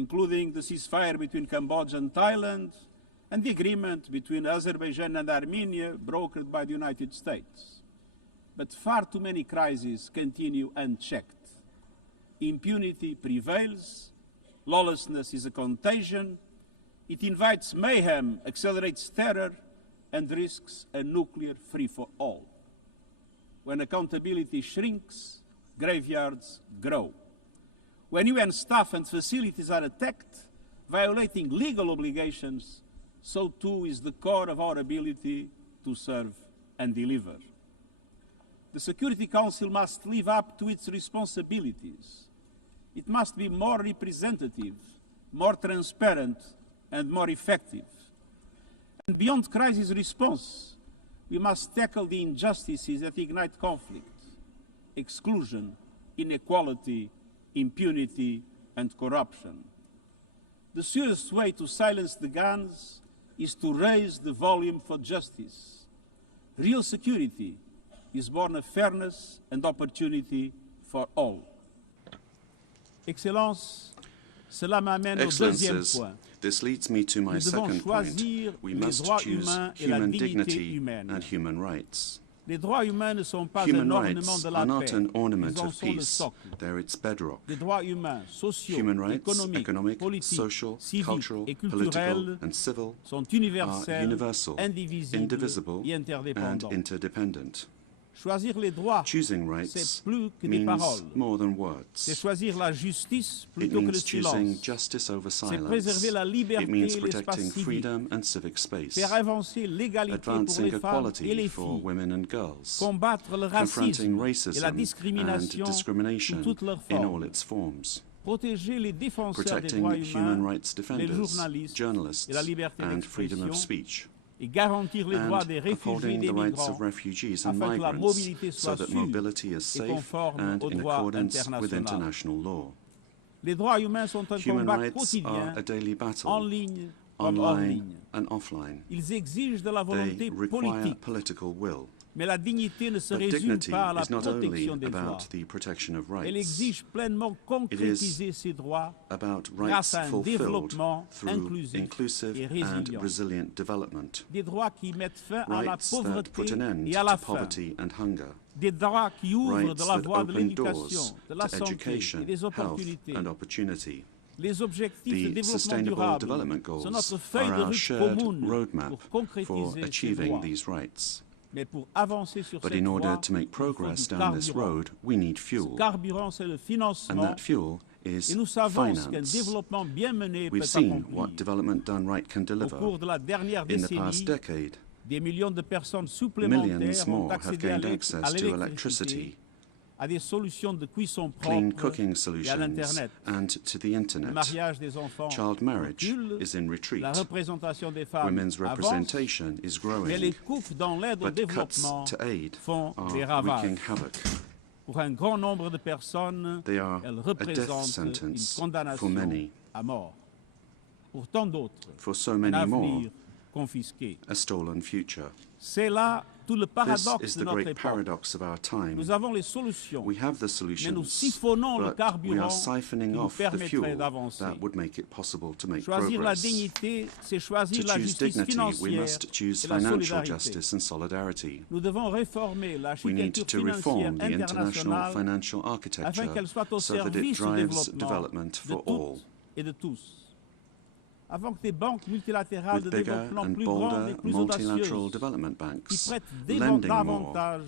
including the ceasefire between Cambodia and Thailand, and the agreement between Azerbaijan and Armenia brokered by the United States. But far too many crises continue unchecked. Impunity prevails, lawlessness is a contagion, it invites mayhem, accelerates terror, and risks a nuclear free-for-all. When accountability shrinks, graveyards grow. When UN staff and facilities are attacked, violating legal obligations, so too is the core of our ability to serve and deliver. The Security Council must live up to its responsibilities. It must be more representative, more transparent, and more effective. And beyond crisis response, we must tackle the injustices that ignite conflict: exclusion, inequality, impunity, and corruption. The surest way to silence the guns is to raise the volume for justice. Real security is born of fairness and opportunity for all. Excellences, cela m'amène au deuxième point. This leads me to my second point. We must choose human dignity and human rights. Les droits humains ne sont pas Human un ornement rights de la are not paix. an ornament Ils en of sont le peace, socle. they're its bedrock. Les droits humains, sociaux, Human rights, économiques, economic, politiques, social, civiques cultural, et political, culturels and civil sont are universels, universal, indivisibles indivisible, et and interdépendants. interdependent. Choisir les droits, Choosing c'est rights plus que des means paroles. more than C'est words. choisir la justice It plutôt que le means choosing silence. justice over C'est silence. préserver la liberté It means et l'espace protecting civique. freedom and civic space. Faire avancer l'égalité pour Advancing les femmes et equality les for filles. women and girls. Combattre le Confronting racisme et la racism and discrimination sous discrimination toutes leurs in formes. all its forms. Protéger les défenseurs des Protecting droits human humains, rights les defenders, journalistes journalists, et la liberté and freedom of d'expression, speech. et garantir les droits And des réfugiés et upholding des the rights migrants of refugees and afin que la migrants mobilité so soit that sûre mobility is et safe conforme and au in droit accordance with international. international law. Les droits humains sont un Human combat rights quotidien, are a daily en battle, ligne comme hors online ligne. and offline. Ils exigent de la They volonté require politique, political will. mais la dignité ne se But résume dignity pas à la is not only protection des droits. about the protection of Elle rights. exige pleinement concrétiser ces droits About grâce rights à un fulfilled développement through inclusif inclusive et and résilient. resilient development. Des droits qui mettent fin à la Rights that pauvreté put an end et à la to faim. poverty and hunger. Des droits qui ouvrent Rights de la that voie de open l'éducation, doors de la to santé education, et des health opportunités. and opportunity. Les objectifs de The développement Sustainable durable Development sont Goals notre feuille are de our route shared commune roadmap pour for concrétiser ces achieving droits. these rights. Mais pour avancer sur But cette in order voie, to make il faut progress du down this carburant. road, we need Ce fuel. carburant, c'est le And financement. that fuel is Et nous savons ce qu'un finance. développement bien mené peut We've seen accomplir. what development done right can Au deliver. cours de la dernière In the décennie, past decade, des millions de personnes millions supplémentaires ont more have accédé à gained access to l'électricité, electricity, à des solutions de cuisson clean propre cooking et à solutions, l'Internet. and to the Le internet. mariage des enfants Child marriage recule, is in retreat. la représentation des femmes Women's avance, representation is mais les growing, coupes dans l'aide au but cuts développement to aid font are des ravages. wreaking havoc. Pour un grand nombre de personnes, They are elles a death représentent une sentence for condamnation many. à mort. Pour tant d'autres, For so un many more, avenir confisqué. a stolen future. C'est là tout le This paradoxe is de the notre great époque. paradox of our time. Nous avons les solutions, We have the mais nous solutions, siphonnons le but we carburant are qui siphoning nous off the permettrait fuel d'avancer. that would make it possible to make Choisir la progress. dignité, c'est To choisir la choose justice dignity, we financière must choose et la financial solidarité. justice and solidarity. Nous devons réformer We need l'architecture to financière reform the international internationale financial afin architecture qu'elle soit au so that it service du drives développement development de for all. toutes et de tous. Avant que des banques multilatérales de With bigger développement and plus grandes et bolder plus multilateral audacieuses development qui banks prêtent lending more davantage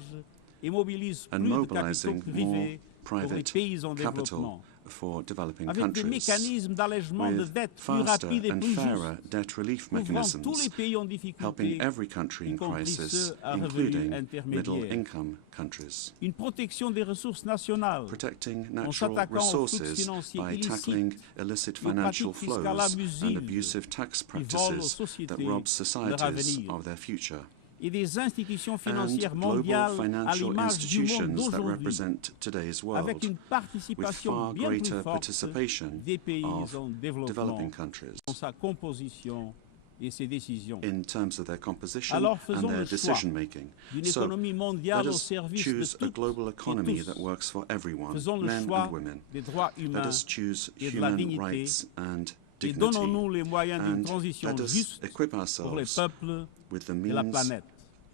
et mobilisent and plus de mobilizing capitaux more privés pour les private pays en capital développement, for developing avec des countries, mécanismes d'allègement de with dettes plus faster rapides et and plus fairer justes, debt relief couvrant tous les mechanisms, pays en difficulté, helping every country y in compris crisis, ceux à revenus including intermédiaires. middle-income countries. une protection des ressources nationales, Protecting en natural s'attaquant aux flux resources financiers by illicites, tackling illicit aux financial pratiques fiscales flows and abusives abusive tax qui volent aux practices sociétés that rob leur societies avenir. of their future. Et des institutions And financières global mondiales à financial l'image du monde institutions that d'aujourd'hui, represent today's avec world, une with participation far bien plus greater forte participation des pays of en développement developing countries. dans sa composition et ses décisions. in terms of their composition Alors and faisons their le choix decision-making. d'une So économie let mondiale au us service de choose a toutes global et economy tous. that works for everyone, Faisons le men choix and women. des droits Let humains us choose et de la human dignité rights and et dignity, donnons-nous les moyens d'une and transition let us juste equip pour les ourselves peuples with the et la means planète.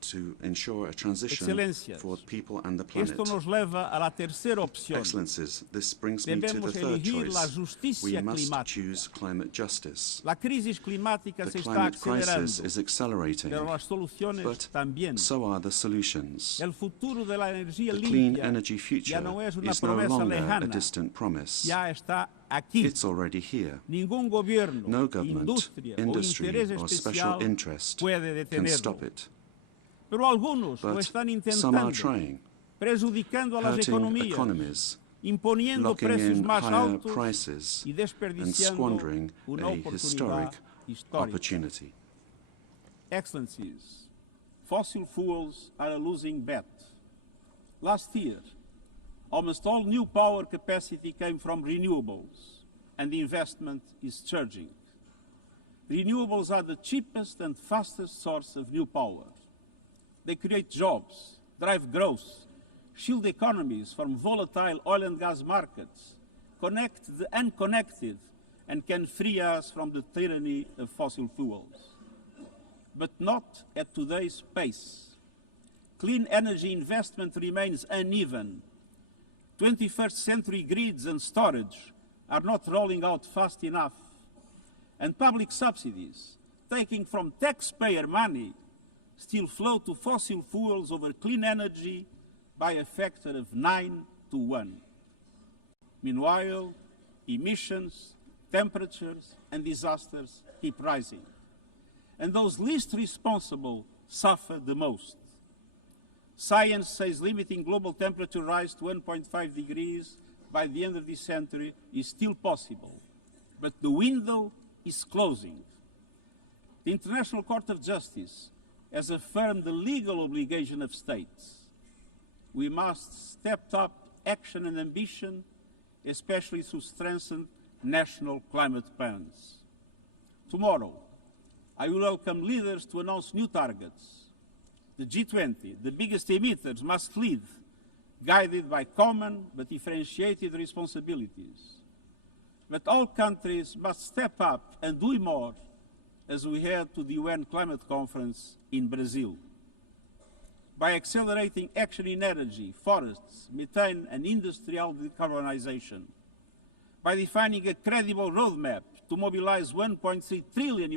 to ensure a transition Excelências, for people and the planet. Esto nos leva a la tercera opción. Excellencies, this brings me to the Debemos third elegir la choice. justicia We must climática. choose climate justice. La crisis climática The se está climate crisis acelerando, is accelerating, pero las soluciones but también. so are the solutions. El futuro de la energía The clean limpia energy future ya no es una is no promesa longer a lejana, distant promise. ya está aquí. It's already here. Ningún gobierno, No government, industria o industry, interés or special especial interest puede can detenerlo. stop it. Pero algunos lo But están some are intentando, trying, prejudicando a las hurting economías, economies, imponiendo locking precios in más higher altos prices, y and desperdiciando squandering una a oportunidad historic histórica. opportunity. Excellencies, fossil fuels are a losing bet. Last year, almost all new power capacity came from renewables, and the investment is surging. Renewables are the cheapest and fastest source of new power. They create jobs, drive growth, shield economies from volatile oil and gas markets, connect the unconnected, and can free us from the tyranny of fossil fuels. But not at today's pace. Clean energy investment remains uneven. 21st century grids and storage are not rolling out fast enough. And public subsidies, taking from taxpayer money, still flow to fossil fuels over clean energy by a factor of 9 to 1. Meanwhile, emissions, temperatures, and disasters keep rising. And those least responsible suffer the most. Science says limiting global temperature rise to 1.5 degrees by the end of this century is still possible, but the window is closing. The International Court of Justice has affirmed the legal obligation of states. We must step up action and ambition, especially through strengthened national climate plans. Tomorrow, I will welcome leaders to announce new targets. The G20, the biggest emitters, must lead, guided by common but differentiated responsibilities. But all countries must step up and do more as we head to the UN Climate Conference in Brazil. By accelerating action in energy, forests, methane and industrial decarbonization. By defining a credible roadmap to mobilize $1.3 trillion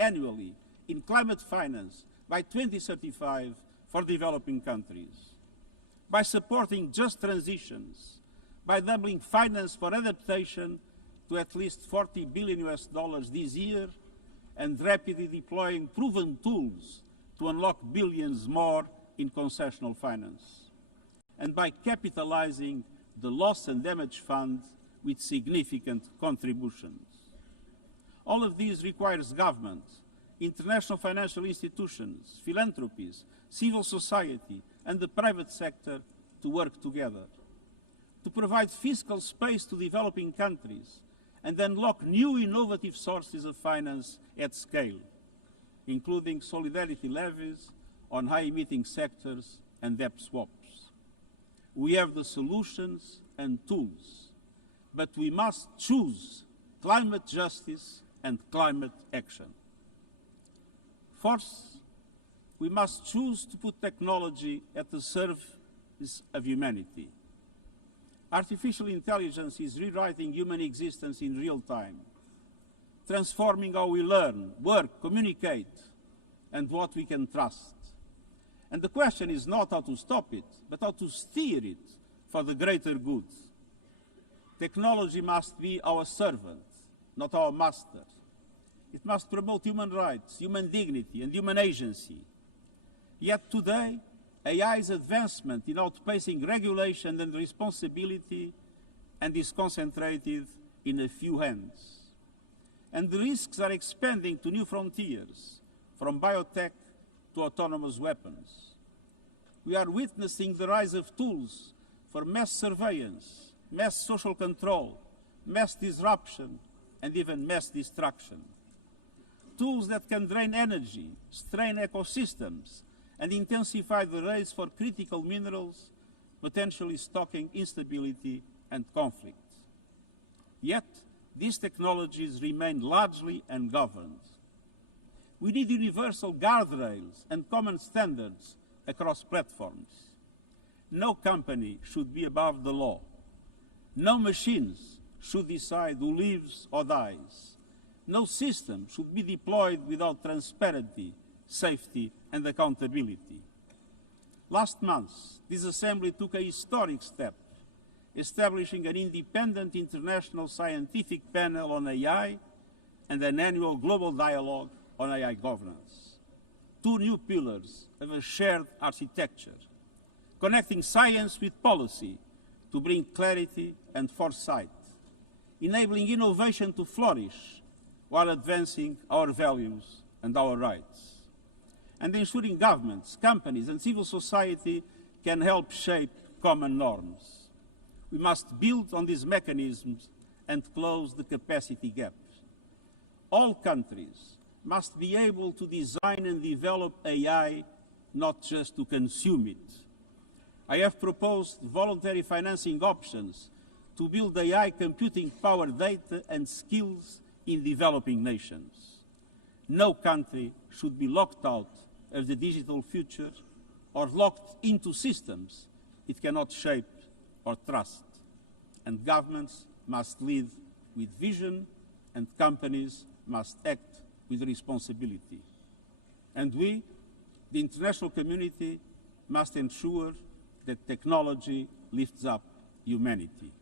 annually in climate finance by 2035 for developing countries. By supporting just transitions, by doubling finance for adaptation to at least $40 billion this year, and rapidly deploying proven tools to unlock billions more in concessional finance. And by capitalizing the Loss and Damage Fund with significant contributions. All of these requires government, international financial institutions, philanthropies, civil society, and the private sector to work together. To provide fiscal space to developing countries and unlock new innovative sources of finance at scale, including solidarity levies on high-emitting sectors and debt swaps. We have the solutions and tools, but we must choose climate justice and climate action. First, we must choose to put technology at the service of humanity. Artificial intelligence is rewriting human existence in real time, transforming how we learn, work, communicate, and what we can trust. And the question is not how to stop it, but how to steer it for the greater good. Technology must be our servant, not our master. It must promote human rights, human dignity, and human agency. Yet today, AI's advancement in outpacing regulation and responsibility and is concentrated in a few hands. And the risks are expanding to new frontiers, from biotech to autonomous weapons. We are witnessing the rise of tools for mass surveillance, mass social control, mass disruption, and even mass destruction. tools that can drain energy, strain ecosystems, and intensify the race for critical minerals, potentially stoking instability and conflict. Yet, these technologies remain largely ungoverned. We need universal guardrails and common standards across platforms. No company should be above the law. No machines should decide who lives or dies. No system should be deployed without transparency, safety, and accountability. Last month, this Assembly took a historic step, establishing an independent international scientific panel on AI and an annual global dialogue on AI governance. Two new pillars of a shared architecture, connecting science with policy to bring clarity and foresight, enabling innovation to flourish while advancing our values and our rights, and ensuring governments, companies, and civil society can help shape common norms. We must build on these mechanisms and close the capacity gap. All countries must be able to design and develop AI, not just to consume it. I have proposed voluntary financing options to build AI computing power, data, and skills in developing nations. No country should be locked out of the digital future or locked into systems it cannot shape or trust. And governments must lead with vision, and companies must act with responsibility. And we, the international community, must ensure that technology lifts up humanity.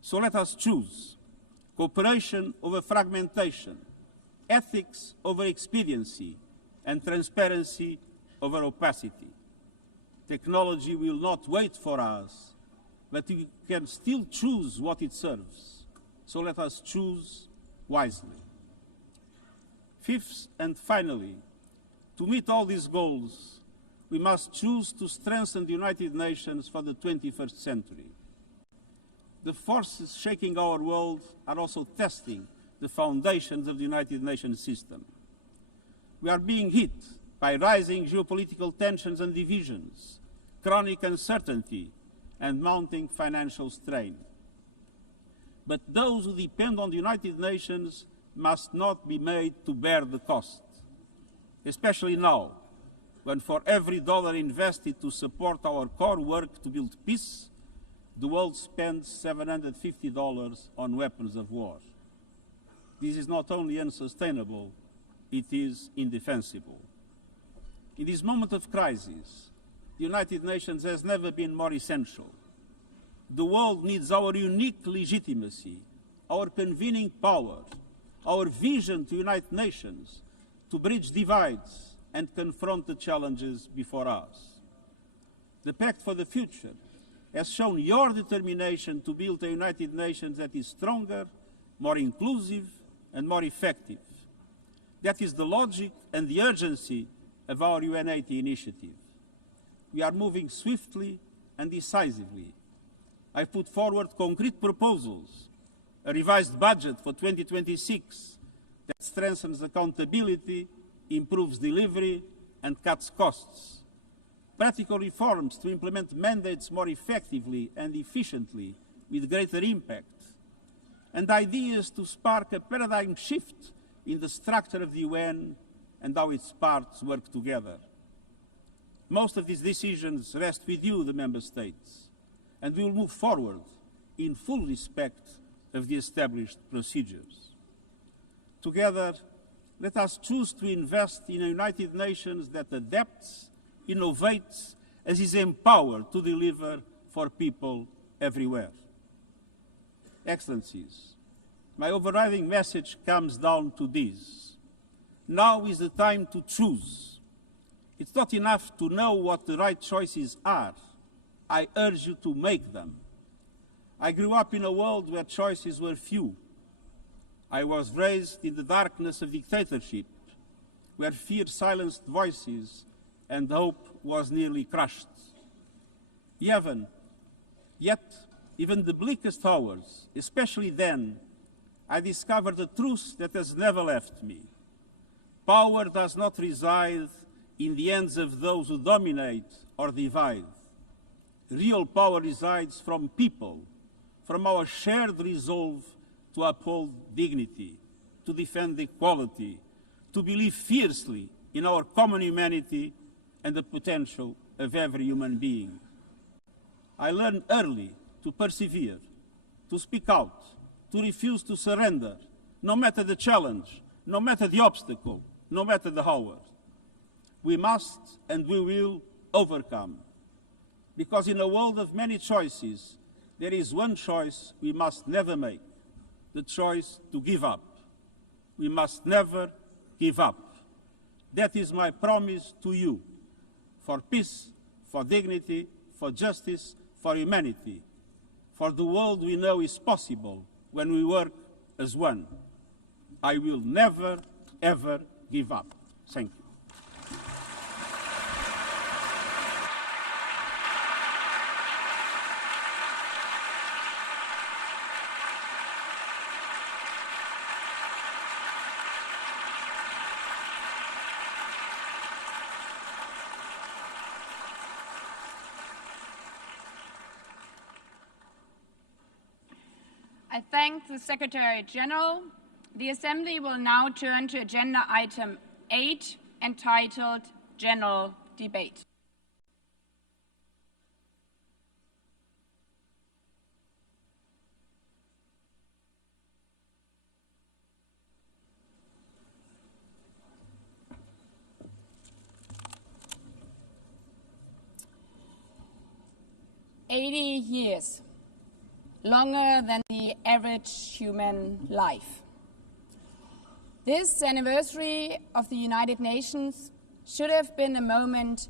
So let us choose cooperation over fragmentation, ethics over expediency, and transparency over opacity. Technology will not wait for us, but we can still choose what it serves. So let us choose wisely. Fifth and finally, to meet all these goals, we must choose to strengthen the United Nations for the 21st century. The forces shaking our world are also testing the foundations of the United Nations system. We are being hit by rising geopolitical tensions and divisions, chronic uncertainty, and mounting financial strain. But those who depend on the United Nations must not be made to bear the cost, especially now, when for every dollar invested to support our core work to build peace, the world spends $750 on weapons of war. This is not only unsustainable, it is indefensible. In this moment of crisis, the United Nations has never been more essential. The world needs our unique legitimacy, our convening power, our vision to unite nations, to bridge divides and confront the challenges before us. The Pact for the Future has shown your determination to build a United Nations that is stronger, more inclusive, and more effective. That is the logic and the urgency of our UN80 initiative. We are moving swiftly and decisively. I put forward concrete proposals, a revised budget for 2026 that strengthens accountability, improves delivery, and cuts costs. Practical reforms to implement mandates more effectively and efficiently with greater impact. And ideas to spark a paradigm shift in the structure of the UN and how its parts work together. Most of these decisions rest with you, the Member States, and we will move forward in full respect of the established procedures. Together, let us choose to invest in a United Nations that adapts, innovates, and is empowered to deliver for people everywhere. Excellencies, my overriding message comes down to this. Now is the time to choose. It's not enough to know what the right choices are. I urge you to make them. I grew up in a world where choices were few. I was raised in the darkness of dictatorship, where fear silenced voices and hope was nearly crushed. Yet, even the bleakest hours, especially then, I discovered a truth that has never left me. Power does not reside in the hands of those who dominate or divide. Real power resides from people, from our shared resolve to uphold dignity, to defend equality, to believe fiercely in our common humanity and the potential of every human being. I learned early to persevere, to speak out, to refuse to surrender, no matter the challenge, no matter the obstacle, no matter the hour. We must and we will overcome. Because in a world of many choices, there is one choice we must never make, the choice to give up. We must never give up. That is my promise to you, for peace, for dignity, for justice, for humanity, for the world we know is possible when we work as one. I will never, ever give up. Thank you. I thank the Secretary General. The Assembly will now turn to agenda item 8, entitled General Debate. "80 years. Longer than the average human life. This anniversary of the United Nations should have been a moment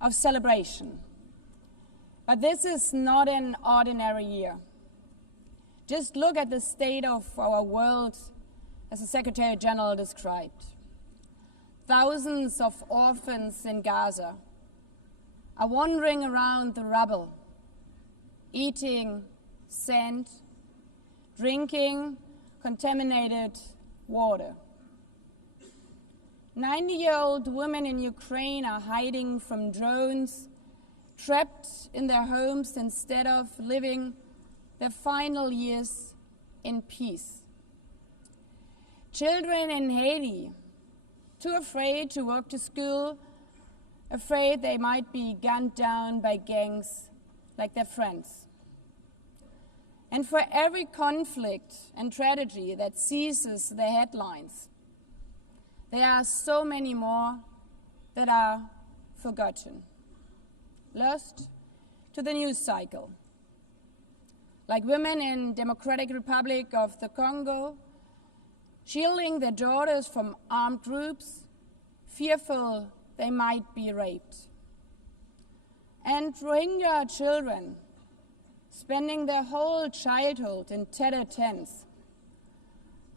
of celebration. But this is not an ordinary year. Just look at the state of our world, as the Secretary General described. Thousands of orphans in Gaza are wandering around the rubble, eating sand, drinking contaminated water. 90-year-old women in Ukraine are hiding from drones, trapped in their homes instead of living their final years in peace. Children in Haiti, too afraid to walk to school, afraid they might be gunned down by gangs like their friends. And for every conflict and tragedy that seizes the headlines, there are so many more that are forgotten, lost to the news cycle. Like women in Democratic Republic of the Congo, shielding their daughters from armed groups, fearful they might be raped. And Rohingya children, spending their whole childhood in tattered tents,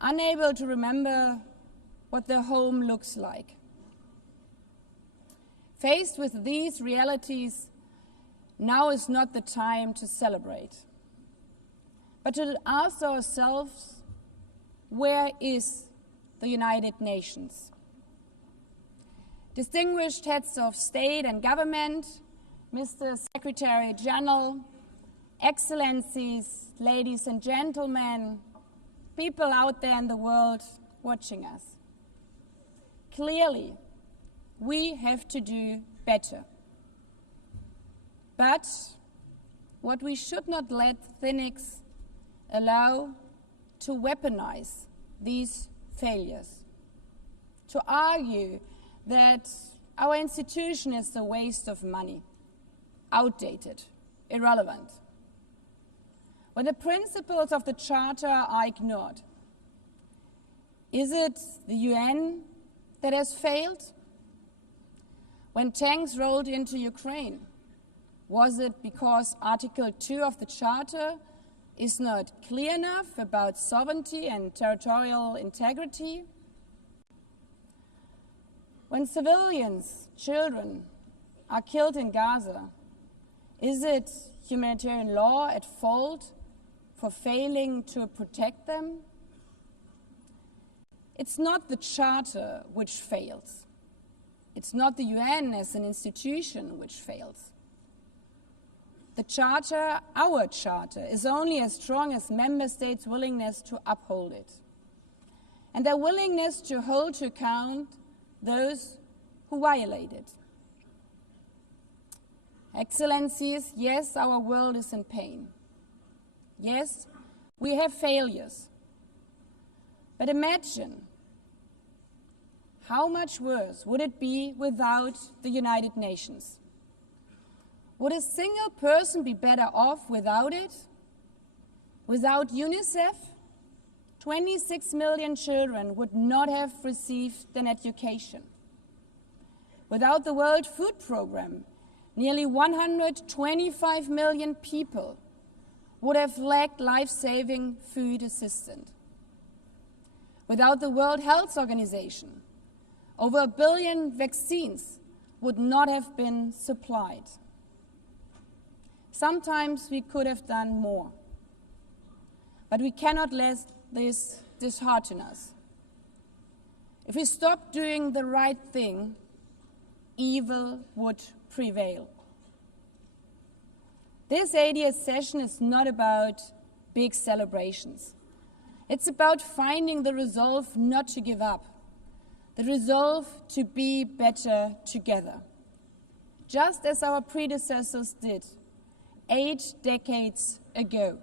unable to remember what their home looks like. Faced with these realities, now is not the time to celebrate, but to ask ourselves, where is the United Nations? Distinguished heads of state and government, Mr. Secretary General, Excellencies, ladies and gentlemen, people out there in the world watching us. Clearly, we have to do better. But what we should not let cynics allow to weaponize these failures, to argue that our institution is a waste of money, outdated, irrelevant. When the principles of the Charter are ignored, is it the UN that has failed? When tanks rolled into Ukraine, was it because Article 2 of the Charter is not clear enough about sovereignty and territorial integrity? When civilians, children, are killed in Gaza, is it humanitarian law at fault for failing to protect them? It's not the Charter which fails. It's not the UN as an institution which fails. The Charter, our Charter, is only as strong as member states' willingness to uphold it, and their willingness to hold to account those who violate it. Excellencies, yes, our world is in pain. Yes, we have failures. But imagine how much worse would it be without the United Nations? Would a single person be better off without it? Without UNICEF, 26 million children would not have received an education. Without the World Food Programme, nearly 125 million people would have lacked life-saving food assistance. Without the World Health Organization, over 1 billion vaccines would not have been supplied. Sometimes we could have done more, but we cannot let this dishearten us. If we stop doing the right thing, evil would prevail. This 80th session is not about big celebrations. It's about finding the resolve not to give up, the resolve to be better together, just as our predecessors did 8 decades ago.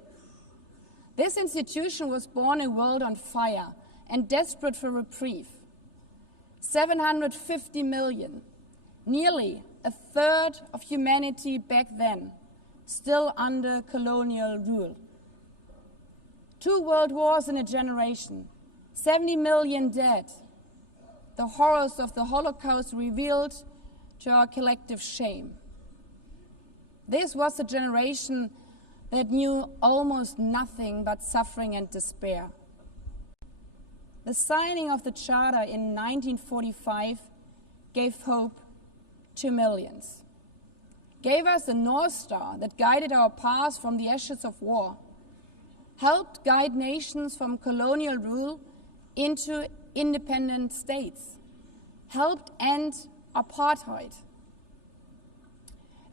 This institution was born in a world on fire and desperate for reprieve. 750 million, nearly a third of humanity back then, still under colonial rule. 2 world wars in a generation, 70 million dead. The horrors of the Holocaust revealed to our collective shame. This was a generation that knew almost nothing but suffering and despair. The signing of the Charter in 1945 gave hope to millions, gave us a North Star that guided our path from the ashes of war, helped guide nations from colonial rule into independent states, helped end apartheid.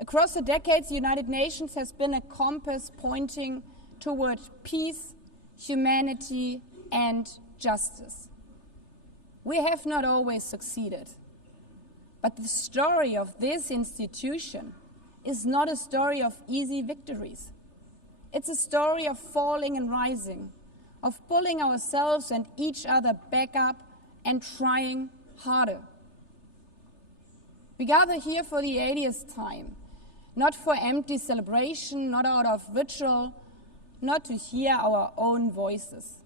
Across the decades, the United Nations has been a compass pointing toward peace, humanity, and justice. We have not always succeeded, but the story of this institution is not a story of easy victories. It's a story of falling and rising, of pulling ourselves and each other back up and trying harder. We gather here for the 80th time, not for empty celebration, not out of ritual, not to hear our own voices.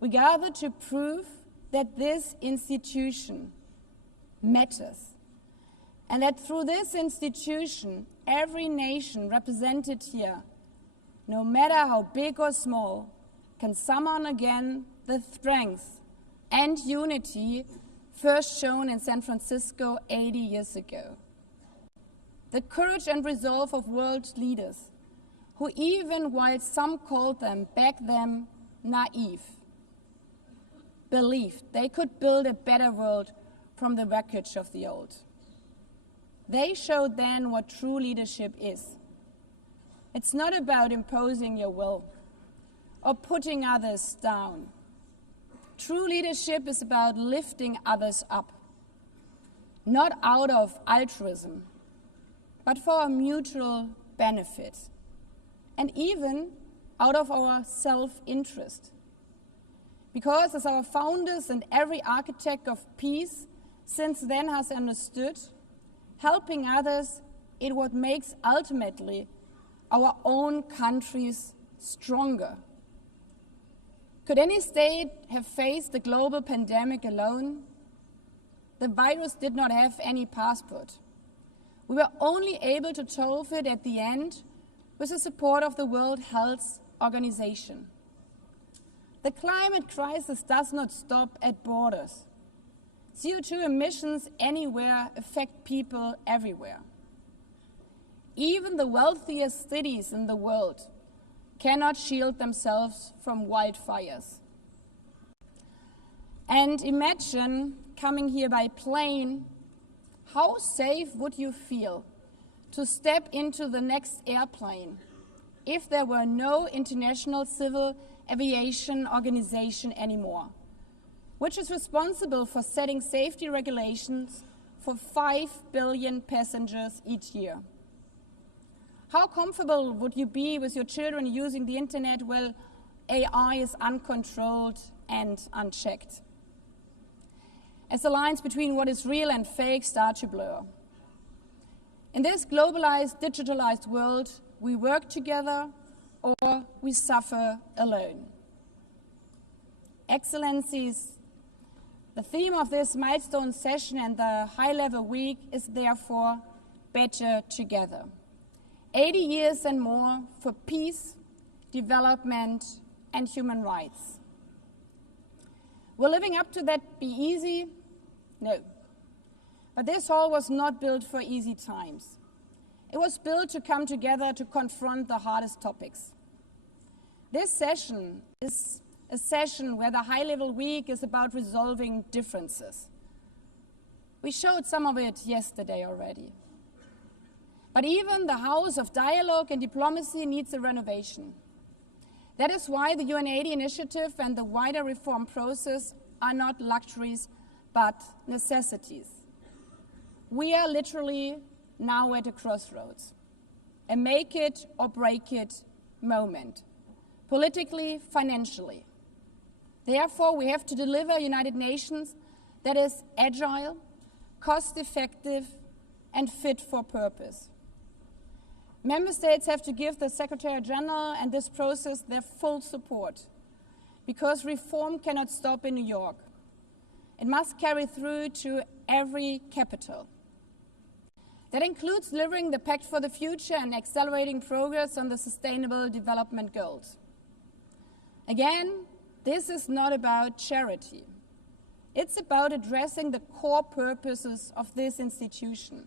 We gather to prove that this institution matters, and that through this institution, every nation represented here, no matter how big or small, can summon again the strength and unity first shown in San Francisco 80 years ago. The courage and resolve of world leaders, who even while some called them back then naive, believed they could build a better world from the wreckage of the old. They showed then what true leadership is. It's not about imposing your will or putting others down. True leadership is about lifting others up, not out of altruism, but for our mutual benefit, and even out of our self-interest. Because as our founders and every architect of peace since then has understood, helping others is what makes ultimately our own countries stronger. Could any state have faced the global pandemic alone? The virus did not have any passport. We were only able to solve it at the end with the support of the World Health Organization. The climate crisis does not stop at borders. CO2 emissions anywhere affect people everywhere. Even the wealthiest cities in the world cannot shield themselves from wildfires. And imagine coming here by plane, how safe would you feel to step into the next airplane if there were no international civil aviation organization anymore, which is responsible for setting safety regulations for 5 billion passengers each year? How comfortable would you be with your children using the internet while AI is uncontrolled and unchecked, as the lines between what is real and fake start to blur? In this globalized, digitalized world, we work together or we suffer alone. Excellencies, the theme of this milestone session and the high-level week is therefore better together. 80 years and more for peace, development, and human rights. Will living up to that be easy? No. But this hall was not built for easy times. It was built to come together to confront the hardest topics. This session is a session where the high-level week is about resolving differences. We showed some of it yesterday already. But even the house of dialogue and diplomacy needs a renovation. That is why the UN80 initiative and the wider reform process are not luxuries, but necessities. We are literally now at a crossroads, a make it or break it moment, politically, financially. Therefore, we have to deliver a United Nations that is agile, cost-effective, and fit for purpose. Member States have to give the Secretary General and this process their full support, because reform cannot stop in New York. It must carry through to every capital. That includes delivering the Pact for the Future and accelerating progress on the Sustainable Development Goals. Again, this is not about charity. It's about addressing the core purposes of this institution,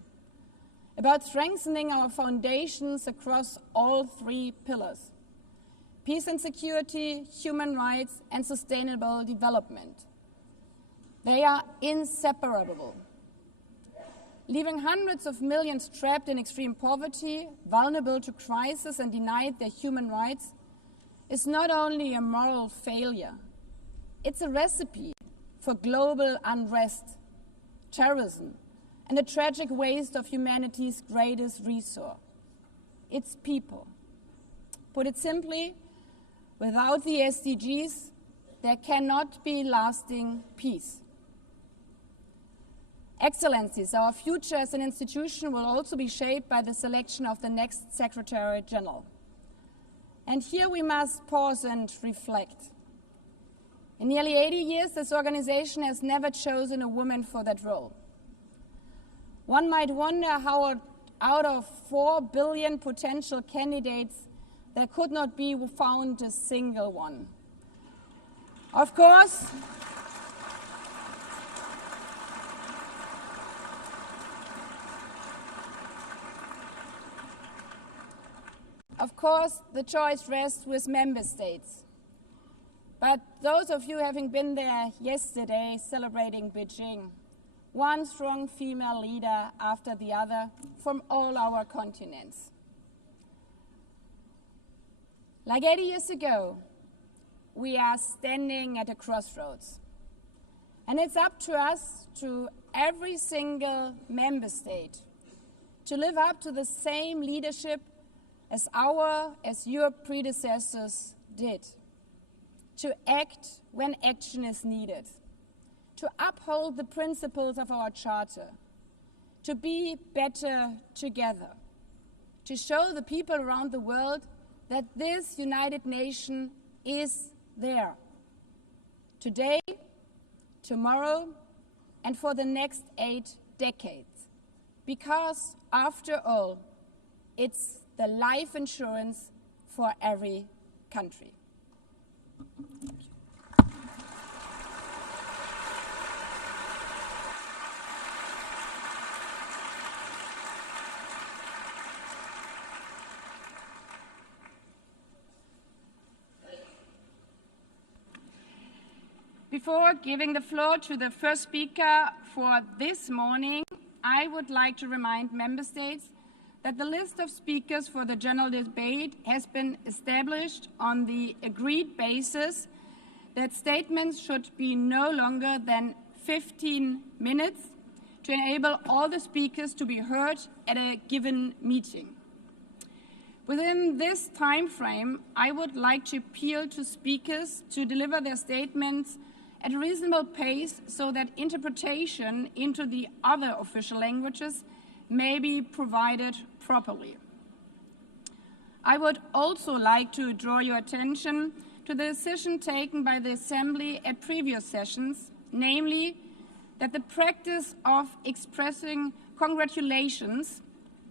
about strengthening our foundations across all 3 pillars: peace and security, human rights, and sustainable development. They are inseparable. Leaving hundreds of millions trapped in extreme poverty, vulnerable to crisis, and denied their human rights is not only a moral failure, it's a recipe for global unrest, terrorism, and a tragic waste of humanity's greatest resource, its people. Put it simply, without the SDGs, there cannot be lasting peace. Excellencies, our future as an institution will also be shaped by the selection of the next Secretary General. And here we must pause and reflect. In nearly 80 years, this organization has never chosen a woman for that role. One might wonder how out of 4 billion potential candidates, there could not be found a single one. Of course, the choice rests with member states. But those of you having been there yesterday celebrating Beijing, one strong female leader after the other from all our continents. Like 80 years ago, we are standing at a crossroads. And it's up to us, to every single member state, to live up to the same leadership as your predecessors did, to act when action is needed, to uphold the principles of our charter, to be better together, to show the people around the world that this United Nation is there, today, tomorrow, and for the next 8 decades. Because, after all, it's the life insurance for every country. Before giving the floor to the first speaker for this morning, I would like to remind Member States that the list of speakers for the general debate has been established on the agreed basis that statements should be no longer than 15 minutes to enable all the speakers to be heard at a given meeting. Within this time frame, I would like to appeal to speakers to deliver their statements at a reasonable pace so that interpretation into the other official languages may be provided properly. I would also like to draw your attention to the decision taken by the Assembly at previous sessions, namely that the practice of expressing congratulations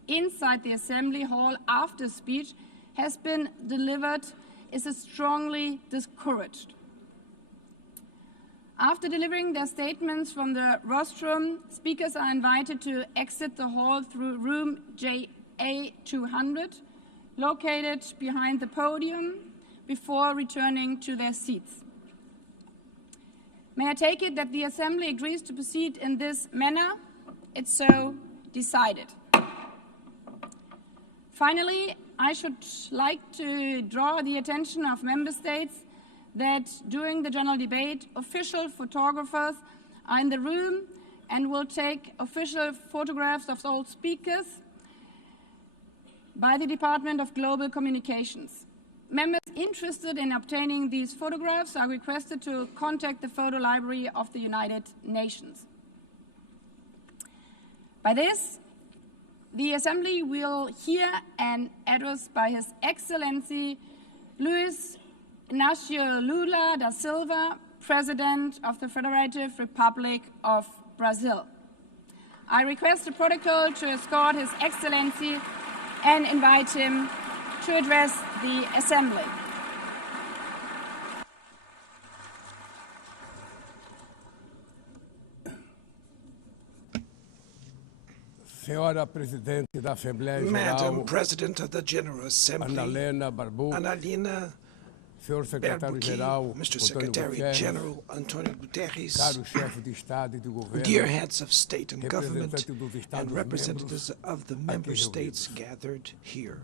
inside the Assembly Hall after speech has been delivered is strongly discouraged. After delivering their statements from the rostrum, speakers are invited to exit the hall through room JA200, located behind the podium, before returning to their seats. May I take it that the Assembly agrees to proceed in this manner? It's so decided. Finally, I should like to draw the attention of Member States that during the general debate, official photographers are in the room and will take official photographs of all speakers by the Department of Global Communications. Members interested in obtaining these photographs are requested to contact the photo library of the United Nations. By this, the Assembly will hear an address by His Excellency Luiz Inacio Lula da Silva, President of the Federative Republic of Brazil. I request the protocol to escort His Excellency and invite him to address the Assembly. Madam President of the General Assembly, Annalena Baerbock, Mr. Secretary General Antonio Guterres, caro chefe de Estado e de governo, dear heads of state and government, representantes dos Estados and representatives membros of the member aqui states reunidos. gathered here.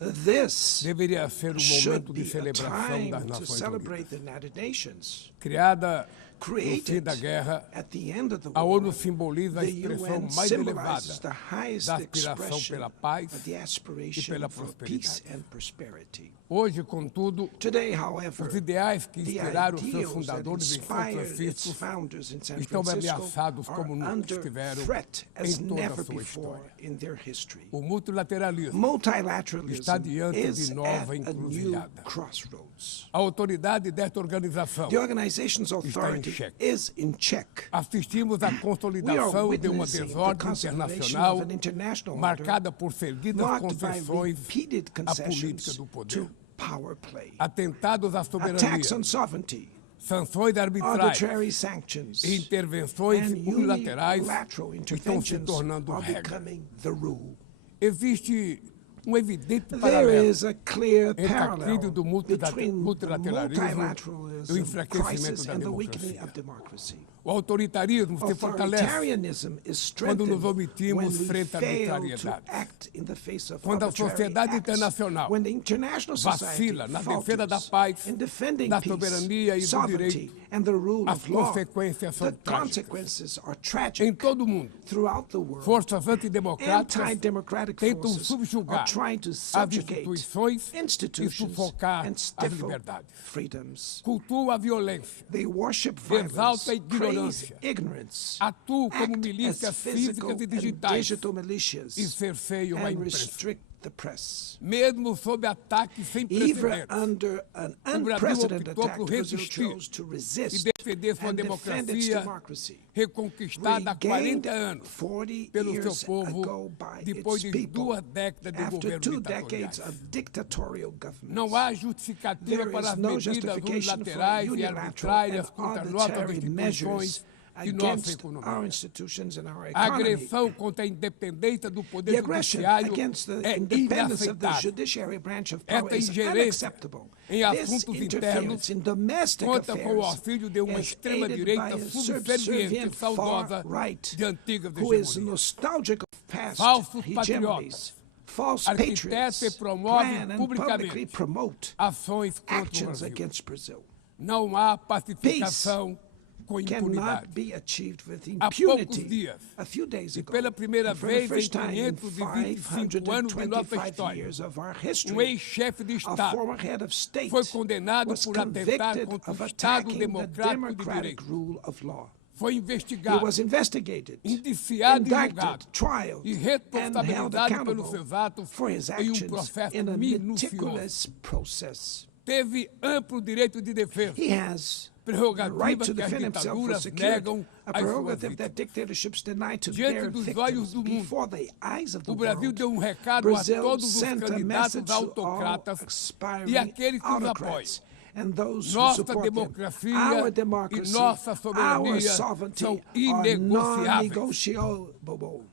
This Deveria ser momento de be a celebração das time to Nações celebrate Unidas. the United Nations. Criada no fim Created da guerra, at the end of the a war, ONU simboliza a the expressão UN mais symbolizes the elevada highest da aspiração expression pela paz of the e aspiration pela for peace prosperidade. and prosperity. Hoje, contudo, Today, however, os ideais que the inspiraram seus ideals that fundadores em São inspired its Francisco founders in San estão Francisco ameaçados are como nunca under estiveram threat as em toda a never sua before história. in their history. O multilateralismo Multilateralism está diante de is nova at a new encruzilhada. crossroads. A autoridade desta organização The organization's authority check. is in check. Assistimos à We are consolidação de uma witnessing the desordem consolidation internacional of an international order marcada por seguidas marked by concessões repeated à política concessions do poder. to power play. Atentados à soberania, Attacks on sovereignty, sanções arbitrárias arbitrary sanctions, e intervenções and unilaterais unilateral estão se interventions tornando are regra. becoming the rule. Existe evidente There paralelo is a clear entre a parallel crise do between the multilateralismo e o multilateralism enfraquecimento crisis da and the weakening democracia. of democracy. O autoritarismo se fortalece Authoritarianism is quando nos strengthened omitimos when we frente à fail to arbitrariedade. act in the face of Quando a arbitrary sociedade acts. internacional When the international society vacila na defesa da falters paz, in defending da peace, soberania e do sovereignty, direito, and the rule as of law, consequências são the trágicas. consequences are Em tragic todo o mundo, throughout the world. forças antidemocráticas Anti-democratic tentam forces are subjugar trying to as subjugate instituições e institutions sufocar and as stifle liberdades. freedoms. Cultua a violência, They worship exalta a violence, praise ignorância, ignorance, atuam como act milícias as physical físicas e and digitais digital militias, e cerceiam a and imprensa. restrict the press. Mesmo sob ataques sem Even precedentes, under an o Brasil unprecedented optou attack, por Brazil resistir chose to e resist defender sua and defend its democracia democracy. reconquistada há 40 Regained anos 40 pelo seu years povo ago by depois its de people 2 décadas de after governo 2 ditatoriais. decades of dictatorial government. Não há justificativa There para is as no medidas justification for unilaterais e unilateral arbitrárias and contra nossas arbitrary instituições measures against our institutions and our A economy. agressão contra a independência do The poder aggression judiciário against the é independence of the inaceitável. judiciary branch of power Esta is ingerência unacceptable. em This assuntos interference internos in domestic conta com o affairs auxílio de uma is extrema-direita aided by a subserviente subservient e saudosa far-right de antigas who is hegemonias. nostalgic of past Falsos hegemonies. False arquiteta patriots e promove plan and publicamente publicly promote ações contra o actions Brasil. against Brazil. Não há pacificação com Cannot impunidade. be achieved with Há poucos impunity. dias, A few days e ago, pela primeira and for the vez em first time in 525 anos de nossa 525 história, years of our history, ex-chefe de a Estado former head of state foi condenado was por atentar convicted contra of o Estado attacking the democrático de democratic direito. rule of law. Foi He investigado, was investigated, indiciado e indicted, julgado trialed, e and held responsabilizado pelos accountable seus atos for his em actions processo in a minucioso. meticulous process. Teve amplo direito de defesa, He has the prerrogativa right to que as defend himself was ditaduras secured, negam a às suas prerogative that vítimas. dictatorships deny to Diante their dos victims olhos do mundo, before the eyes of the O Brasil world. deu recado Brazil a todos os sent a candidatos message to all autocratas aspiring e aqueles que os apoiam. autocrats and those who Nossa support them. democracia Our e democracy, nossa our soberania sovereignty são are inegociáveis. non-negotiable.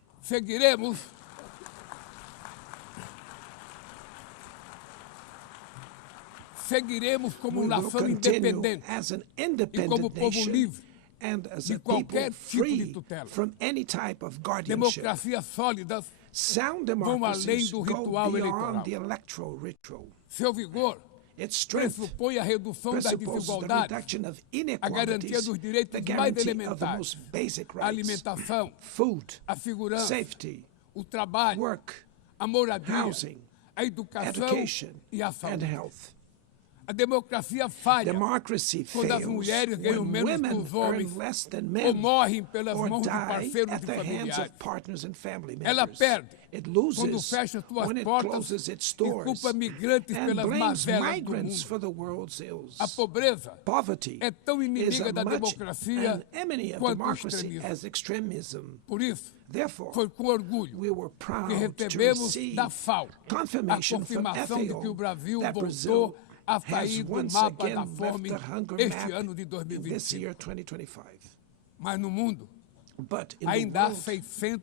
Seguiremos como We will nação continue independente as an e como independent povo nation livre and as de a people qualquer tipo de free tutela. from any type of guardianship. Democracias sólidas, Sound vão além democracies do go ritual beyond eleitoral. the electoral ritual. Seu vigor Its strength pressupõe a redução das presupposes the desigualdades, reduction of a garantia inequalities, dos the direitos mais guarantee of the elementares, most basic a rights, alimentação, food, a segurança, safety, o trabalho, work, a moradia, housing, a educação education, e a and saúde. health. A democracia falha Democracy quando as fails mulheres ganham when menos que women os homens earn less than ou men morrem pelas or mãos de die parceiros at e the hands familiares. of partners and family Ela members. perde It quando loses fecha suas when it portas closes its e doors culpa migrantes and pelas blames mazelas do migrants mundo. for the world's ills. A pobreza Poverty é tão is inimiga as da much democracia an enemy of quanto o democracy extremismo. as extremism. Por isso, Therefore, foi com orgulho we were proud que to recebemos receive da FAO a confirmation from confirmação de que o FAO Brasil that voltou Brazil a has sair do once mapa again da left fome the hunger este map ano de in this 2025. year, 2025. Mas no mundo, But in the ainda há world,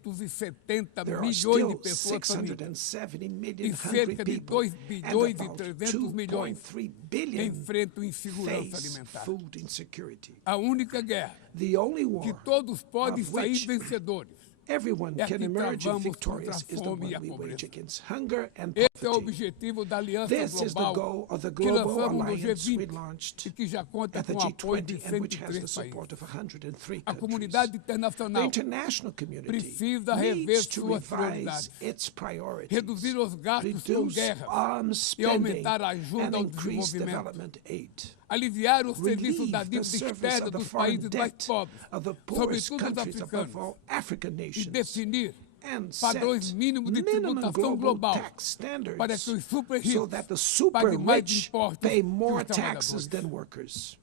670 there are milhões still de pessoas famintas 670 e million hungry cerca de people 2 and bilhões e about 300 milhões 2.3 billion enfrentam insegurança face alimentar. food insecurity. A única guerra The only que war todos podem of sair which vencedores. everyone É can que emerge travamos victorious contra a is the fome one e a we wage pobreza. against hunger and Esse é o poverty. objetivo da Aliança This is the Global goal of the que global lançamos no alliance we G20 launched e que já conta at the com o apoio de G20 and which has the 103 support países. of 103 A countries. comunidade The internacional international community precisa rever needs to suas revise prioridades, its priorities, reduzir os gastos com reduce guerras arms e spending, aumentar a and ajuda ao increase desenvolvimento. development aid. Aliviar o serviço da Relieve the dívida service externa of the dos foreign países mais debt pobres, of the poorest sobretudo os countries, above africanos, all African e nations, definir and padrões set mínimos de minimum tributação global global tax standards para que os super so ricos that the super paguem mais rich impostos pay que more os taxes trabalhadores. than workers.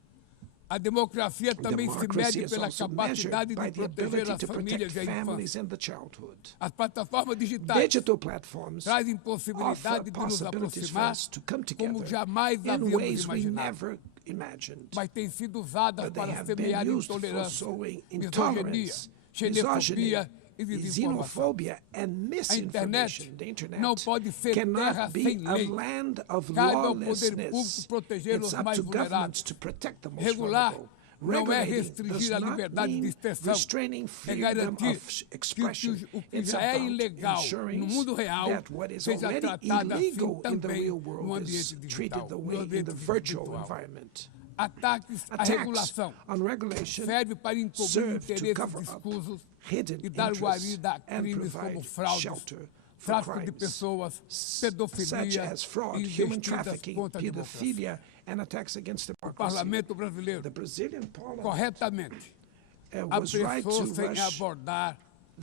A democracia também se Democracy mede is pela also capacidade measured by de the proteger ability as to protect famílias e a families infância. and the childhood. As plataformas digitais Digital platforms trazem offer possibilidade de nos possibilities for aproximar us to come como together jamais in havíamos ways we imaginado, never imagined. mas têm sido usadas But they para have been semear used for intolerância, sowing misoginia, intolerance, xenofobia e misogyny, desinformação. xenophobia, and A internet misinformation. The internet não pode ser terra cannot be sem a lei. land of Cabe ao poder lawlessness. público proteger It's os up mais to governments vulneráveis. to protect the most Regular vulnerable. não é Regulating restringir does a not liberdade de mean expressão, restraining é freedom garantir of que expression. o que It's já é about ilegal ensuring no mundo real that what is seja already tratado assim illegal in the também real no world ambiente is treated digital, the no way in ambiente the virtual virtual. environment. Ataques à Attacks regulação on regulation serve para encobrir serve to interesses cover up escusos hidden e dar interests guarida a and crimes como provide fraudes, shelter for tráfico de crimes pessoas, such pedofilia as fraud, e human investidas trafficking, contra a democracia. pedophilia, and attacks against O democracy. parlamento brasileiro, The Brazilian parliament corretamente, was right to apressou-se em rush abordar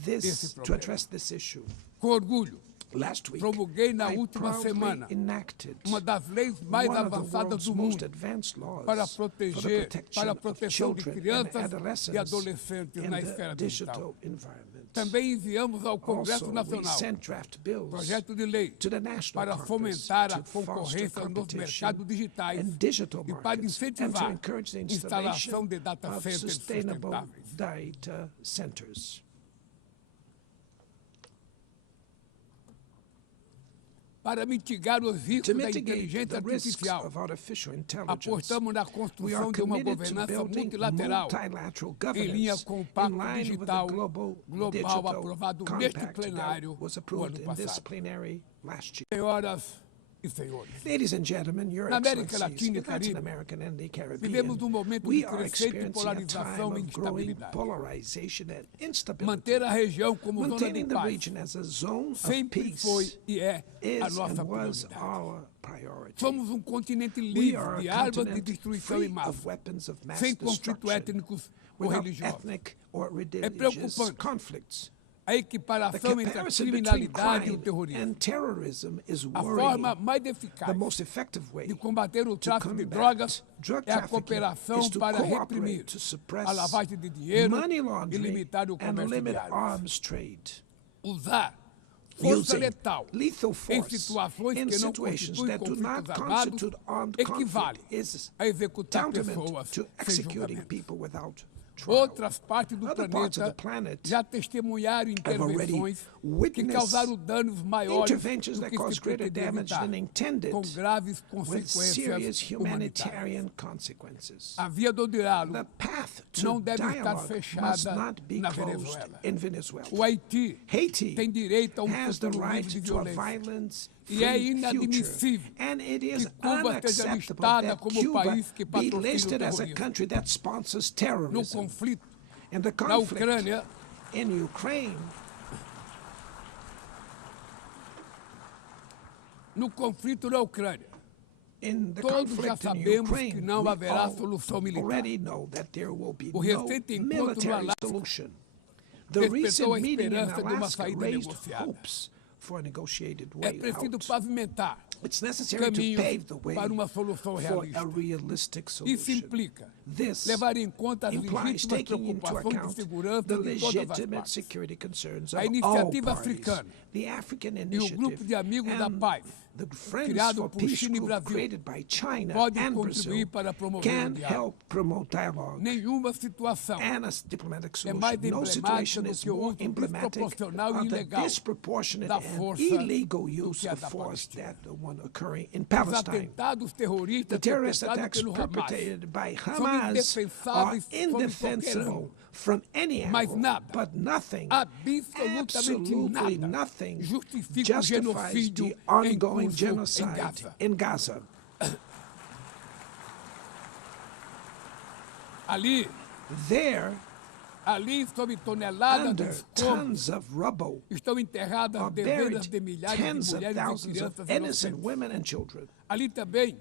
esse this to problema. address this issue. Com orgulho, Last week, promulguei na I última proudly semana enacted uma das leis mais one of the avançadas world's do most mundo advanced laws para for the proteger, protection para a of proteção de children and crianças e adolescents adolescentes in na the esfera digital. digital environment. Também enviamos ao Congresso Also, we Nacional sent draft bills projeto de lei to the National para Congress fomentar a to foster concorrência nos competition mercados digitais and digital e para markets and to incentivar encourage the a instalação installation de data of centers sustainable sustentáveis. data centers. Para mitigar os To riscos da mitigate inteligência the risks artificial, of artificial intelligence, apostamos na we are construção de uma committed to governança building multilateral multilateral em linha governance com o in Pacto line with the Digital global Global digital aprovado neste compact plenário that was o approved ano in this passado. plenary last year. Senhoras e senhores, Ladies and gentlemen, Your Na América Excellencies, Latina e in Latin Caribe, America and the Caribbean, vivemos momento we de are crescente experiencing a polarização time e of growing instabilidade. polarization and instability. Manter a região como zona de Maintaining the paz region as a zone of sempre peace foi e é a is nossa and was prioridade. our priority. Somos continente We livre are de a armas de continent destruição free em massa, of weapons of mass sem conflitos destruction, étnicos ou without religiosos. ethnic or religious preocupante. conflicts. A The equiparação entre a comparison between criminalidade e o crime terrorismo. and terrorism is A worrying. forma mais eficaz The most effective way de combater o to tráfico de combat drogas drug é a trafficking cooperação is to para cooperate reprimir to suppress a lavagem de dinheiro money e laundering limitar o and comércio de limit armas. arms trade. Usar força Using letal lethal em force situações in que não situations constituem that do not conflitos armados constitute armed equivale conflict is a executar tantamount pessoas to sem executing julgamento. people without trial. Outras partes do Other parts of the planeta planet já testemunharam have already intervenções que witnessed causaram danos maiores interventions do that que cause se greater pretendia damage evitar, than intended, com graves with serious consequências humanitárias. humanitarian consequences. A via do diálogo The path não to deve estar dialogue must fechada not be na closed Venezuela. in Venezuela. O Haiti Haiti tem direito a has the futuro right livre de to a violência. violence E é free inadmissível future. And it is que Cuba esteja unacceptable listada that como o Cuba país que be patrocina o listed as a terrorismo. country that sponsors No terrorism. conflito And the na conflict Ucrânia, in Ukraine in the todos já conflict in sabemos Ukraine, que não we haverá all solução militar. already know that there will be O no recente encontro no military Alasca solution. The despertou recent a meeting in esperança de uma Alaska saída raised negociada. hopes for a negotiated É way preciso out. pavimentar It's necessary to caminhos pave the way para uma solução for a realista. realistic Isso solution. implica This levar em conta as implies legítimas taking into preocupações de account segurança the de todas as legitimate partes. security concerns A of all iniciativa parties. africana The African e o grupo Initiative de amigos da and paz, the Friends criado for por Peace China e group Brasil, created by China pode and contribuir Brazil para promover can o diálogo. help promote dialogue Nenhuma situação and a diplomatic é mais solution. No situation emblemática do is que o more uso emblematic desproporcional e of the ilegal disproportionate da and força illegal do use que a of da force Palestina. that the one occurring in Os Palestine. atentados terroristas The terrorist perpetrados attacks pelo Hamas perpetrated by são Hamas are indefensáveis sob qualquer indefensible ângulo. from any Mas angle, nada, but nothing, absolutamente absolutely nada, nothing justifica o justifies genocídio the em ongoing curso em genocide Gaza. in Gaza. Ali, There, sob toneladas de under escombros, tons of rubble, estão enterradas are dezenas buried de milhares tens de of mulheres e thousands of crianças innocent inocentes. women and children. Ali também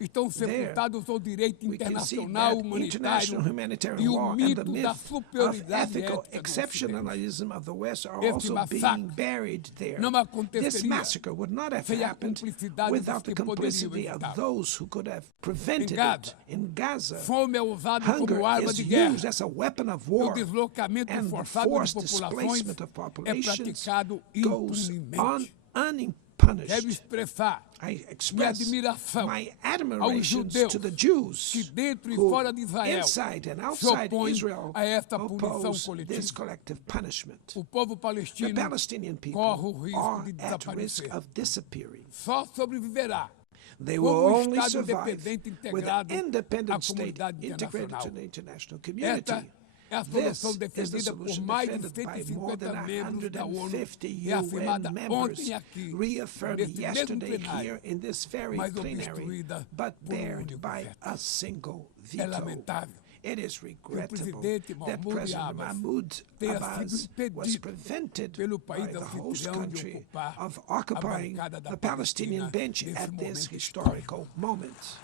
estão sepultados o direito We can see internacional that humanitário international e humanitarian o law and the mito da myth of superioridade ethical ética do Ocidente. exceptionalism of the West are Este also massacre being buried there. não This aconteceria massacre would not have sem a happened cumplicidade without dos the que poderiam complicity of evitá-lo. those who could have prevented Em it. In Gaza, Fome é usada hunger como arma is de guerra. used as a weapon of O war, deslocamento and the forçado de forced populações displacement of é populations praticado goes impunemente. Quero unpunished. expressar I minha express admiração my aos admiration judeus to the Jews que dentro e who, fora de Israel, inside and se outside opõem Israel, a esta punição oppose coletiva. this collective punishment. O povo The palestino Palestinian corre o people risco are de at risk desaparecer. of disappearing. Só sobreviverá They como will um only Estado survive independente with an integrado à independent state comunidade integrated internacional. to the international community. Esta é a This solução is the defendida por solution mais de defended by more 150 than membros da ONU 150 e afirmada UN members, ontem aqui, reaffirmed neste mesmo yesterday plenário, here in this very mas plenary, obstruída but por barred único by veto. a single É veto. lamentável It is regrettable presidente that Mahmoud President Abbas Mahmoud tenha Abbas sido impedido was prevented pelo by país the host anfitrião de country ocupar of a occupying bancada da the Palestinian Palestina bench nesse at this momento historical moment.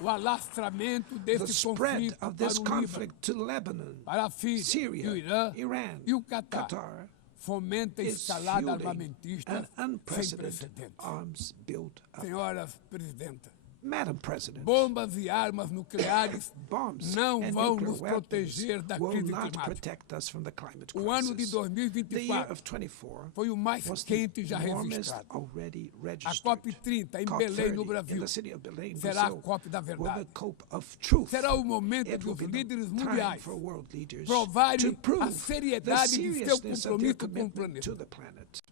o alastramento the desse spread conflito of this para o Líbano, conflict to Lebanon, para a Síria, Syria, o Irã Iran, e o Catar, Qatar, fomenta a is escalada fueling armamentista an sem unprecedented precedentes. arms build-up. Senhoras Presidenta, Madam President, bombas e armas nucleares bombs não and vão nuclear nos weapons proteger da will crise not climática. protect us from the climate O ano de crisis. The year 2024 of 24 foi o mais was the quente já warmest registrado. already A registered. COP30 em Belém, no COP30 in Brasil, the city of Belém, será a Brazil, COP da will verdade. the COP of truth. Será o momento It de will os be the líderes time mundiais for world leaders provarem to prove a the seriedade de seu seriousness of their compromisso com o commitment to planeta. the planet.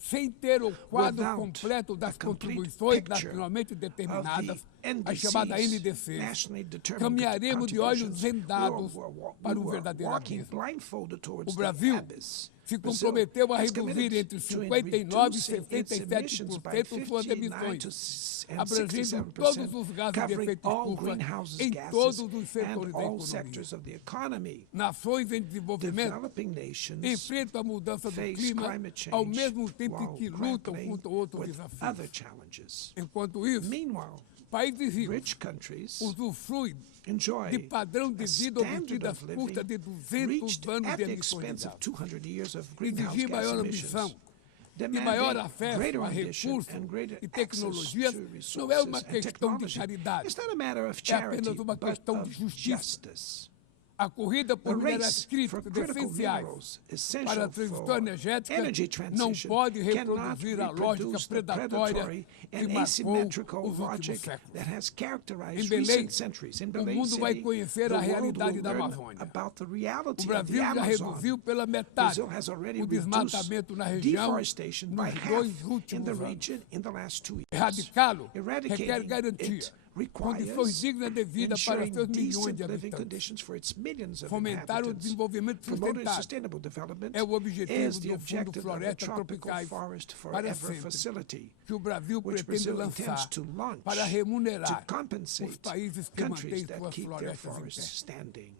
Sem ter o quadro Without completo das a complete contribuições picture nacionalmente determinadas, of the a chamada NDCs, NDC, nationally determined caminharemos de olhos contributions, vendados we para were um verdadeiro walking abismo. blindfolded towards O the Brasil abyss. se Brazil comprometeu a has reduzir committed entre to 59% e reducing its emissions by 67% suas 59 to emissões, and abrangendo todos 67%, os gases de covering efeito all estufa greenhouse em gases todos os and setores da all economia. sectors of the economy. Nações em desenvolvimento Developing nations enfrentam a mudança do face clima climate ao change mesmo tempo em while que lutam grappling contra outros with desafios. other challenges. Enquanto isso, Meanwhile, países ricos rich countries usufruem enjoy de padrão de a vida standard obtido às of custas de living 200 reached anos at de the emissões de expense of gases. 200 years of greenhouse Exigir gas maior emissions. ambição e Demanding maior acesso greater a ambition recursos and greater e access tecnologias to não é resources uma and questão de technology. caridade, It's not a matter of é charity, apenas uma but questão de of justiça. justice. A corrida The por minérios race for críticos critical essenciais minerals para a essential transição for energética energy não transition pode cannot reproduzir a lógica reproduce the predatória predatory que and marcou asymmetrical os últimos logic séculos. that has Em characterized Belém, recent centuries. In o Belém mundo vai City, conhecer the a world realidade will da learn Amazônia. about the O reality of Brasil the já Amazon. reduziu pela metade Brazil has already o reduced desmatamento na região deforestation by nos half dois in the últimos anos. region in the last 2 years. Erradicá-lo requer Eradicating garantia, it condições requires dignas de vida para ensuring seus milhões decent de living habitantes. conditions for its millions of Fomentar o inhabitants. desenvolvimento Promoting sustentável sustainable development é o objetivo is the do Fundo objective of the Florestas Tropical Tropicais Forest para Forever sempre, Facility, que o Brasil which pretende Brazil intends lançar to launch para remunerar to compensate os países que countries mantêm that suas keep their florestas em forests pé. standing.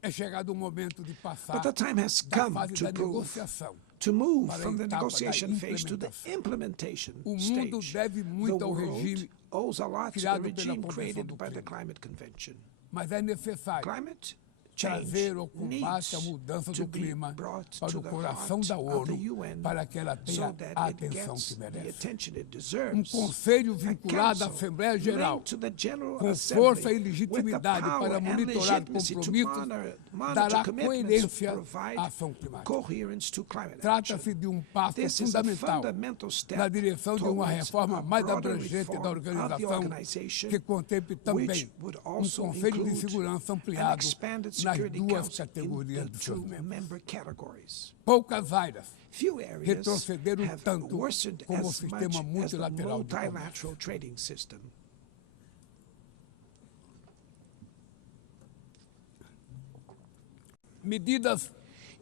É chegado o momento de passar But the time has da come fase to da prove, negociação to move para a from the etapa da negotiation phase to the implementação. implementation O mundo stage. deve The muito ao world regime owes a lot to the criado pela regime Convenção created do by the Clima. Climate Convention. Mas é necessário Climate change trazer o combate à needs mudança to do be clima brought para to o the coração heart da of the ONU UN para que ela tenha so that a it atenção gets que the merece. attention it Um deserves. conselho A vinculado à council Assembleia Geral, linked to the General com Assembly força e with the legitimidade power para and monitorar legitimacy to compromissos, monitor dará commitments, coerência provide à ação climática. coherence to climate action. Trata-se de um passo This is a fundamental fundamental step na direção de uma towards reforma a mais broader abrangente reform da of the organização, organization, que contemple which também would um also Conselho de include Segurança an ampliado expanded nas Security duas Council in categorias the de seus two membros. member categories. Poucas áreas Few areas retrocederam have tanto worsened como o as sistema much as the multilateral de comércio. multilateral trading system. Medidas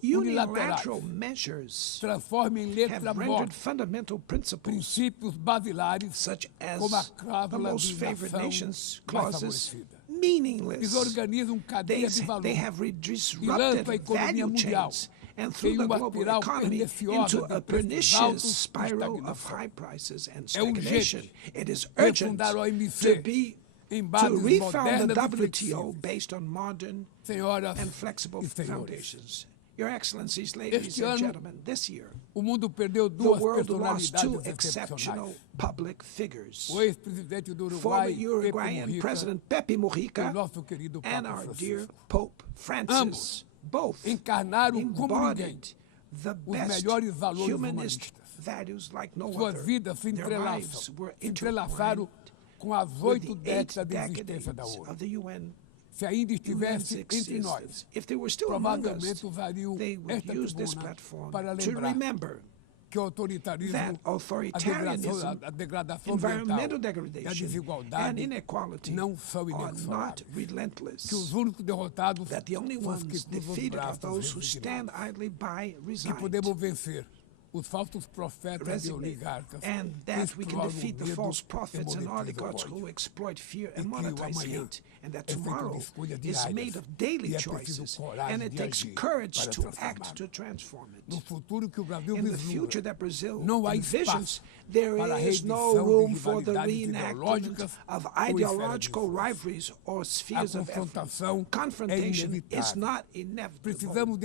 Unilateral unilaterais measures transformam em letra have rendered morta fundamental principles princípios basilares such as como a the cláusula most de favored nação nations mais clauses favorecida. meaningless. Desorganizam cadeia de valor They have e disrupted lançam a economia value mundial chains and em through the uma global espiral economy perniciosa into de a preços pernicious altos e spiral of estagnação. high prices and É urgente stagnation. It is urgent refundar o to OMC em bases to refound the modernas e WTO flexíveis. based on modern Senhoras and flexible e senhores, foundations. Your Excellencies, ladies este and ano gentlemen, this year, o mundo perdeu the duas world lost two personalidades exceptional excepcionais. public figures. O ex-presidente do Former Uruguai, Pepe Uruguayan Mujica, President Pepe e o Mujica nosso querido and Papa our dear Francisco. Pope Francis, both Encarnaram como ninguém embodied the os best melhores valores humanist humanistas. values like no Suas other. vidas se Their lives entrelaçam, were se entrelaçaram intertwined com as with 8 the 8 décadas de existência da decades ONU. of the UN. Se ainda UN's estivesse entre nós, existence. If they were still among us, provavelmente usariam they would esta use this tribuna platform para to lembrar remember que o autoritarismo, that authoritarianism, a degradação environmental ambiental e a degradation, and desigualdade inequality não são are not inexoráveis. relentless. Que os únicos derrotados That the only são os que ones cruzam os defeated are braços those who resignados. stand idly by, Que resigned, podemos vencer os falsos profetas e resignate, oligarcas and que that we can exploram defeat the o medo false e prophets and monetizam o oligarchs ódio. who exploit fear E and que o monetize amanhã hate, and that é feito de tomorrow escolhas is diárias made of daily e é preciso choices, coragem and it de takes agir courage para to act transformá-lo. to transform No it. futuro que o Brasil In the future vislumbra, that Brazil não há envisions, espaço There is no room for the reenactment of ideological rivalries or spheres of influence. Confrontation is not inevitable.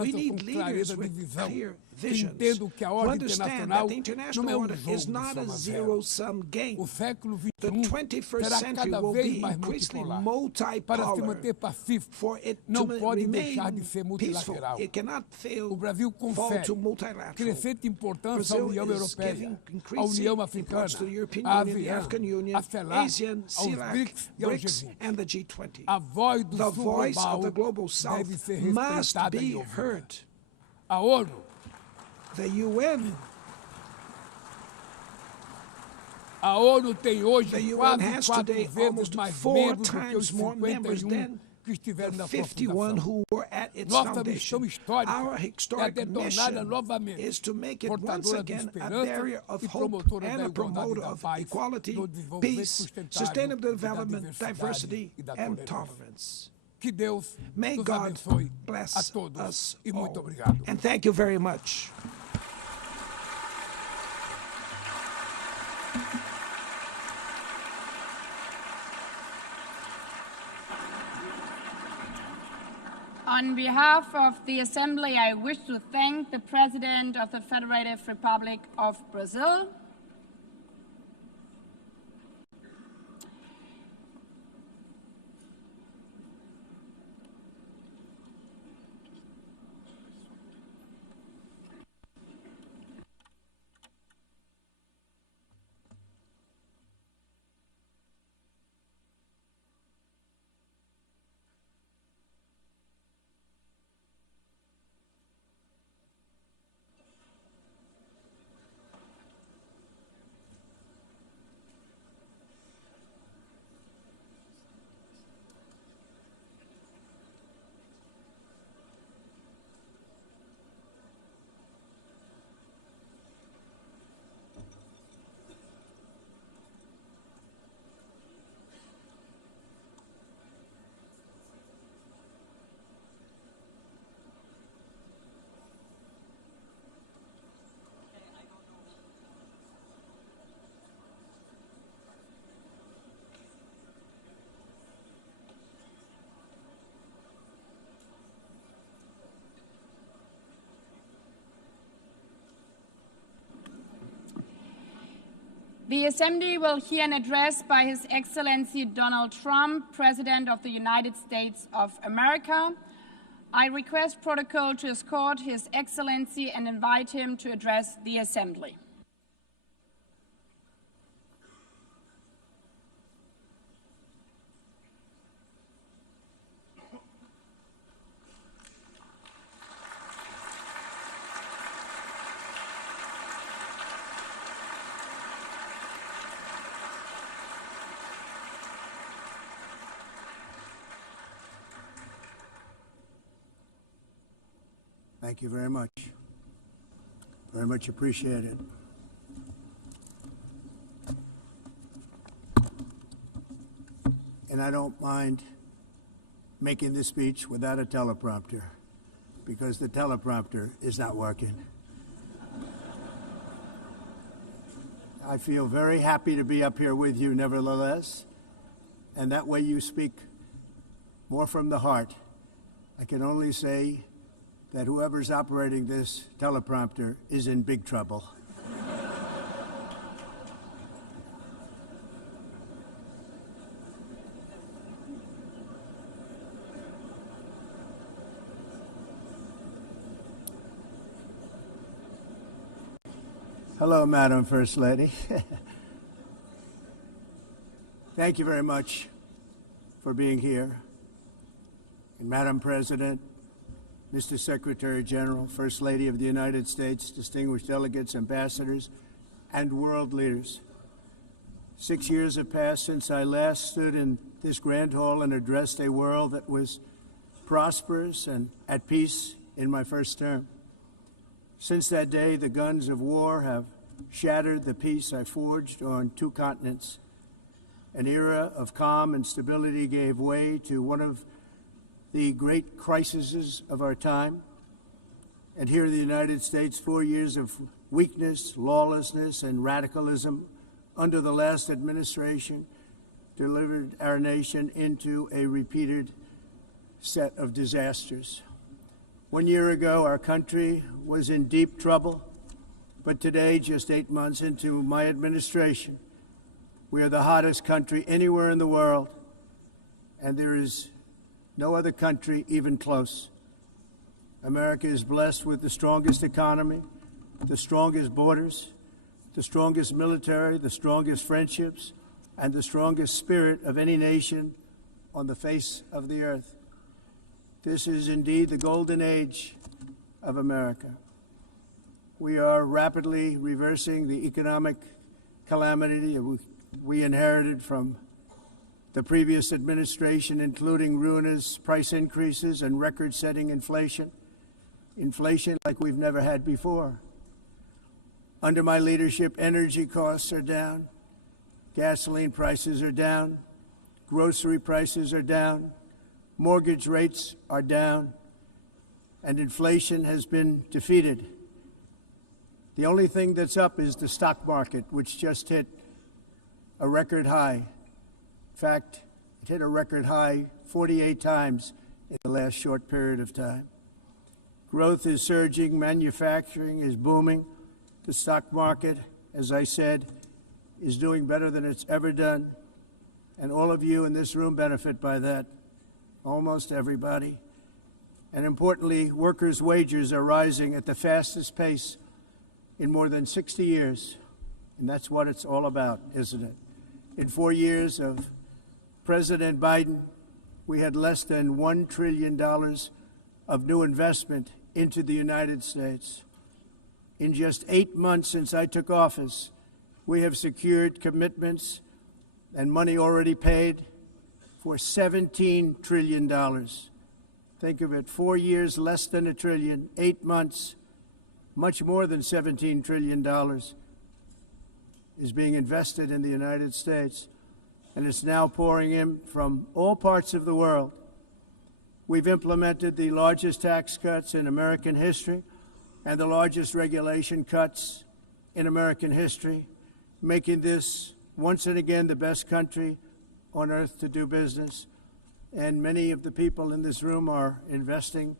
We need leaders with clear visions who understand that the international order is not a zero-sum game. The 21st century will be increasingly multipolar. For it to remain peaceful, it cannot fall to multilateral. Brazil is giving increasing importance to the European Union, the African Union, ASEAN, CELAC, BRICS, and the G20. The voice of the Global South must be heard. The UN. The UN has today almost 4 times more members than the 51 who were at its foundation. Our historic mission is to make it once again a barrier of hope and a promoter of equality, peace, sustainable development, diversity, and tolerance. May God bless us all. And thank you very much. On behalf of the Assembly, I wish to thank the President of the Federative Republic of Brazil, the Assembly will hear an address by His Excellency Donald Trump, President of the United States of America. I request protocol to escort His Excellency and invite him to address the Assembly. Thank you very much. Very much appreciated. And I don't mind making this speech without a teleprompter, because the teleprompter is not working. I feel very happy to be up here with you nevertheless, and that way you speak more from the heart. I can only say that whoever's operating this teleprompter is in big trouble. Hello, Madam First Lady. Thank you very much for being here. And Madam President, Mr. Secretary General, First Lady of the United States, distinguished delegates, ambassadors, and world leaders. 6 years have passed since I last stood in this grand hall and addressed a world that was prosperous and at peace in my first term. Since that day, the guns of war have shattered the peace I forged on 2 continents. An era of calm and stability gave way to one of the great crises of our time. And here in the United States, 4 years of weakness, lawlessness, and radicalism under the last administration delivered our nation into a repeated set of disasters. 1 year ago, our country was in deep trouble, but today, just 8 months into my administration, we are the hottest country anywhere in the world, and there is no other country even close. America is blessed with the strongest economy, the strongest borders, the strongest military, the strongest friendships, and the strongest spirit of any nation on the face of the earth. This is indeed the golden age of America. We are rapidly reversing the economic calamity we inherited from the previous administration, including ruinous price increases and record-setting inflation like we've never had before. Under my leadership, energy costs are down, gasoline prices are down, grocery prices are down, mortgage rates are down, and inflation has been defeated. The only thing that's up is the stock market, which just hit a record high. In fact, it hit a record high 48 times in the last short period of time. Growth is surging, manufacturing is booming. The stock market, as I said, is doing better than it's ever done. And all of you in this room benefit by that, almost everybody. And importantly, workers' wages are rising at the fastest pace in more than 60 years. And that's what it's all about, isn't it? In 4 years of President Biden, we had less than $1 trillion of new investment into the United States. In just 8 months since I took office, we have secured commitments and money already paid for $17 trillion. Think of it, 4 years, less than $1 trillion, 8 months, much more than $17 trillion is being invested in the United States, and it's now pouring in from all parts of the world. We've implemented the largest tax cuts in American history and the largest regulation cuts in American history, making this once and again the best country on earth to do business. And many of the people in this room are investing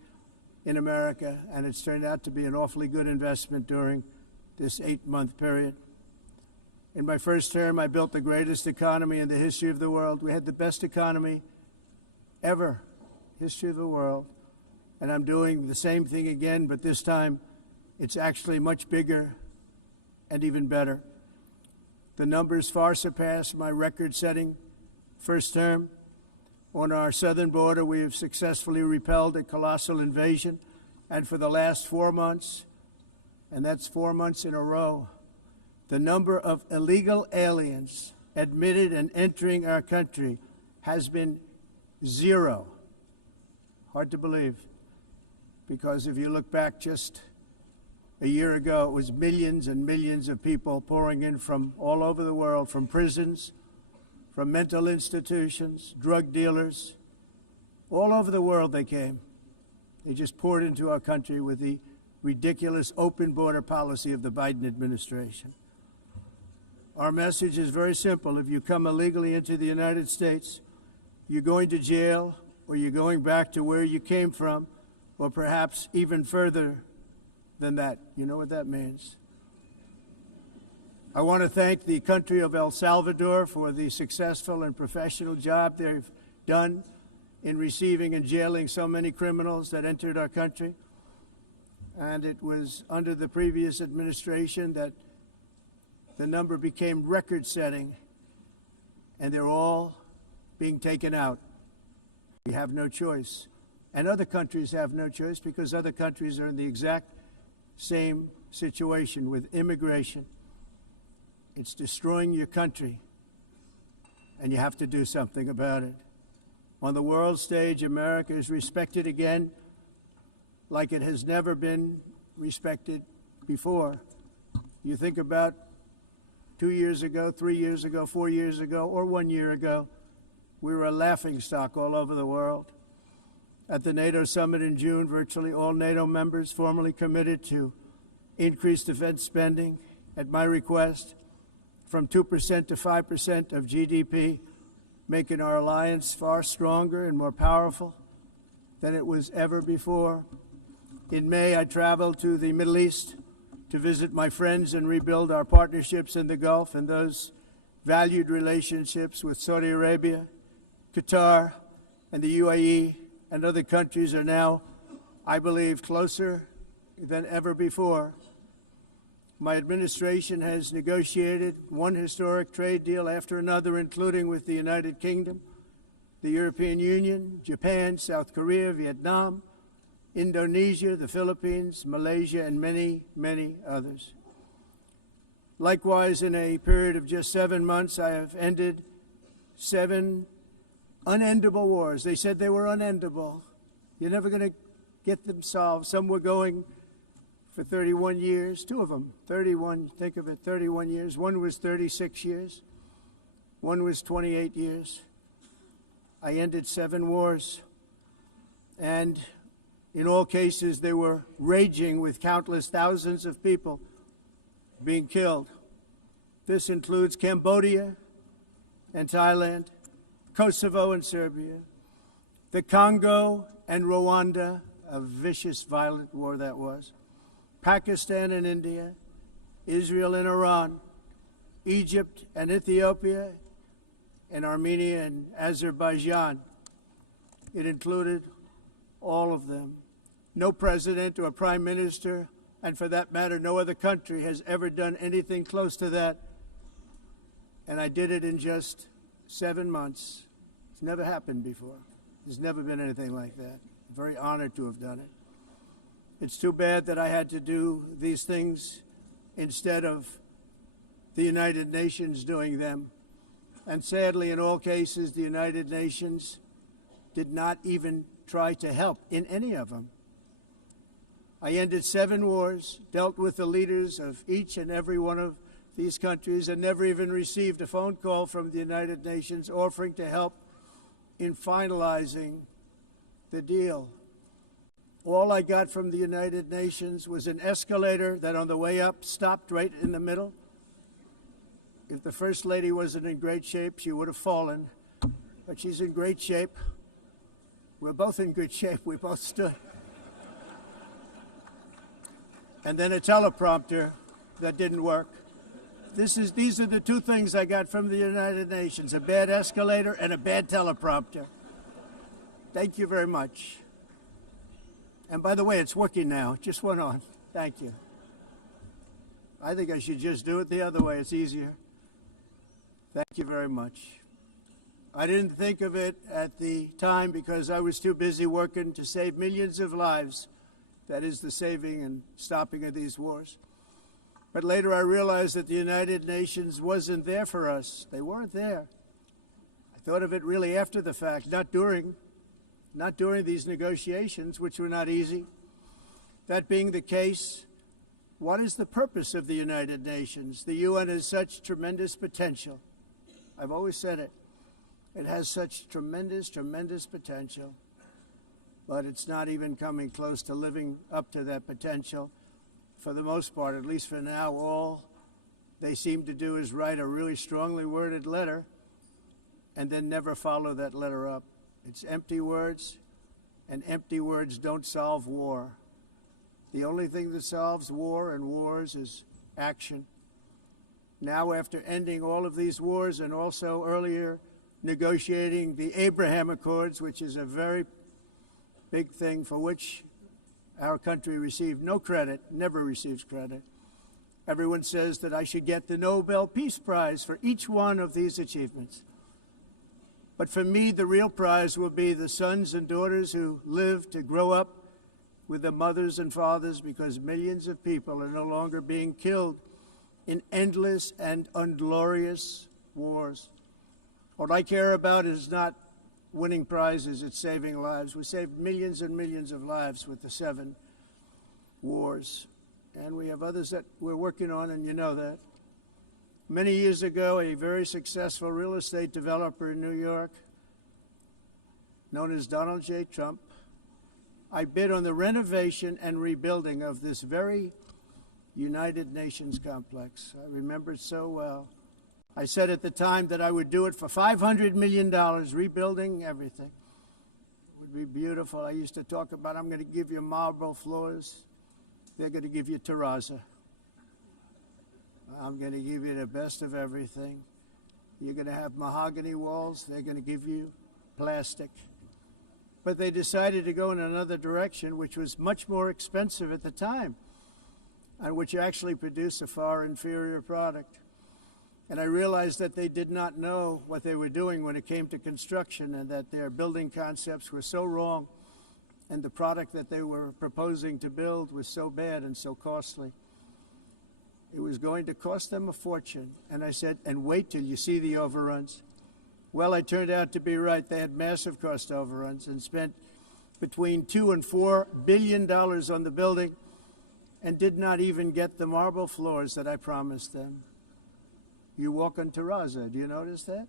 in America, and it's turned out to be an awfully good investment during this 8-month period. In my first term, I built the greatest economy in the history of the world. We had the best economy ever, history of the world. And I'm doing the same thing again, but this time it's actually much bigger and even better. The numbers far surpass my record-setting first term. On our southern border, we have successfully repelled a colossal invasion. And for the last 4 months, and that's 4 months in a row, the number of illegal aliens admitted and entering our country has been 0. Hard to believe, because if you look back just a year ago, it was millions and millions of people pouring in from all over the world, from prisons, from mental institutions, drug dealers. All over the world they came. They just poured into our country with the ridiculous open border policy of the Biden administration. Our message is very simple. If you come illegally into the United States, you're going to jail, or you're going back to where you came from, or perhaps even further than that. You know what that means. I want to thank the country of El Salvador for the successful and professional job they've done in receiving and jailing so many criminals that entered our country. And it was under the previous administration that the number became record-setting, and they're all being taken out. We have no choice. And other countries have no choice, because other countries are in the exact same situation with immigration. It's destroying your country, and you have to do something about it. On the world stage, America is respected again like it has never been respected before. You think about 2 years ago, 3 years ago, 4 years ago, or 1 year ago, we were a laughingstock all over the world. At the NATO summit in June, virtually all NATO members formally committed to increase defense spending at my request from 2% to 5% of GDP, making our alliance far stronger and more powerful than it was ever before. In May, I traveled to the Middle East to visit my friends and rebuild our partnerships in the Gulf and those valued relationships with Saudi Arabia, Qatar, and the UAE and other countries are now, I believe, closer than ever before. My administration has negotiated one historic trade deal after another, including with the United Kingdom, the European Union, Japan, South Korea, Vietnam, Indonesia, the Philippines, Malaysia, and many, many others. Likewise, in a period of just 7 months, I have ended 7 unendable wars. They said they were unendable. You're never going to get them solved. Some were going for 31 years, 2 of them, 31, think of it, 31 years. One was 36 years. One was 28 years. I ended 7 wars. And in all cases, they were raging with countless thousands of people being killed. This includes Cambodia and Thailand, Kosovo and Serbia, the Congo and Rwanda, a vicious, violent war that was, Pakistan and India, Israel and Iran, Egypt and Ethiopia, and Armenia and Azerbaijan. It included all of them. No president or prime minister, and for that matter, no other country has ever done anything close to that. And I did it in just 7 months. It's never happened before. There's never been anything like that. I'm very honored to have done it. It's too bad that I had to do these things instead of the United Nations doing them. And sadly, in all cases, the United Nations did not even try to help in any of them. I ended 7 wars, dealt with the leaders of each and every one of these countries, and never even received a phone call from the United Nations offering to help in finalizing the deal. All I got from the United Nations was an escalator that on the way up stopped right in the middle. If the First Lady wasn't in great shape, she would have fallen, but she's in great shape. We're both in good shape. We both stood. And then a teleprompter that didn't work. These are the 2 things I got from the United Nations, a bad escalator and a bad teleprompter. Thank you very much. And by the way, it's working now. It just went on. Thank you. I think I should just do it the other way. It's easier. Thank you very much. I didn't think of it at the time because I was too busy working to save millions of lives. That is the saving and stopping of these wars. But later I realized that the United Nations wasn't there for us. They weren't there. I thought of it really after the fact, not during these negotiations, which were not easy. That being the case, what is the purpose of the United Nations? The UN has such tremendous potential. I've always said it. It has such tremendous, tremendous potential, but it's not even coming close to living up to that potential. For the most part, at least for now, all they seem to do is write a really strongly worded letter and then never follow that letter up. It's empty words, and empty words don't solve war. The only thing that solves war and wars is action. Now, after ending all of these wars and also earlier negotiating the Abraham Accords, which is a very big thing for which our country received no credit, never receives credit. Everyone says that I should get the Nobel Peace Prize for each one of these achievements. But for me, the real prize will be the sons and daughters who live to grow up with the mothers and fathers, because millions of people are no longer being killed in endless and unglorious wars. What I care about is not winning prizes, it's saving lives. We saved millions and millions of lives with the 7 wars. And we have others that we're working on, and you know that. Many years ago, a very successful real estate developer in New York, known as Donald J. Trump, I bid on the renovation and rebuilding of this very United Nations complex. I remember it so well. I said at the time that I would do it for $500 million, rebuilding everything. It would be beautiful. I used to talk about, I'm going to give you marble floors. They're going to give you terrazzo. I'm going to give you the best of everything. You're going to have mahogany walls. They're going to give you plastic. But they decided to go in another direction, which was much more expensive at the time, and which actually produced a far inferior product. And I realized that they did not know what they were doing when it came to construction, and that their building concepts were so wrong, and the product that they were proposing to build was so bad and so costly. It was going to cost them a fortune. And I said, and wait till you see the overruns. Well, I turned out to be right. They had massive cost overruns and spent between $2 and $4 billion on the building and did not even get the marble floors that I promised them. You walk on terrazzo. Do you notice that?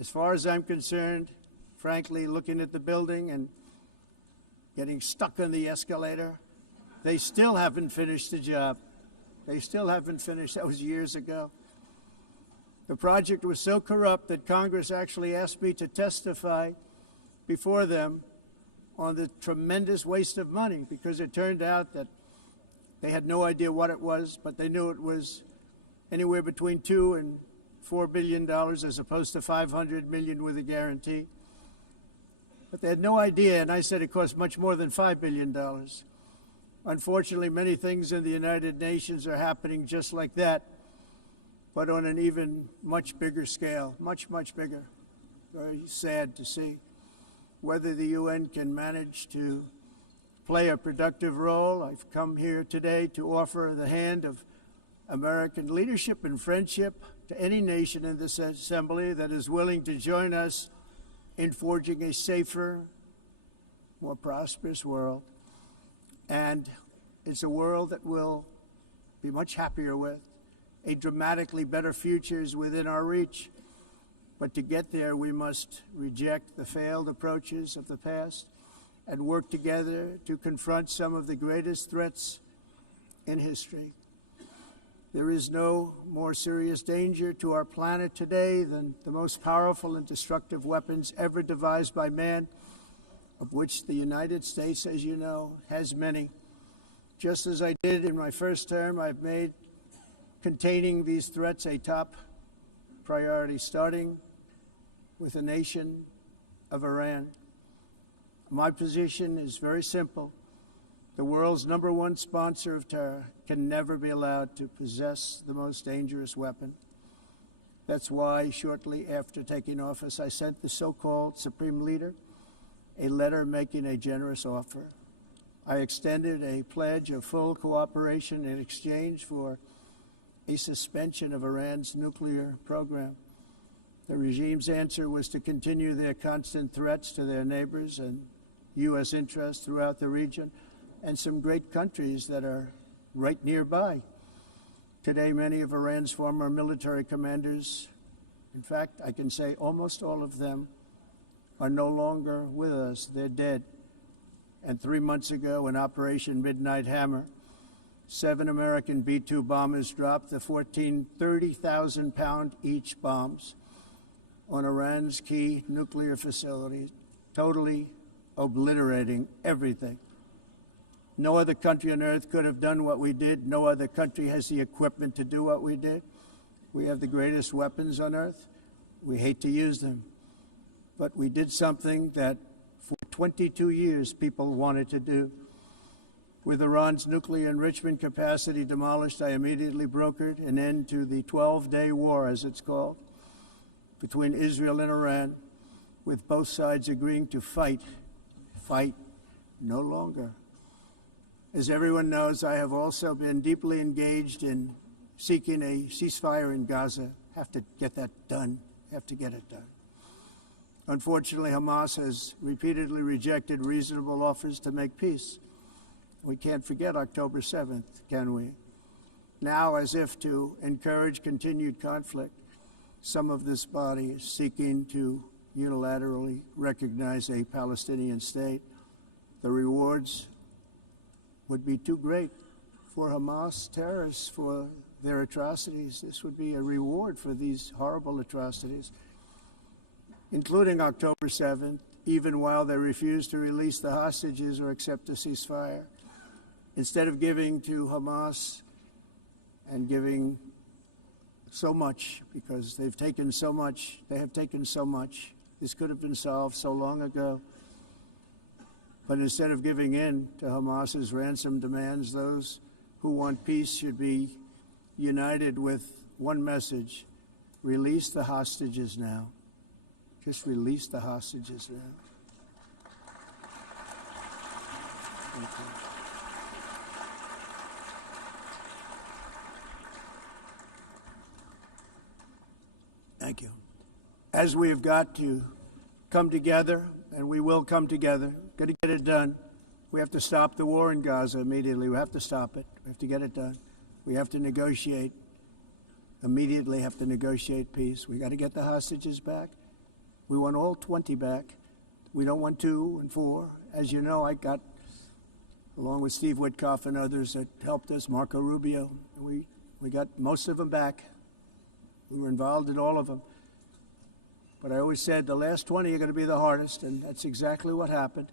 As far as I'm concerned, frankly, looking at the building and getting stuck on the escalator, they still haven't finished the job. They still haven't finished. That was years ago. The project was so corrupt that Congress actually asked me to testify before them on the tremendous waste of money, because it turned out that they had no idea what it was, but they knew it was anywhere between $2 and $4 billion as opposed to $500 million with a guarantee. But they had no idea, and I said it cost much more than $5 billion. Unfortunately, many things in the United Nations are happening just like that, but on an even much bigger scale, much, much bigger. Very sad to see whether the UN can manage to play a productive role. I've come here today to offer the hand of American leadership and friendship to any nation in this assembly that is willing to join us in forging a safer, more prosperous world. And it's a world that we'll be much happier with. A dramatically better future is within our reach. But to get there, we must reject the failed approaches of the past and work together to confront some of the greatest threats in history. There is no more serious danger to our planet today than the most powerful and destructive weapons ever devised by man, of which the United States, as you know, has many. Just as I did in my first term, I've made containing these threats a top priority, starting with the nation of Iran. My position is very simple. The world's #1 sponsor of terror can never be allowed to possess the most dangerous weapon. That's why, shortly after taking office, I sent the so-called Supreme Leader a letter making a generous offer. I extended a pledge of full cooperation in exchange for a suspension of Iran's nuclear program. The regime's answer was to continue their constant threats to their neighbors and U.S. interests throughout the region and some great countries that are right nearby. Today, many of Iran's former military commanders, in fact, I can say almost all of them, are no longer with us. They're dead. And 3 months ago, in Operation Midnight Hammer, 7 American B-2 bombers dropped the 14 30,000-pound each bombs on Iran's key nuclear facilities, totally obliterating everything. No other country on earth could have done what we did. No other country has the equipment to do what we did. We have the greatest weapons on earth. We hate to use them. But we did something that for 22 years people wanted to do. With Iran's nuclear enrichment capacity demolished, I immediately brokered an end to the 12-day war, as it's called, between Israel and Iran, with both sides agreeing to fight no longer. As everyone knows, I have also been deeply engaged in seeking a ceasefire in Gaza. Have to get that done. Have to get it done. Unfortunately, Hamas has repeatedly rejected reasonable offers to make peace. We can't forget October 7th, can we? Now, as if to encourage continued conflict, some of this body is seeking to unilaterally recognize a Palestinian state. The rewards would be too great for Hamas terrorists for their atrocities. This would be a reward for these horrible atrocities, including October 7th, even while they refuse to release the hostages or accept a ceasefire. Instead of giving to Hamas and giving so much, because they've taken so much, they have taken so much. This could have been solved so long ago. But instead of giving in to Hamas's ransom demands, those who want peace should be united with one message: release the hostages now. Just release the hostages now. Thank you. Thank you. As we have got to come together, and we will come together, got to get it done. We have to stop the war in Gaza immediately. We have to stop it. We have to get it done. We have to negotiate. Immediately have to negotiate peace. We got to get the hostages back. We want all 20 back. We don't want 2 and 4. As you know, I got, along with Steve Witkoff and others that helped us, Marco Rubio, we got most of them back. We were involved in all of them. But I always said the last 20 are going to be the hardest, and that's exactly what happened.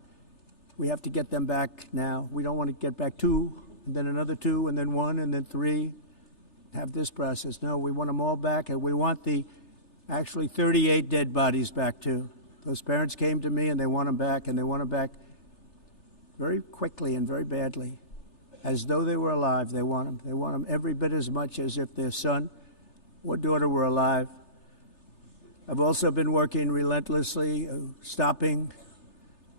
We have to get them back now. We don't want to get back 2, and then another 2, and then 1, and then 3. Have this process. No, we want them all back, and we want the actually 38 dead bodies back too. Those parents came to me, and they want them back, and they want them back very quickly and very badly. As though they were alive, they want them. They want them every bit as much as if their son or daughter were alive. I've also been working relentlessly, stopping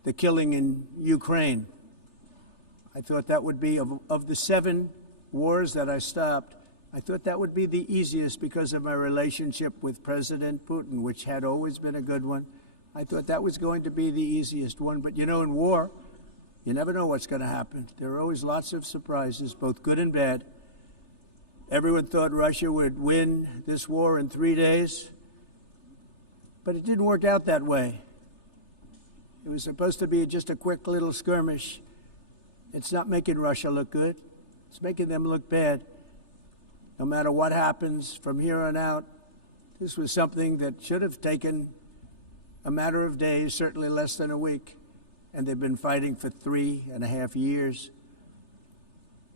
the killing in Ukraine. I thought that would be, of the 7 wars that I stopped, I thought that would be the easiest because of my relationship with President Putin, which had always been a good one. I thought that was going to be the easiest one. But you know, in war, you never know what's going to happen. There are always lots of surprises, both good and bad. Everyone thought Russia would win this war in 3 days, but it didn't work out that way. It was supposed to be just a quick little skirmish. It's not making Russia look good. It's making them look bad. No matter what happens from here on out, this was something that should have taken a matter of days, certainly less than a week. And they've been fighting for 3.5 years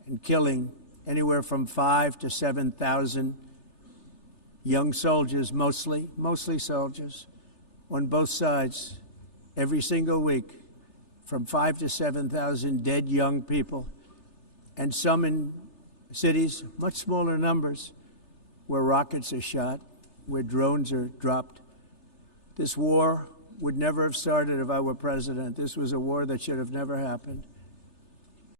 and killing anywhere from 5,000 to 7,000 young soldiers, mostly soldiers, on both sides, every single week, from 5,000 to 7,000 dead young people, and some in cities, much smaller numbers, where rockets are shot, where drones are dropped. This war would never have started if I were president. This was a war that should have never happened.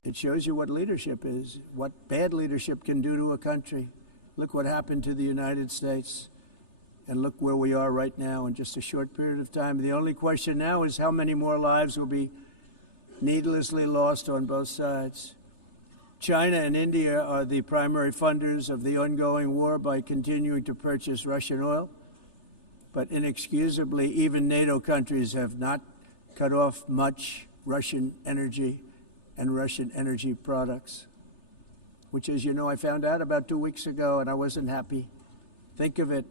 It shows you what leadership is, what bad leadership can do to a country. Look what happened to the United States, and look where we are right now in just a short period of time. The only question now is how many more lives will be needlessly lost on both sides. China and India are the primary funders of the ongoing war by continuing to purchase Russian oil. But inexcusably, even NATO countries have not cut off much Russian energy and Russian energy products, which, as you know, I found out about 2 weeks ago, and I wasn't happy. Think of it.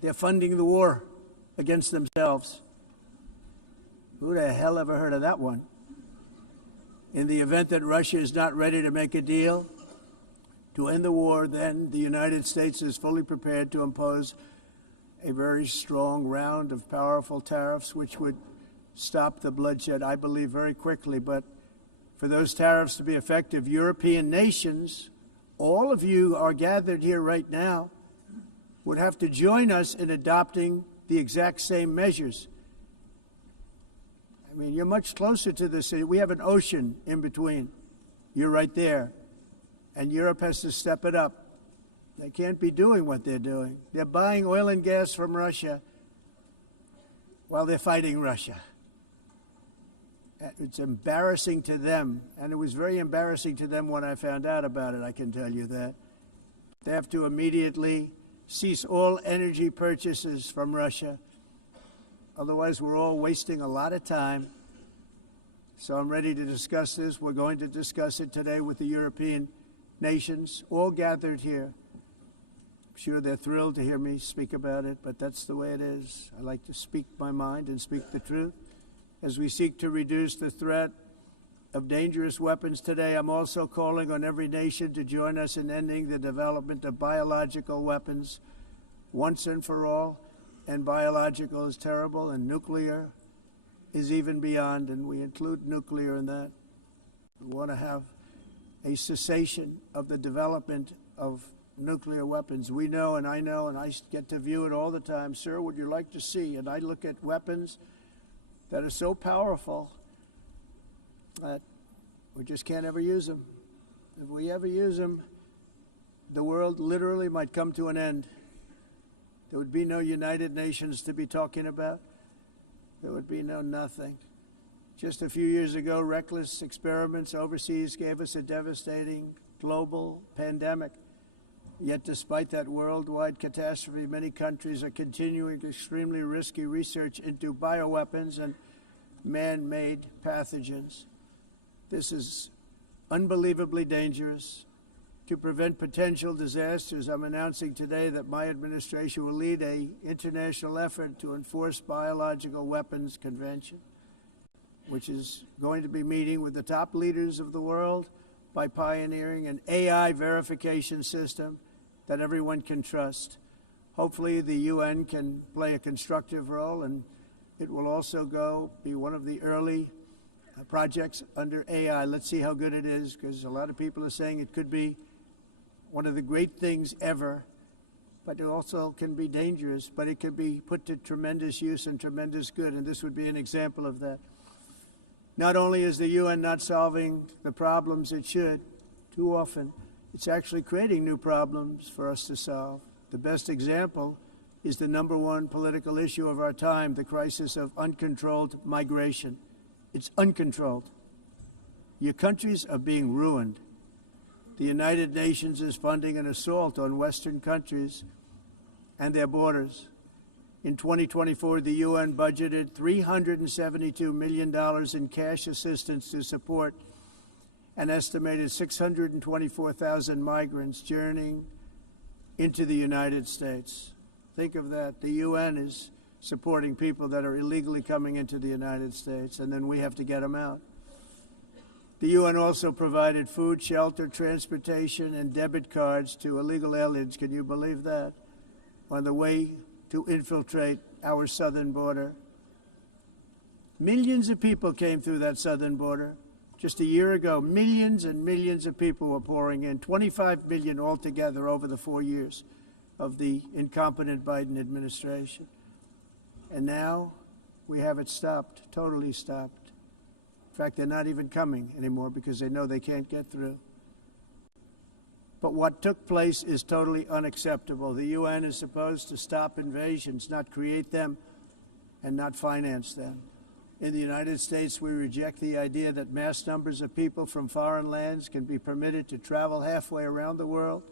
They're funding the war against themselves. Who the hell ever heard of that one? In the event that Russia is not ready to make a deal to end the war, then the United States is fully prepared to impose a very strong round of powerful tariffs, which would stop the bloodshed, I believe, very quickly. But for those tariffs to be effective, European nations, all of you are gathered here right now, would have to join us in adopting the exact same measures. I mean, you're much closer to the city. We have an ocean in between. You're right there. And Europe has to step it up. They can't be doing what they're doing. They're buying oil and gas from Russia while they're fighting Russia. It's embarrassing to them, and it was very embarrassing to them when I found out about it, I can tell you that. They have to immediately cease all energy purchases from Russia. Otherwise, we're all wasting a lot of time. So I'm ready to discuss this. We're going to discuss it today with the European nations, all gathered here. I'm sure they're thrilled to hear me speak about it, but that's the way it is. I like to speak my mind and speak the truth. As we seek to reduce the threat of dangerous weapons today, I'm also calling on every nation to join us in ending the development of biological weapons once and for all. And biological is terrible, and nuclear is even beyond, and we include nuclear in that. We want to have a cessation of the development of nuclear weapons. We know, and I get to view it all the time. Sir, would you like to see? And I look at weapons that are so powerful that we just can't ever use them. If we ever use them, the world literally might come to an end. There would be no United Nations to be talking about. There would be no nothing. Just a few years ago, reckless experiments overseas gave us a devastating global pandemic. Yet despite that worldwide catastrophe, many countries are continuing extremely risky research into bioweapons and man-made pathogens. This is unbelievably dangerous. To prevent potential disasters, I'm announcing today that my administration will lead an international effort to enforce Biological Weapons Convention, which is going to be meeting with the top leaders of the world by pioneering an AI verification system that everyone can trust. Hopefully the UN can play a constructive role, and it will also be one of the early projects under AI. Let's see how good it is, because a lot of people are saying it could be one of the great things ever, but it also can be dangerous, but it can be put to tremendous use and tremendous good, and this would be an example of that. Not only is the UN not solving the problems it should, too often, it's actually creating new problems for us to solve. The best example is the #1 political issue of our time, the crisis of uncontrolled migration. It's uncontrolled. Your countries are being ruined. The United Nations is funding an assault on Western countries and their borders. In 2024, the UN budgeted $372 million in cash assistance to support an estimated 624,000 migrants journeying into the United States. Think of that. The UN is supporting people that are illegally coming into the United States, and then we have to get them out. The UN also provided food, shelter, transportation, and debit cards to illegal aliens. Can you believe that? On the way to infiltrate our southern border. Millions of people came through that southern border. Just a year ago, millions and millions of people were pouring in, 25 million altogether over the 4 years of the incompetent Biden administration. And now we have it stopped, totally stopped. In fact, they're not even coming anymore because they know they can't get through. But what took place is totally unacceptable. The UN is supposed to stop invasions, not create them and not finance them. In the United States, we reject the idea that mass numbers of people from foreign lands can be permitted to travel halfway around the world,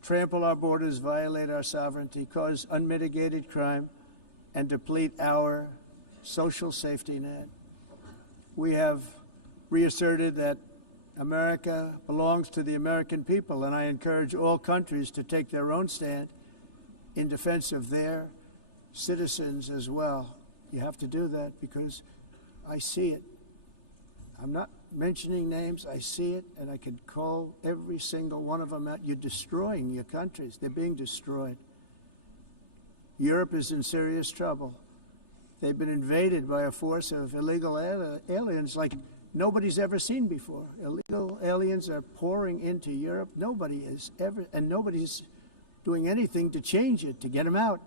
trample our borders, violate our sovereignty, cause unmitigated crime, and deplete our social safety net. We have reasserted that America belongs to the American people, and I encourage all countries to take their own stand in defense of their citizens as well. You have to do that because I see it. I'm not mentioning names. I see it, and I could call every single one of them out. You're destroying your countries. They're being destroyed. Europe is in serious trouble. They've been invaded by a force of illegal aliens like nobody's ever seen before. Illegal aliens are pouring into Europe. Nobody is ever, and nobody's doing anything to change it, to get them out.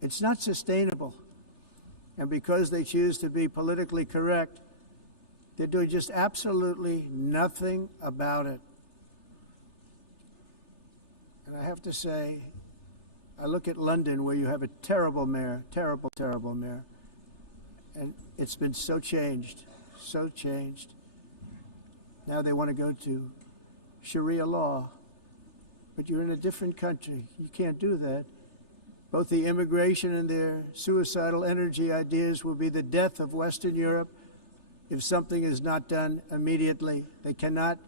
It's not sustainable. And because they choose to be politically correct, they're doing just absolutely nothing about it. And I have to say, I look at London, where you have a terrible mayor, terrible, terrible mayor, and it's been so changed, so changed. Now they want to go to Sharia law, but you're in a different country. You can't do that. Both the immigration and their suicidal energy ideas will be the death of Western Europe if something is not done immediately. They cannot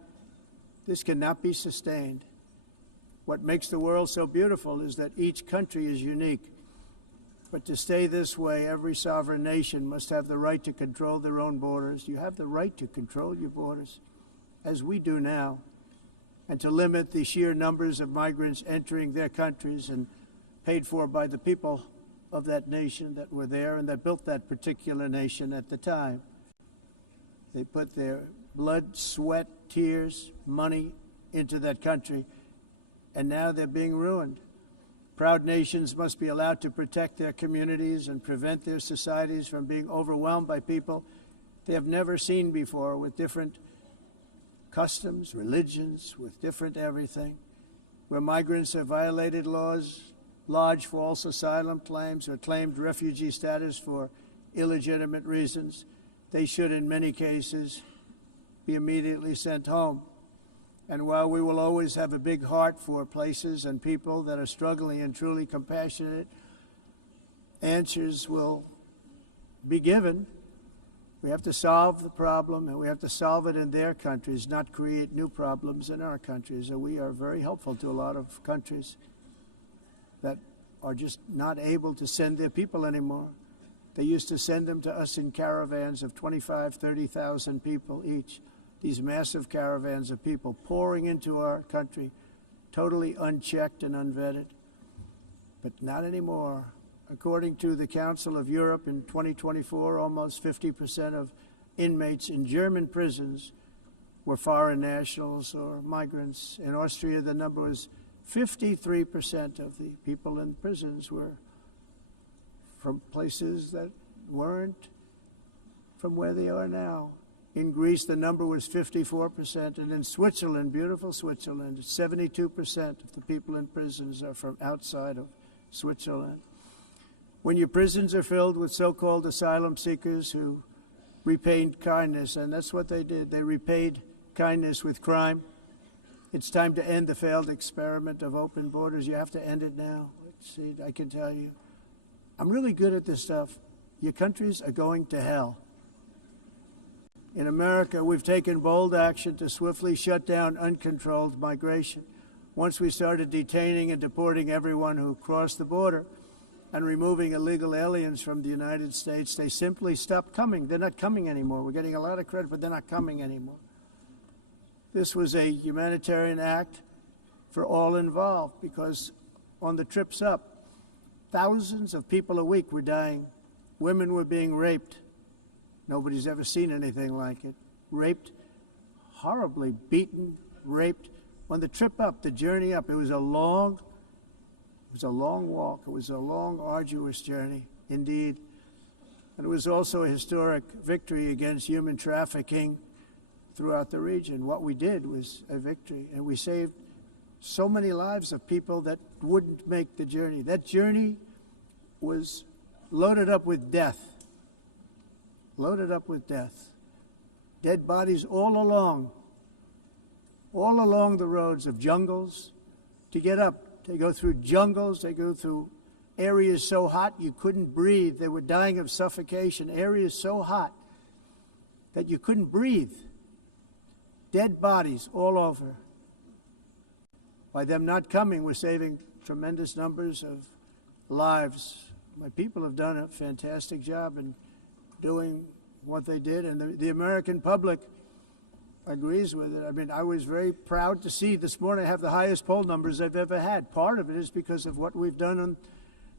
This cannot be sustained. What makes the world so beautiful is that each country is unique. But to stay this way, every sovereign nation must have the right to control their own borders. You have the right to control your borders, as we do now, and to limit the sheer numbers of migrants entering their countries and paid for by the people of that nation that were there and that built that particular nation at the time. They put their blood, sweat, tears, money into that country, and now they're being ruined. Proud nations must be allowed to protect their communities and prevent their societies from being overwhelmed by people they have never seen before, with different customs, religions, with different everything. Where migrants have violated laws, lodged false asylum claims, or claimed refugee status for illegitimate reasons, they should, in many cases, be immediately sent home. And while we will always have a big heart for places and people that are struggling and truly compassionate, answers will be given. We have to solve the problem, and we have to solve it in their countries, not create new problems in our countries. And we are very helpful to a lot of countries that are just not able to send their people anymore. They used to send them to us in caravans of 25,000, 30,000 people each. These massive caravans of people pouring into our country, totally unchecked and unvetted. But not anymore. According to the Council of Europe in 2024, almost 50% of inmates in German prisons were foreign nationals or migrants. In Austria, the number was 53% of the people in prisons were from places that weren't from where they are now. In Greece, the number was 54%, and in Switzerland, beautiful Switzerland, 72% of the people in prisons are from outside of Switzerland. When your prisons are filled with so-called asylum seekers who repaid kindness, and that's what they did, they repaid kindness with crime, it's time to end the failed experiment of open borders. You have to end it now. Let's see, I can tell you. I'm really good at this stuff. Your countries are going to hell. In America, we've taken bold action to swiftly shut down uncontrolled migration. Once we started detaining and deporting everyone who crossed the border and removing illegal aliens from the United States, they simply stopped coming. They're not coming anymore. We're getting a lot of credit, but they're not coming anymore. This was a humanitarian act for all involved, because on the trips up, thousands of people a week were dying. Women were being raped. Nobody's ever seen anything like it. Raped, horribly beaten, raped. On the trip up, the journey up, it was a long walk. It was a long, arduous journey, indeed. And it was also a historic victory against human trafficking throughout the region. What we did was a victory, and we saved so many lives of people that wouldn't make the journey. That journey was loaded up with death. Loaded up with death. Dead bodies all along the roads of jungles to get up. They go through jungles, they go through areas so hot you couldn't breathe. They were dying of suffocation, areas so hot that you couldn't breathe. Dead bodies all over. By them not coming, we're saving tremendous numbers of lives. My people have done a fantastic job in doing what they did, and the American public agrees with it. I mean, I was very proud to see this morning I have the highest poll numbers I've ever had. Part of it is because of what we've done on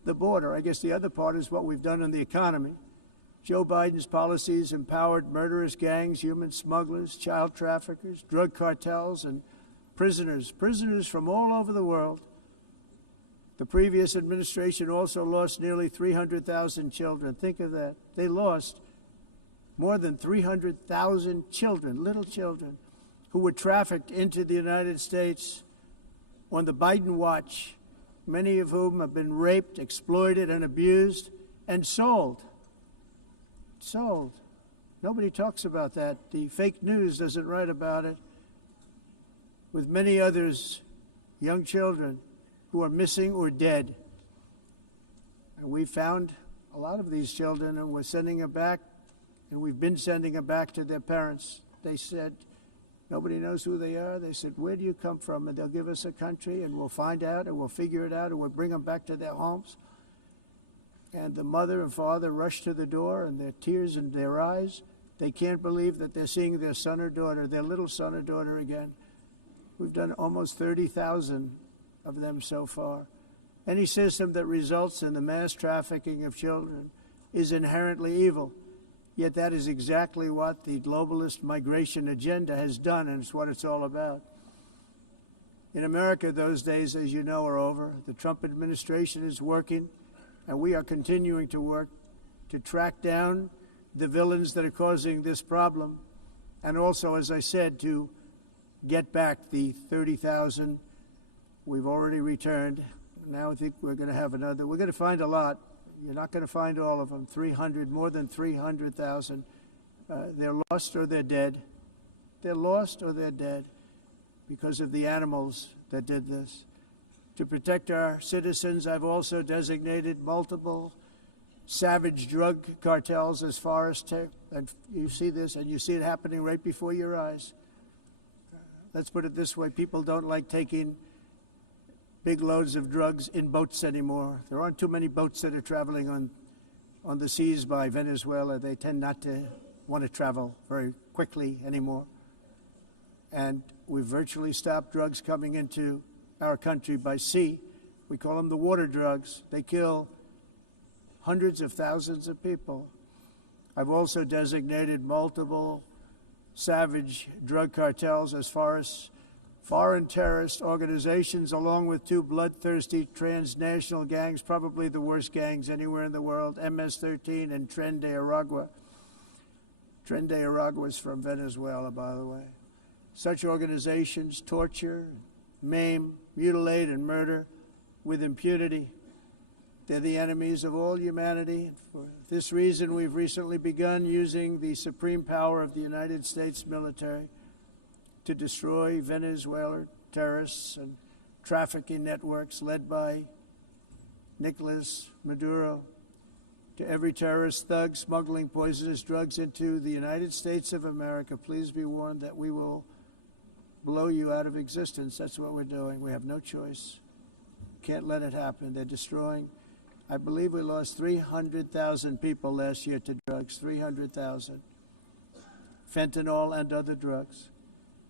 the border. I guess the other part is what we've done on the economy. Joe Biden's policies empowered murderous gangs, human smugglers, child traffickers, drug cartels, and prisoners from all over the world. The previous administration also lost nearly 300,000 children. Think of that. They lost more than 300,000 children, little children, who were trafficked into the United States on the Biden watch, many of whom have been raped, exploited, and abused, and sold. Sold. Nobody talks about that. The fake news doesn't write about it. With many others, young children who are missing or dead. And we found a lot of these children, and we're sending them back, and we've been sending them back to their parents. They said, Nobody knows who they are. They said, where do you come from? And they'll give us a country, and we'll find out, and we'll figure it out, and we'll bring them back to their homes. And the mother and father rush to the door, and their tears in their eyes. They can't believe that they're seeing their son or daughter, their little son or daughter again. We've done almost 30,000 of them so far. Any system that results in the mass trafficking of children is inherently evil. Yet that is exactly what the globalist migration agenda has done, and it's what it's all about. In America, those days, as you know, are over. The Trump administration is working, and we are continuing to work to track down the villains that are causing this problem, and also, as I said, to get back the 30,000 we've already returned. Now I think we're going to have another. We're going to find a lot. You're not going to find all of them. 300, more than 300,000. They're lost or they're dead. They're lost or they're dead because of the animals that did this. To protect our citizens, I've also designated multiple savage drug cartels as far as and you see this, and you see it happening right before your eyes. Let's put it this way. People don't like taking big loads of drugs in boats anymore. There aren't too many boats that are traveling on the seas by Venezuela. They tend not to want to travel very quickly anymore. And we've virtually stopped drugs coming into our country by sea. We call them the water drugs. They kill hundreds of thousands of people. I've also designated multiple savage drug cartels as far as foreign terrorist organizations, along with two bloodthirsty transnational gangs, probably the worst gangs anywhere in the world, MS-13 and Tren de Aragua. Tren de Aragua is from Venezuela, by the way. Such organizations torture, maim, mutilate, and murder with impunity. They're the enemies of all humanity. For this reason, we've recently begun using the supreme power of the United States military to destroy Venezuelan terrorists and trafficking networks led by Nicolas Maduro. To every terrorist thug smuggling poisonous drugs into the United States of America, please be warned that we will blow you out of existence. That's what we're doing. We have no choice. Can't let it happen. They're destroying. I believe we lost 300,000 people last year to drugs, 300,000. Fentanyl and other drugs.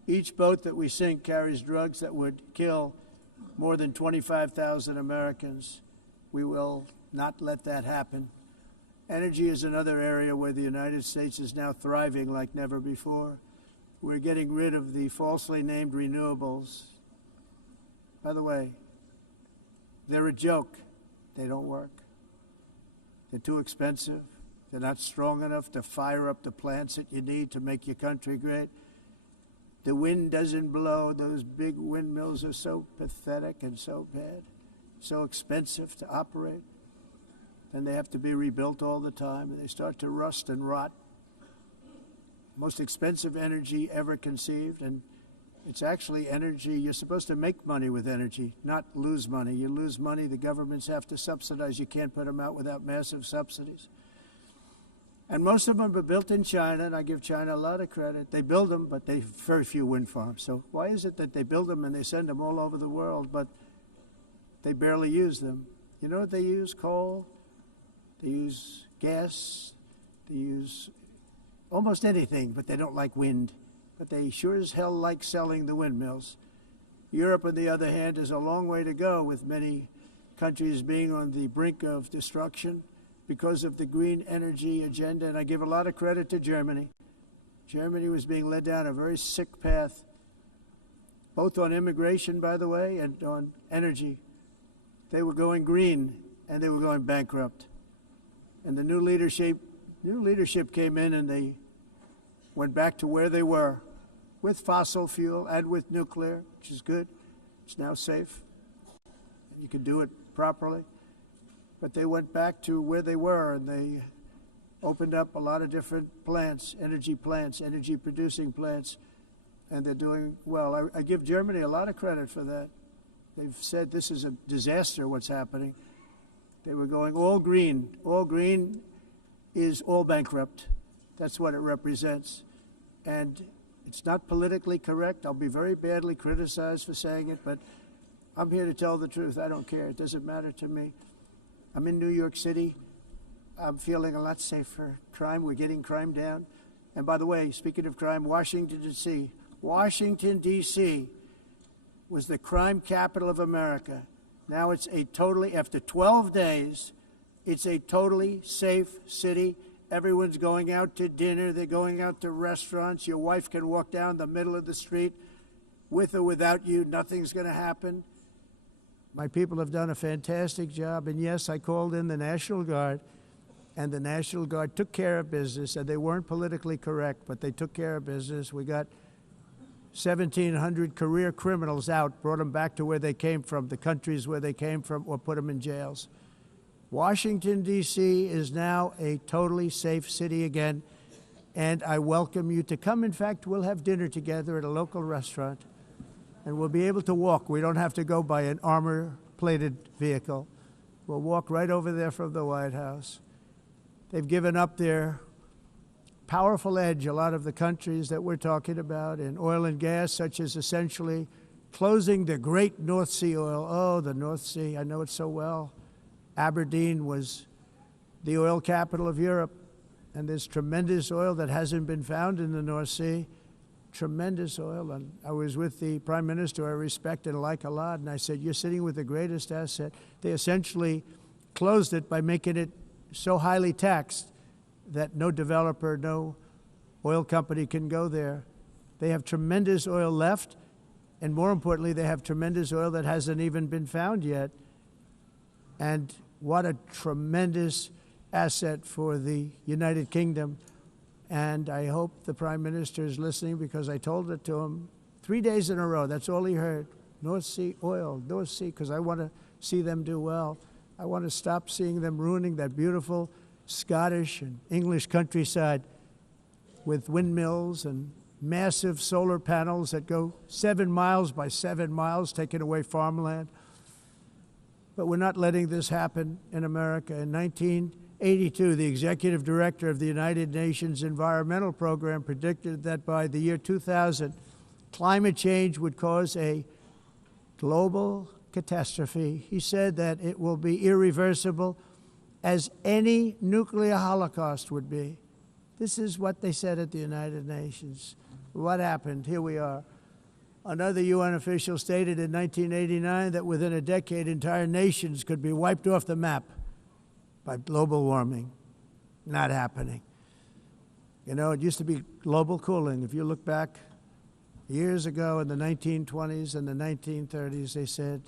Each boat that we sink carries drugs that would kill more than 25,000 Americans. We will not let that happen. Energy is another area where the United States is now thriving like never before. We're getting rid of the falsely named renewables. By the way, they're a joke. They don't work. They're too expensive. They're not strong enough to fire up the plants that you need to make your country great. The wind doesn't blow. Those big windmills are so pathetic and so bad, so expensive to operate. And they have to be rebuilt all the time, and they start to rust and rot. Most expensive energy ever conceived, and it's actually energy. You're supposed to make money with energy, not lose money. You lose money, the governments have to subsidize. You can't put them out without massive subsidies. And most of them are built in China, and I give China a lot of credit. They build them, but they have very few wind farms. So why is it that they build them and they send them all over the world, but they barely use them? You know what they use? Coal. They use gas. They use almost anything, but they don't like wind. But they sure as hell like selling the windmills. Europe, on the other hand, is a long way to go, with many countries being on the brink of destruction because of the green energy agenda, and I give a lot of credit to Germany. Germany was being led down a very sick path, both on immigration, by the way, and on energy. They were going green, and they were going bankrupt. And the new leadership came in, and they went back to where they were, with fossil fuel and with nuclear, which is good. It's now safe. You can do it properly. But they went back to where they were, and they opened up a lot of different plants, energy-producing plants, and they're doing well. I give Germany a lot of credit for that. They've said this is a disaster, what's happening. They were going all green. All green is all bankrupt. That's what it represents. And It's not politically correct. I'll be very badly criticized for saying it, but I'm here to tell the truth. I don't care. It doesn't matter to me. I'm in New York City. I'm feeling a lot safer. Crime, we're getting crime down. And by the way, speaking of crime, Washington, D.C. Washington, D.C. was the crime capital of America. Now it's a totally, after 12 days, it's a totally safe city. Everyone's going out to dinner. They're going out to restaurants. Your wife can walk down the middle of the street with or without you. Nothing's going to happen. My people have done a fantastic job. And yes, I called in the National Guard, and the National Guard took care of business. And they weren't politically correct, but they took care of business. We got 1,700 career criminals out, brought them back to where they came from, the countries where they came from, or put them in jails. Washington, D.C. is now a totally safe city again, and I welcome you to come. In fact, we'll have dinner together at a local restaurant, and we'll be able to walk. We don't have to go by an armor-plated vehicle. We'll walk right over there from the White House. They've given up their powerful edge, a lot of the countries that we're talking about, in oil and gas, such as essentially closing the great North Sea oil. Oh, the North Sea, I know it so well. Aberdeen was the oil capital of Europe, and there's tremendous oil that hasn't been found in the North Sea. Tremendous oil. And I was with the Prime Minister I respect and like a lot, and I said, you're sitting with the greatest asset. They essentially closed it by making it so highly taxed that no developer, no oil company can go there. They have tremendous oil left, and more importantly, they have tremendous oil that hasn't even been found yet. And what a tremendous asset for the United Kingdom. And I hope the Prime Minister is listening, because I told it to him 3 days in a row. That's all he heard. North Sea oil, North Sea, because I want to see them do well. I want to stop seeing them ruining that beautiful Scottish and English countryside with windmills and massive solar panels that go 7 miles by 7 miles, taking away farmland. But we're not letting this happen in America. In 1982, the executive director of the United Nations Environmental Program predicted that by the year 2000, climate change would cause a global catastrophe. He said that it will be irreversible, as any nuclear holocaust would be. This is what they said at the United Nations. What happened? Here we are. Another UN official stated in 1989 that within a decade, entire nations could be wiped off the map by global warming. Not happening. You know, it used to be global cooling. If you look back years ago in the 1920s and the 1930s, they said,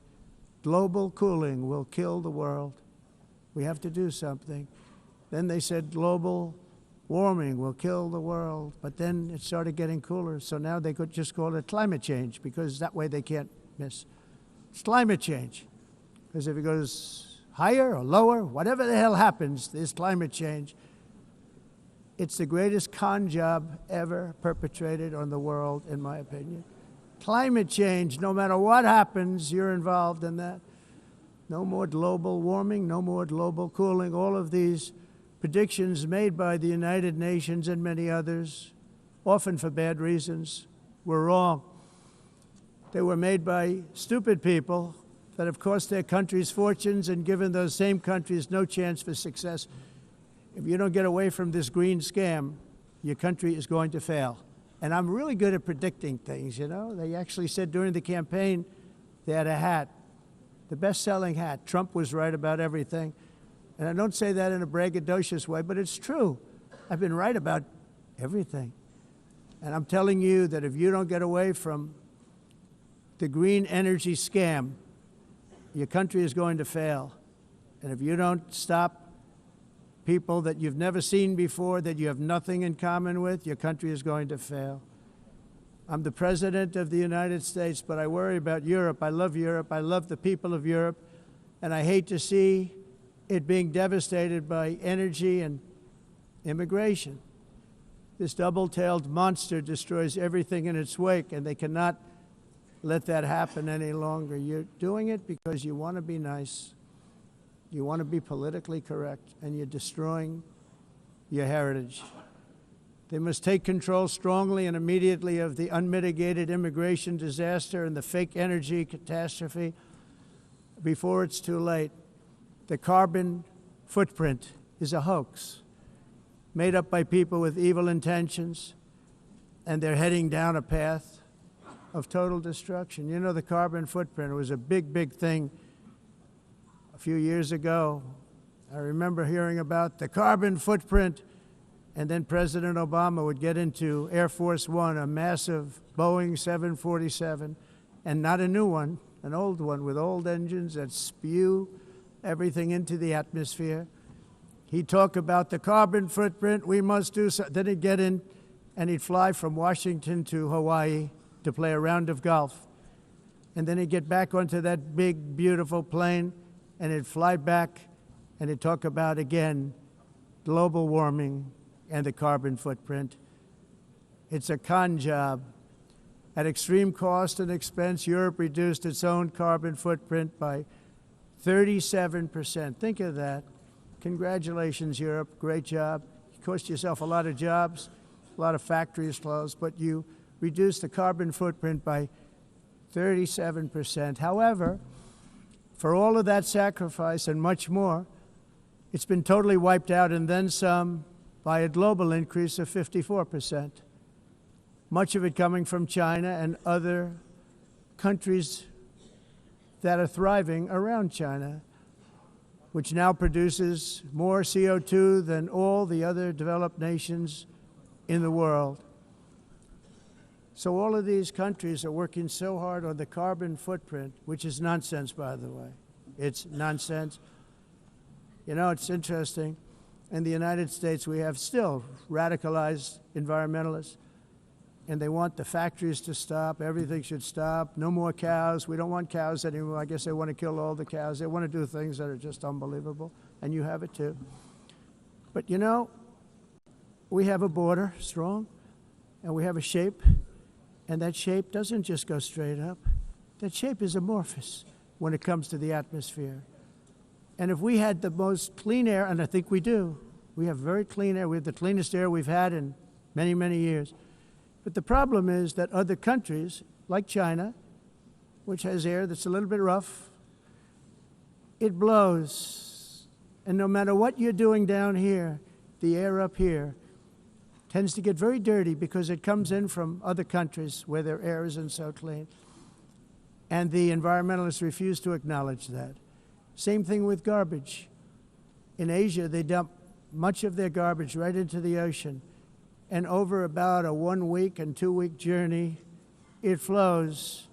global cooling will kill the world. We have to do something. Then they said global warming will kill the world, but then it started getting cooler, so now they could just call it climate change, because that way they can't miss. It's climate change, because if it goes higher or lower, whatever the hell happens, there's climate change. It's the greatest con job ever perpetrated on the world, in my opinion. Climate change, no matter what happens, you're involved in that. No more global warming, no more global cooling. All of these predictions made by the United Nations and many others, often for bad reasons, were wrong. They were made by stupid people that have cost their countries fortunes and given those same countries no chance for success. If you don't get away from this green scam, your country is going to fail. And I'm really good at predicting things, you know. They actually said during the campaign, they had a hat, the best-selling hat. Trump was right about everything. And I don't say that in a braggadocious way, but it's true. I've been right about everything. And I'm telling you that if you don't get away from the green energy scam, your country is going to fail. And if you don't stop people that you've never seen before, that you have nothing in common with, your country is going to fail. I'm the President of the United States, but I worry about Europe. I love Europe. I love the people of Europe. And I hate to see it being devastated by energy and immigration. This double-tailed monster destroys everything in its wake, and they cannot let that happen any longer. You're doing it because you want to be nice. You want to be politically correct, and you're destroying your heritage. They must take control strongly and immediately of the unmitigated immigration disaster and the fake energy catastrophe before it's too late. The carbon footprint is a hoax made up by people with evil intentions, and they're heading down a path of total destruction. You know, the carbon footprint was a big, big thing a few years ago. I remember hearing about the carbon footprint, and then President Obama would get into Air Force One, a massive Boeing 747, and not a new one, an old one with old engines that spew everything into the atmosphere. He'd talk about the carbon footprint, we must do so. Then he'd get in and he'd fly from Washington to Hawaii to play a round of golf. And then he'd get back onto that big, beautiful plane and he'd fly back and he'd talk about, again, global warming and the carbon footprint. It's a con job. At extreme cost and expense, Europe reduced its own carbon footprint by 37%. Think of that. Congratulations, Europe. Great job. You cost yourself a lot of jobs, a lot of factories closed, but you reduced the carbon footprint by 37%. However, for all of that sacrifice and much more, it's been totally wiped out and then some by a global increase of 54%. Much of it coming from China and other countries that are thriving around China, which now produces more CO2 than all the other developed nations in the world. So all of these countries are working so hard on the carbon footprint, which is nonsense, by the way. It's nonsense. You know, it's interesting. In the United States, we have still radicalized environmentalists, and they want the factories to stop. Everything should stop. No more cows. We don't want cows anymore. I guess they want to kill all the cows. They want to do things that are just unbelievable, and you have it too. But you know, we have a border, strong, and we have a shape, and that shape doesn't just go straight up. That shape is amorphous when it comes to the atmosphere. And if we had the most clean air, and I think we do, we have very clean air. We have the cleanest air we've had in many, many years. But the problem is that other countries, like China, which has air that's a little bit rough, it blows. And no matter what you're doing down here, the air up here tends to get very dirty because it comes in from other countries where their air isn't so clean. And the environmentalists refuse to acknowledge that. Same thing with garbage. In Asia, they dump much of their garbage right into the ocean. And over about a 1 week and 2 week journey, it flows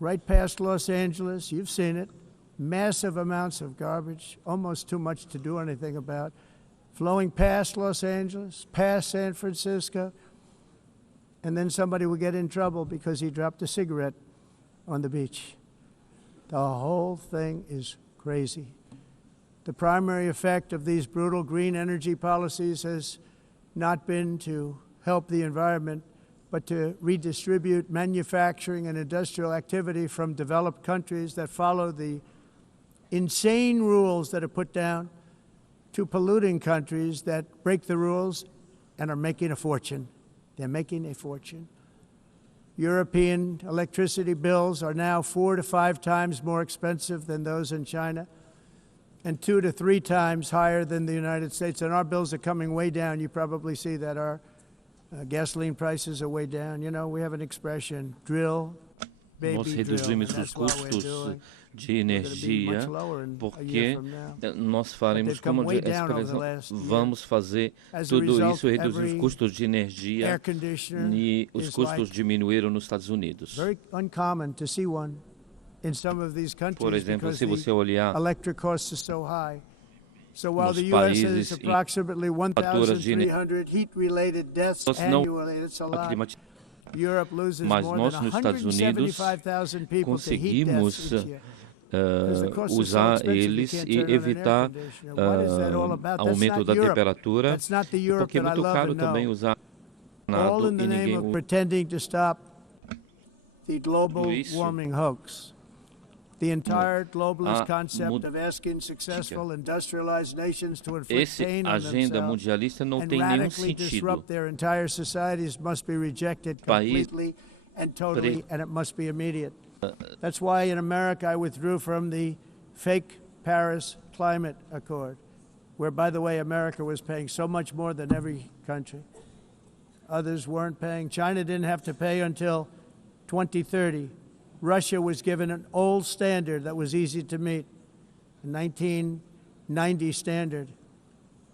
right past Los Angeles. You've seen it. Massive amounts of garbage, almost too much to do anything about, flowing past Los Angeles, past San Francisco, and then somebody will get in trouble because he dropped a cigarette on the beach. The whole thing is crazy. The primary effect of these brutal green energy policies has not been to help the environment, but to redistribute manufacturing and industrial activity from developed countries that follow the insane rules that are put down to polluting countries that break the rules and are making a fortune. They're making a fortune. European electricity bills are now 4 to 5 times more expensive than those in China, and 2 to 3 times higher than the United States. And our bills are coming way down. You probably see that our gasoline prices are way down. You know, we have an expression, drill, baby, nós drill. reduzimos os custos de energia porque nós faremos, como a expressão, vamos fazer tudo isso, reduzir os custos de energia, e os custos diminuíram nos Estados Unidos. Por exemplo, se você olhar nos países em faturas de mas nós nos Estados Unidos conseguimos usar eles e evitar aumento da temperatura, porque é muito caro também usar nada e ninguém the global warming hoax. The entire globalist concept of asking successful industrialized nations to inflict pain on themselves and radically disrupt their entire societies must be rejected completely and totally, and it must be immediate. That's why in America I withdrew from the fake Paris Climate Accord, where, by the way, America was paying so much more than every country. Others weren't paying. China didn't have to pay until 2030. Russia was given an old standard that was easy to meet, a 1990 standard.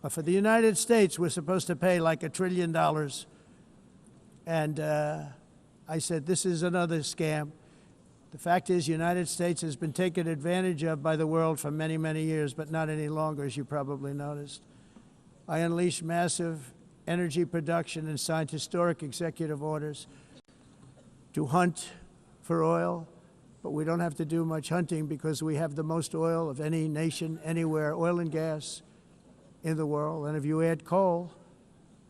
But for the United States, we're supposed to pay like $1 trillion. And I said, this is another scam. The fact is, the United States has been taken advantage of by the world for many, many years, but not any longer, as you probably noticed. I unleashed massive energy production and signed historic executive orders to hunt for oil, but we don't have to do much hunting because we have the most oil of any nation anywhere, oil and gas in the world. And if you add coal,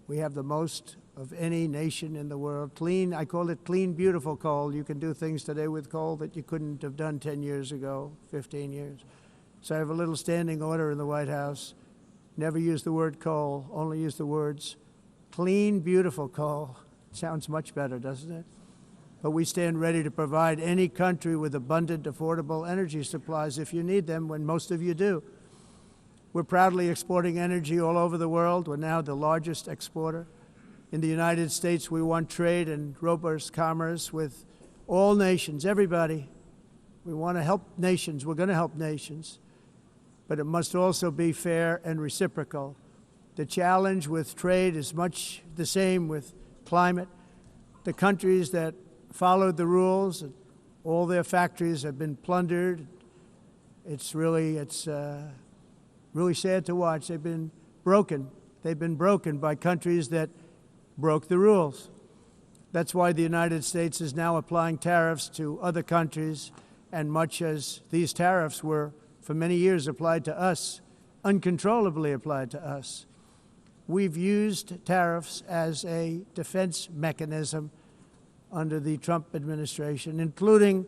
we have the most of any nation in the world. Clean, I call it clean, beautiful coal. You can do things today with coal that you couldn't have done 10 years ago, 15 years. So I have a little standing order in the White House. Never use the word coal, only use the words clean, beautiful coal. Sounds much better, doesn't it? But we stand ready to provide any country with abundant, affordable energy supplies if you need them, when most of you do. We're proudly exporting energy all over the world. We're now the largest exporter. In the United States, we want trade and robust commerce with all nations, everybody. We want to help nations. We're going to help nations. But it must also be fair and reciprocal. The challenge with trade is much the same with climate. The countries that followed the rules, all their factories have been plundered. It's really sad to watch. They've been broken. They've been broken by countries that broke the rules. That's why the United States is now applying tariffs to other countries, and much as these tariffs were for many years applied to us, uncontrollably applied to us. We've used tariffs as a defense mechanism under the Trump administration, including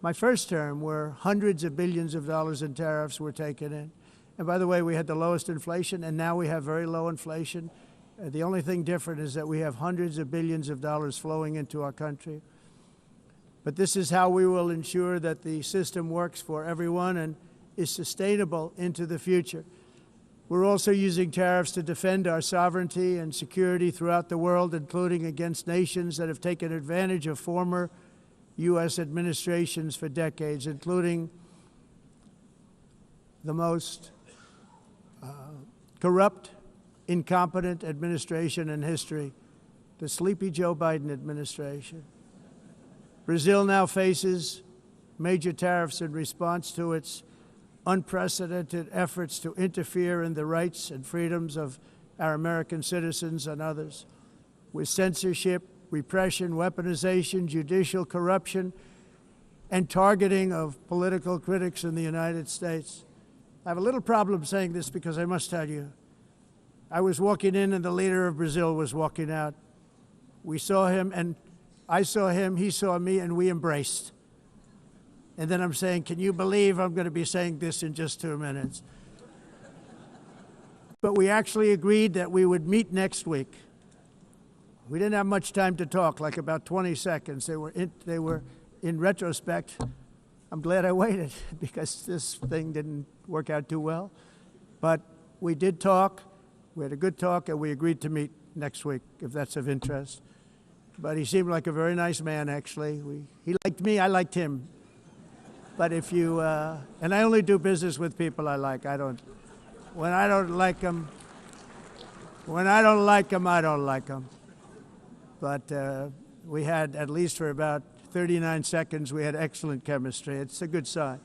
my first term, where hundreds of billions of dollars in tariffs were taken in. And by the way, we had the lowest inflation, and now we have very low inflation. The only thing different is that we have hundreds of billions of dollars flowing into our country. But this is how we will ensure that the system works for everyone and is sustainable into the future. We're also using tariffs to defend our sovereignty and security throughout the world, including against nations that have taken advantage of former U.S. administrations for decades, including the most corrupt, incompetent administration in history, the sleepy Joe Biden administration. Brazil now faces major tariffs in response to its unprecedented efforts to interfere in the rights and freedoms of our American citizens and others, with censorship, repression, weaponization, judicial corruption, and targeting of political critics in the United States. I have a little problem saying this because I must tell you, I was walking in and the leader of Brazil was walking out. We saw him and I saw him, he saw me, and we embraced. And then I'm saying, can you believe I'm going to be saying this in just 2 minutes? But we actually agreed that we would meet next week. We didn't have much time to talk, like about 20 seconds. They were in retrospect, I'm glad I waited because this thing didn't work out too well. But we did talk. We had a good talk, and we agreed to meet next week, if that's of interest. But he seemed like a very nice man, actually. He liked me, I liked him. But if you, and I only do business with people I like. When I don't like them, I don't like them. But we had, at least for about 39 seconds, we had excellent chemistry. It's a good sign.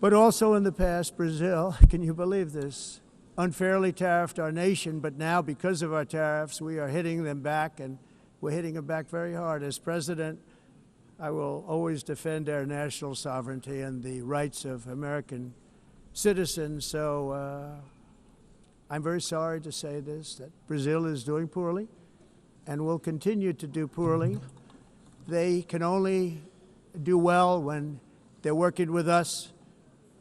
But also in the past, Brazil, can you believe this, unfairly tariffed our nation, but now because of our tariffs, we are hitting them back, and we're hitting them back very hard. As president, I will always defend our national sovereignty and the rights of American citizens. So I'm very sorry to say this, that Brazil is doing poorly and will continue to do poorly. They can only do well when They're working with us.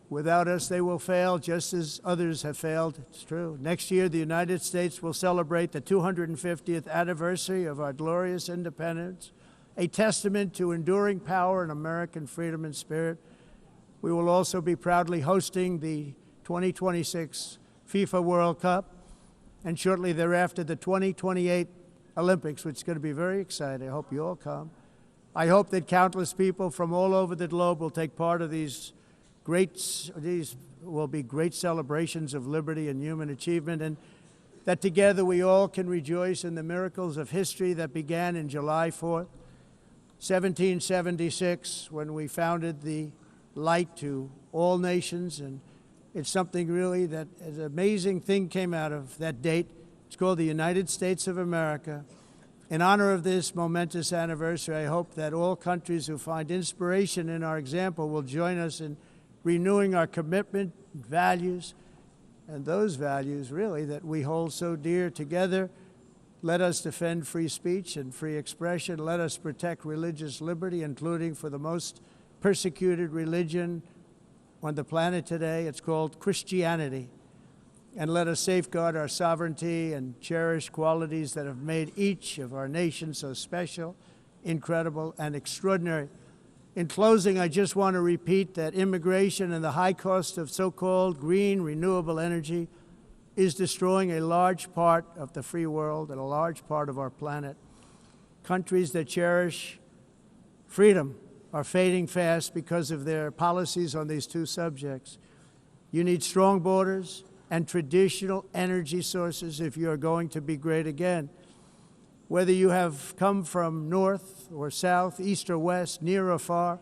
Without us, they will fail, just as others have failed. It's true. Next year, the United States will celebrate the 250th anniversary of our glorious independence, a testament to enduring power and American freedom and spirit. We will also be proudly hosting the 2026 FIFA World Cup, and shortly thereafter, the 2028 Olympics, which is going to be very exciting. I hope you all come. I hope that countless people from all over the globe will take part of these will be great celebrations of liberty and human achievement, and that together we all can rejoice in the miracles of history that began in July 4th, 1776, when we founded the light to all nations. And it's something really that an amazing thing came out of that date. It's called the United States of America. In honor of this momentous anniversary, I hope that all countries who find inspiration in our example will join us in renewing our commitment, values, and those values, really, that we hold so dear. Together, let us defend free speech and free expression. Let us protect religious liberty, including for the most persecuted religion on the planet today. It's called Christianity. And let us safeguard our sovereignty and cherish qualities that have made each of our nations so special, incredible, and extraordinary. In closing, I just want to repeat that immigration and the high cost of so-called green renewable energy is destroying a large part of the free world and a large part of our planet. Countries that cherish freedom are fading fast because of their policies on these two subjects. You need strong borders and traditional energy sources if you are going to be great again. Whether you have come from north or south, east or west, near or far,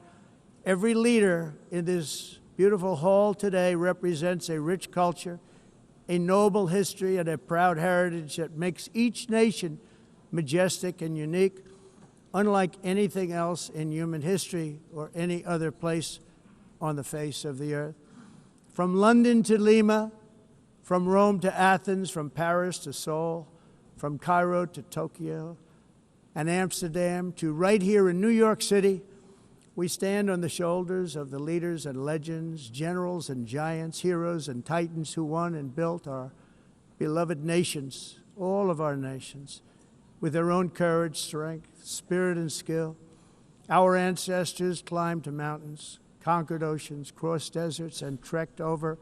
every leader in this beautiful hall today represents a rich culture, a noble history, and a proud heritage that makes each nation majestic and unique, unlike anything else in human history or any other place on the face of the earth. From London to Lima, from Rome to Athens, from Paris to Seoul, from Cairo to Tokyo and Amsterdam to right here in New York City, we stand on the shoulders of the leaders and legends, generals and giants, heroes and titans who won and built our beloved nations, all of our nations, with their own courage, strength, spirit, and skill. Our ancestors climbed mountains, conquered oceans, crossed deserts, and trekked over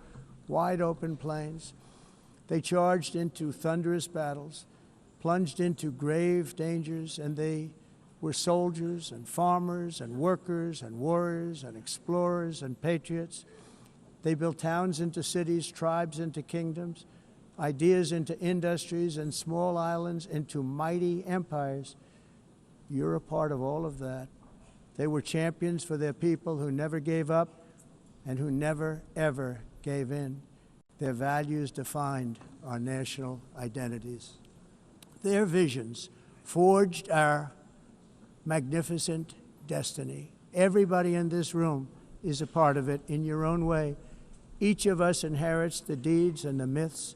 wide open plains. They charged into thunderous battles, plunged into grave dangers, and they were soldiers and farmers and workers and warriors and explorers and patriots. They built towns into cities, tribes into kingdoms, ideas into industries, and small islands into mighty empires. You're a part of all of that. They were champions for their people who never gave up and who never, ever gave in. Their values defined our national identities. Their visions forged our magnificent destiny. Everybody in this room is a part of it in your own way. Each of us inherits the deeds and the myths,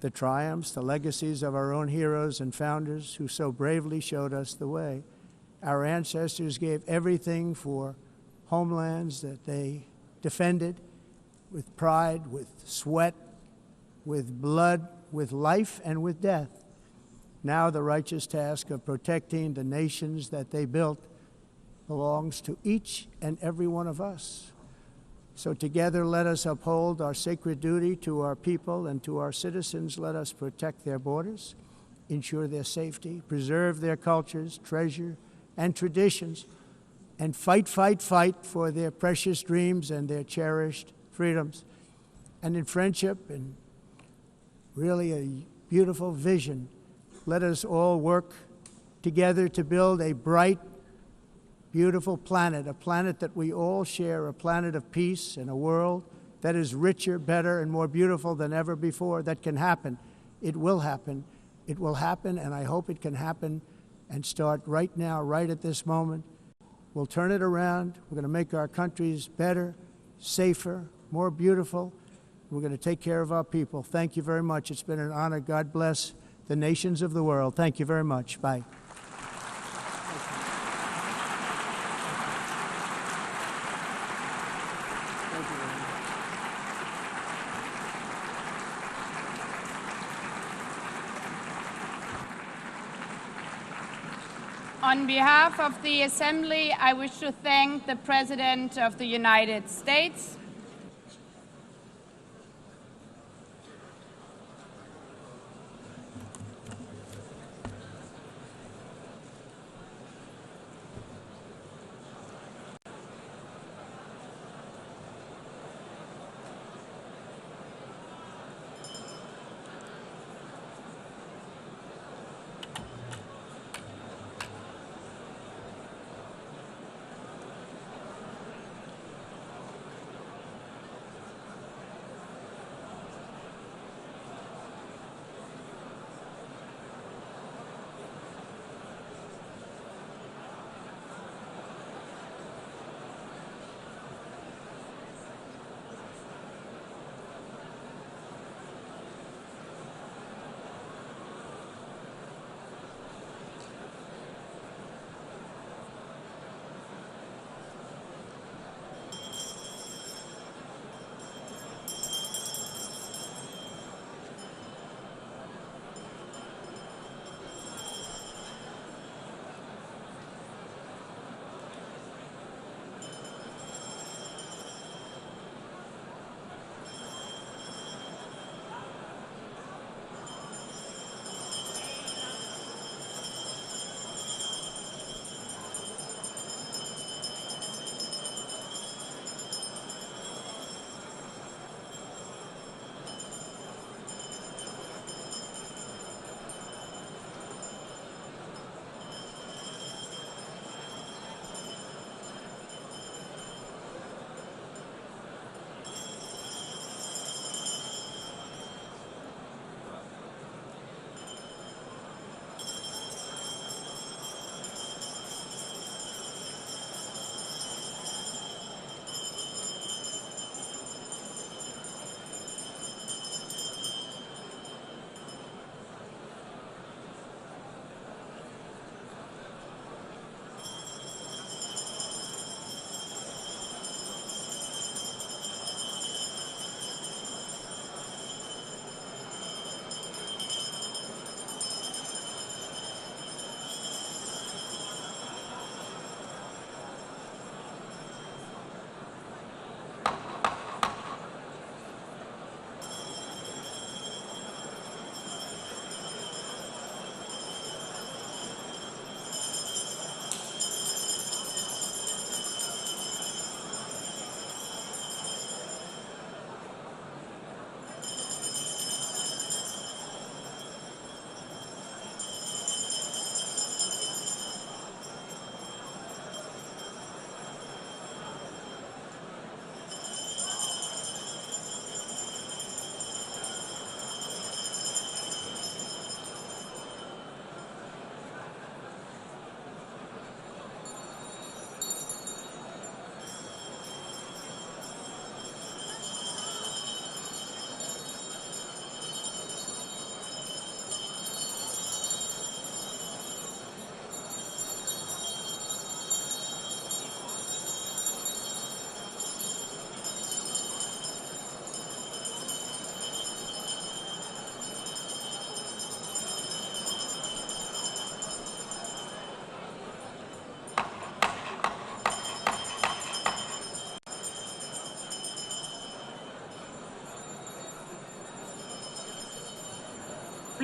the triumphs, the legacies of our own heroes and founders who so bravely showed us the way. Our ancestors gave everything for homelands that they defended with pride, with sweat, with blood, with life, and with death. Now the righteous task of protecting the nations that they built belongs to each and every one of us. So together let us uphold our sacred duty to our people and to our citizens. Let us protect their borders, ensure their safety, preserve their cultures, treasure, and traditions, and fight, fight, fight for their precious dreams and their cherished freedoms. And in friendship and really a beautiful vision, let us all work together to build a bright, beautiful planet, a planet that we all share, a planet of peace and a world that is richer, better, and more beautiful than ever before. That can happen. It will happen. It will happen, and I hope it can happen and start right now, right at this moment. We'll turn it around. We're going to make our countries better, safer, more beautiful. We're going to take care of our people. Thank you very much. It's been an honor. God bless the nations of the world. Thank you very much. Bye. On behalf of the Assembly, I wish to thank the President of the United States.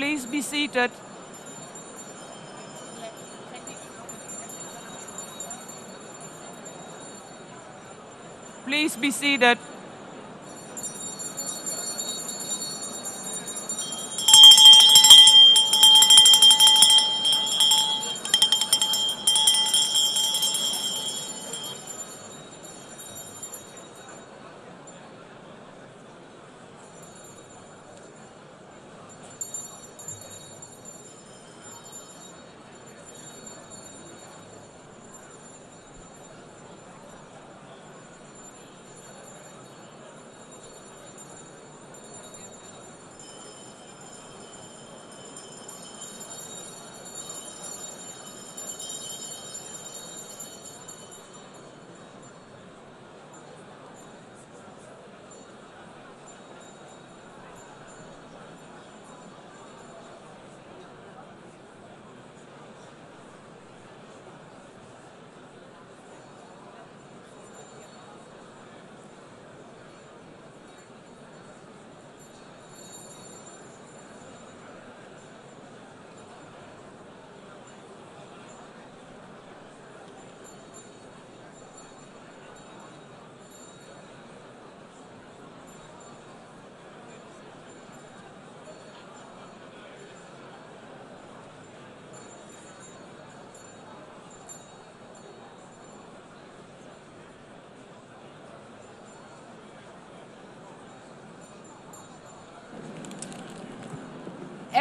Please be seated. Please be seated.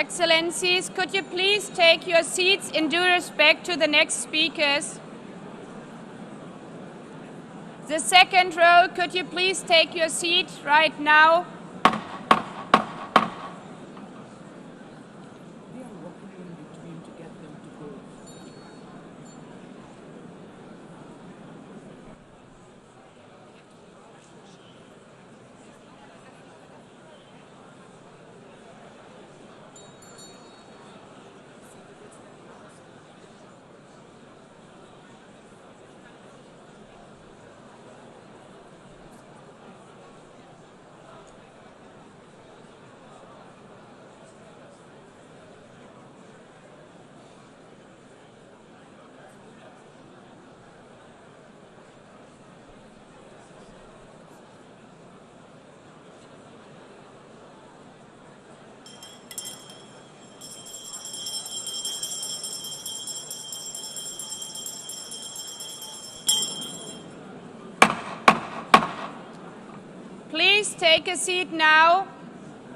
Excellencies, could you please take your seats in due respect to the next speakers? The second row, could you please take your seat right now? Please take a seat now.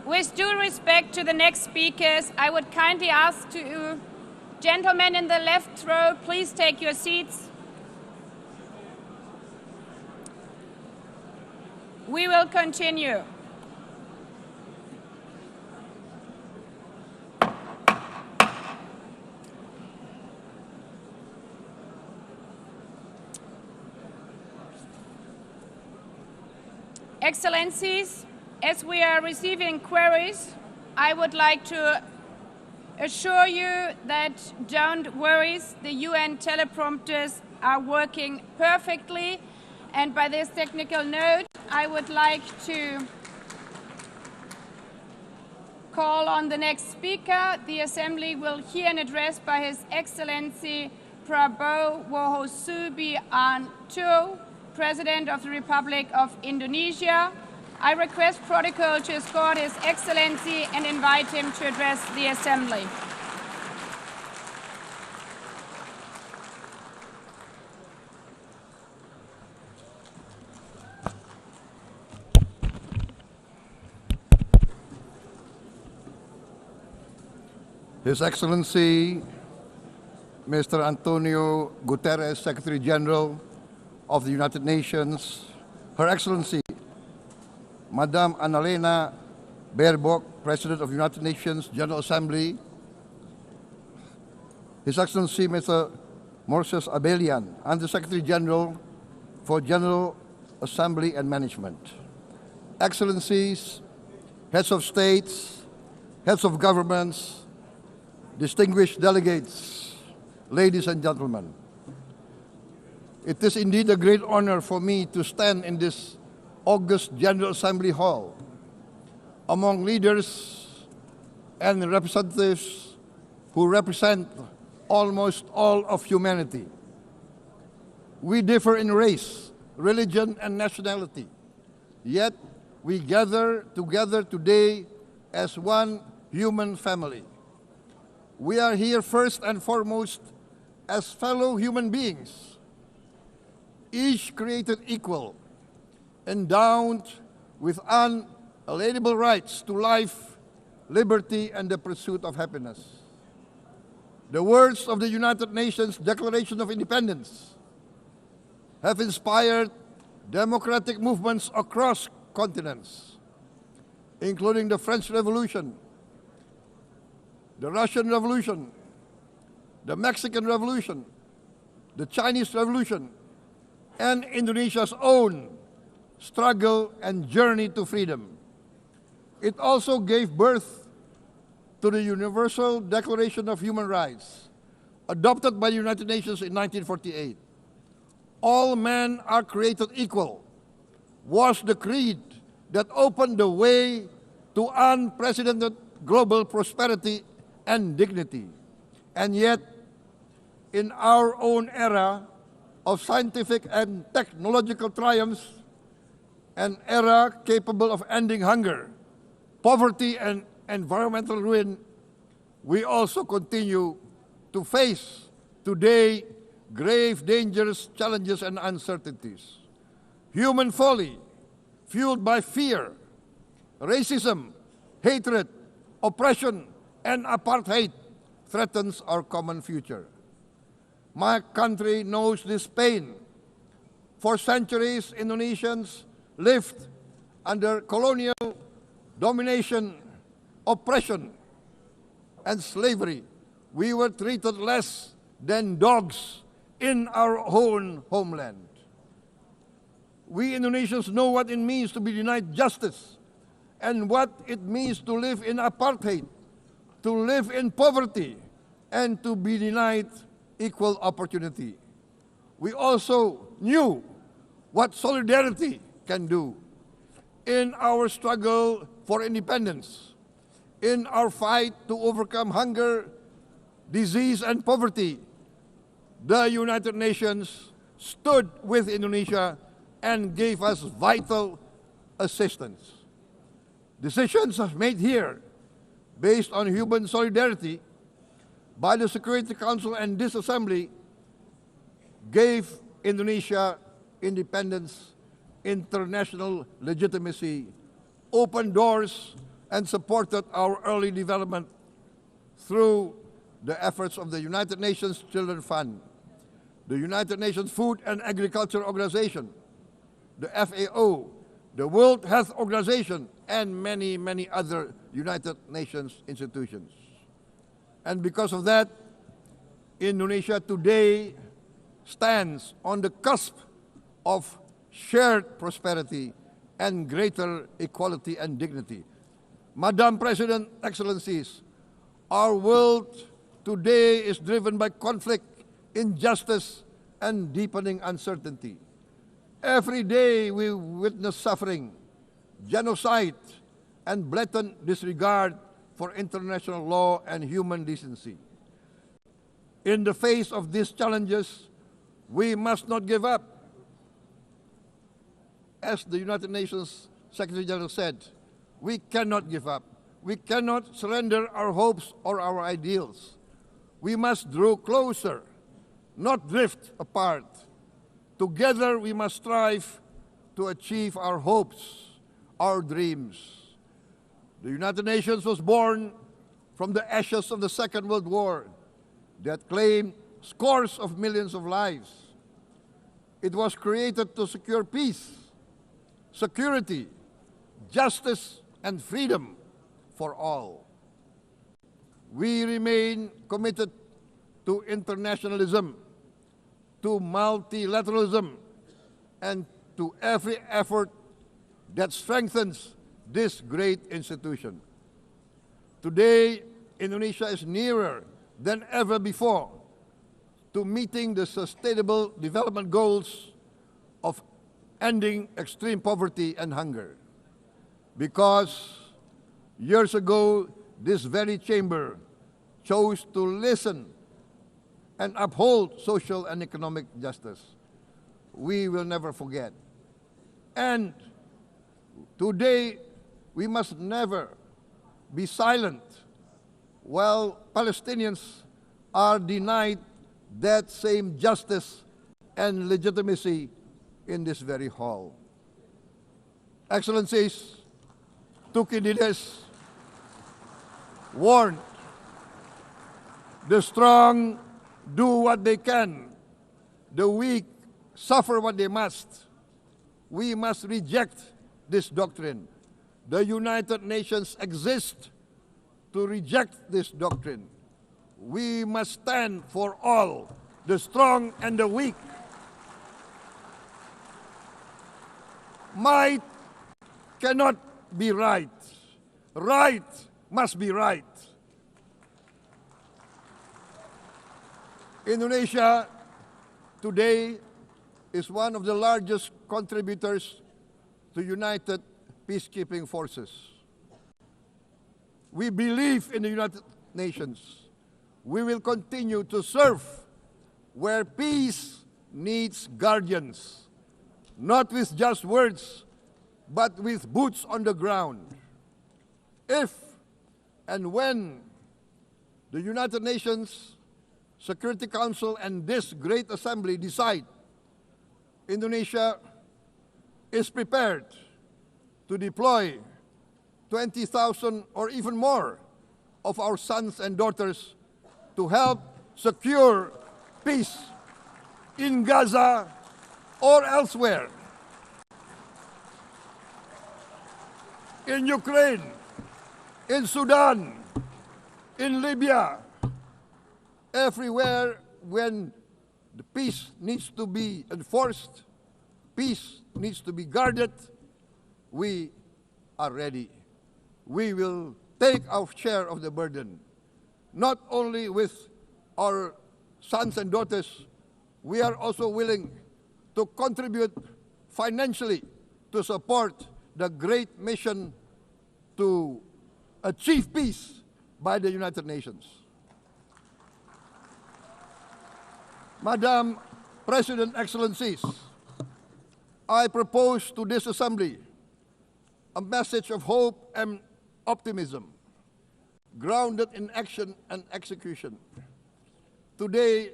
With due respect to the next speakers, I would kindly ask you, gentlemen in the left row, please take your seats. We will continue. Excellencies, as we are receiving queries, I would like to assure you that don't worry, the UN teleprompters are working perfectly. And by this technical note, I would like to call on the next speaker. The Assembly will hear an address by His Excellency Prabowo Subianto, President of the Republic of Indonesia. I request protocol to escort His Excellency and invite him to address the Assembly. His Excellency, Mr. Antonio Guterres, Secretary General of the United Nations, Her Excellency, Madame Annalena Baerbock, President of the United Nations General Assembly, His Excellency, Mr. Moses Abelian, Under Secretary General for General Assembly and Management. Excellencies, heads of states, heads of governments, distinguished delegates, ladies and gentlemen. It is indeed a great honor for me to stand in this august General Assembly Hall among leaders and representatives who represent almost all of humanity. We differ in race, religion, and nationality, yet we gather together today as one human family. We are here first and foremost as fellow human beings, each created equal, endowed with unalienable rights to life, liberty, and the pursuit of happiness. The words of the United Nations Declaration of Independence have inspired democratic movements across continents, including the French Revolution, the Russian Revolution, the Mexican Revolution, the Chinese Revolution, and Indonesia's own struggle and journey to freedom. It also gave birth to the Universal Declaration of Human Rights, adopted by the United Nations in 1948. All men are created equal was the creed that opened the way to unprecedented global prosperity and dignity. And yet, in our own era of scientific and technological triumphs, an era capable of ending hunger, poverty, and environmental ruin, we also continue to face today grave dangers, challenges, and uncertainties. Human folly, fueled by fear, racism, hatred, oppression, and apartheid threatens our common future. My country knows this pain. For centuries, Indonesians lived under colonial domination, oppression, and slavery. We were treated less than dogs in our own homeland. We Indonesians know what it means to be denied justice and what it means to live in apartheid, to live in poverty, and to be denied equal opportunity. We also knew what solidarity can do in our struggle for independence, in our fight to overcome hunger, disease, and poverty. The United Nations stood with Indonesia and gave us vital assistance. Decisions made here based on human solidarity by the Security Council and this Assembly gave Indonesia independence, international legitimacy, opened doors, and supported our early development through the efforts of the United Nations Children's Fund, the United Nations Food and Agriculture Organization, the FAO, the World Health Organization, and many, many other United Nations institutions. And because of that, Indonesia today stands on the cusp of shared prosperity and greater equality and dignity. Madam President, Excellencies, our world today is driven by conflict, injustice, and deepening uncertainty. Every day we witness suffering, genocide, and blatant disregard for international law and human decency. In the face of these challenges, we must not give up. As the United Nations Secretary General said, we cannot give up. We cannot surrender our hopes or our ideals. We must draw closer, not drift apart. Together we must strive to achieve our hopes, our dreams. The United Nations was born from the ashes of the Second World War that claimed scores of millions of lives. It was created to secure peace, security, justice, and freedom for all. We remain committed to internationalism, to multilateralism, and to every effort that strengthens this great institution. Today, Indonesia is nearer than ever before to meeting the sustainable development goals of ending extreme poverty and hunger. Because years ago, this very chamber chose to listen and uphold social and economic justice. We will never forget. And today, we must never be silent while Palestinians are denied that same justice and legitimacy in this very hall. Excellencies, Thucydides warned, the strong do what they can, the weak suffer what they must. We must reject this doctrine. The United Nations exist to reject this doctrine. We must stand for all, the strong and the weak. Might cannot be right. Right must be right. Indonesia today is one of the largest contributors to United Peacekeeping Forces. We believe in the United Nations. We will continue to serve where peace needs guardians, not with just words, but with boots on the ground. If and when the United Nations Security Council and this great assembly decide Indonesia is prepared to deploy 20,000 or even more of our sons and daughters to help secure peace in Gaza or elsewhere, in Ukraine, in Sudan, in Libya, everywhere when the peace needs to be enforced, peace needs to be guarded, we are ready. We will take our share of the burden, not only with our sons and daughters, we are also willing to contribute financially to support the great mission to achieve peace by the United Nations. Madam President, Excellencies, I propose to this Assembly a message of hope and optimism, grounded in action and execution. Today,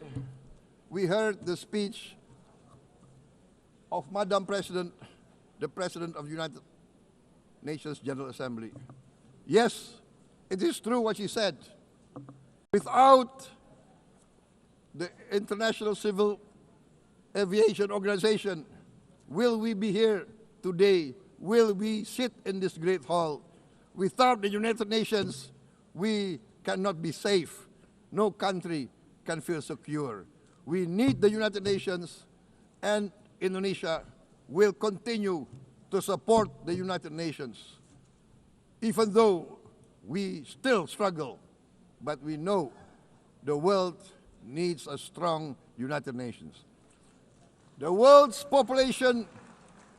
we heard the speech of Madam President, the President of the United Nations General Assembly. Yes, it is true what she said. Without the International Civil Aviation Organization, will we be here today? Will we sit in this great hall? Without the United Nations, we cannot be safe. No country can feel secure. We need the United Nations, and Indonesia will continue to support the United Nations, even though we still struggle, but we know the world needs a strong United Nations. The world's population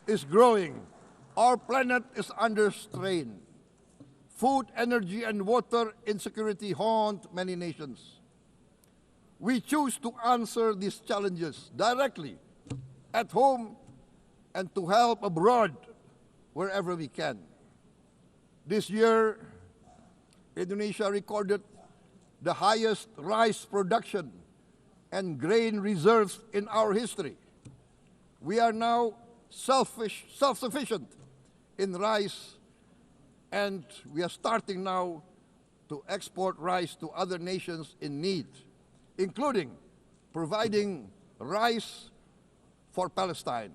is growing. Our planet is under strain. Food, energy, and water insecurity haunt many nations. We choose to answer these challenges directly at home and to help abroad wherever we can. This year, Indonesia recorded the highest rice production and grain reserves in our history. We are now self-sufficient in rice, and we are starting now to export rice to other nations in need, including providing rice for Palestine.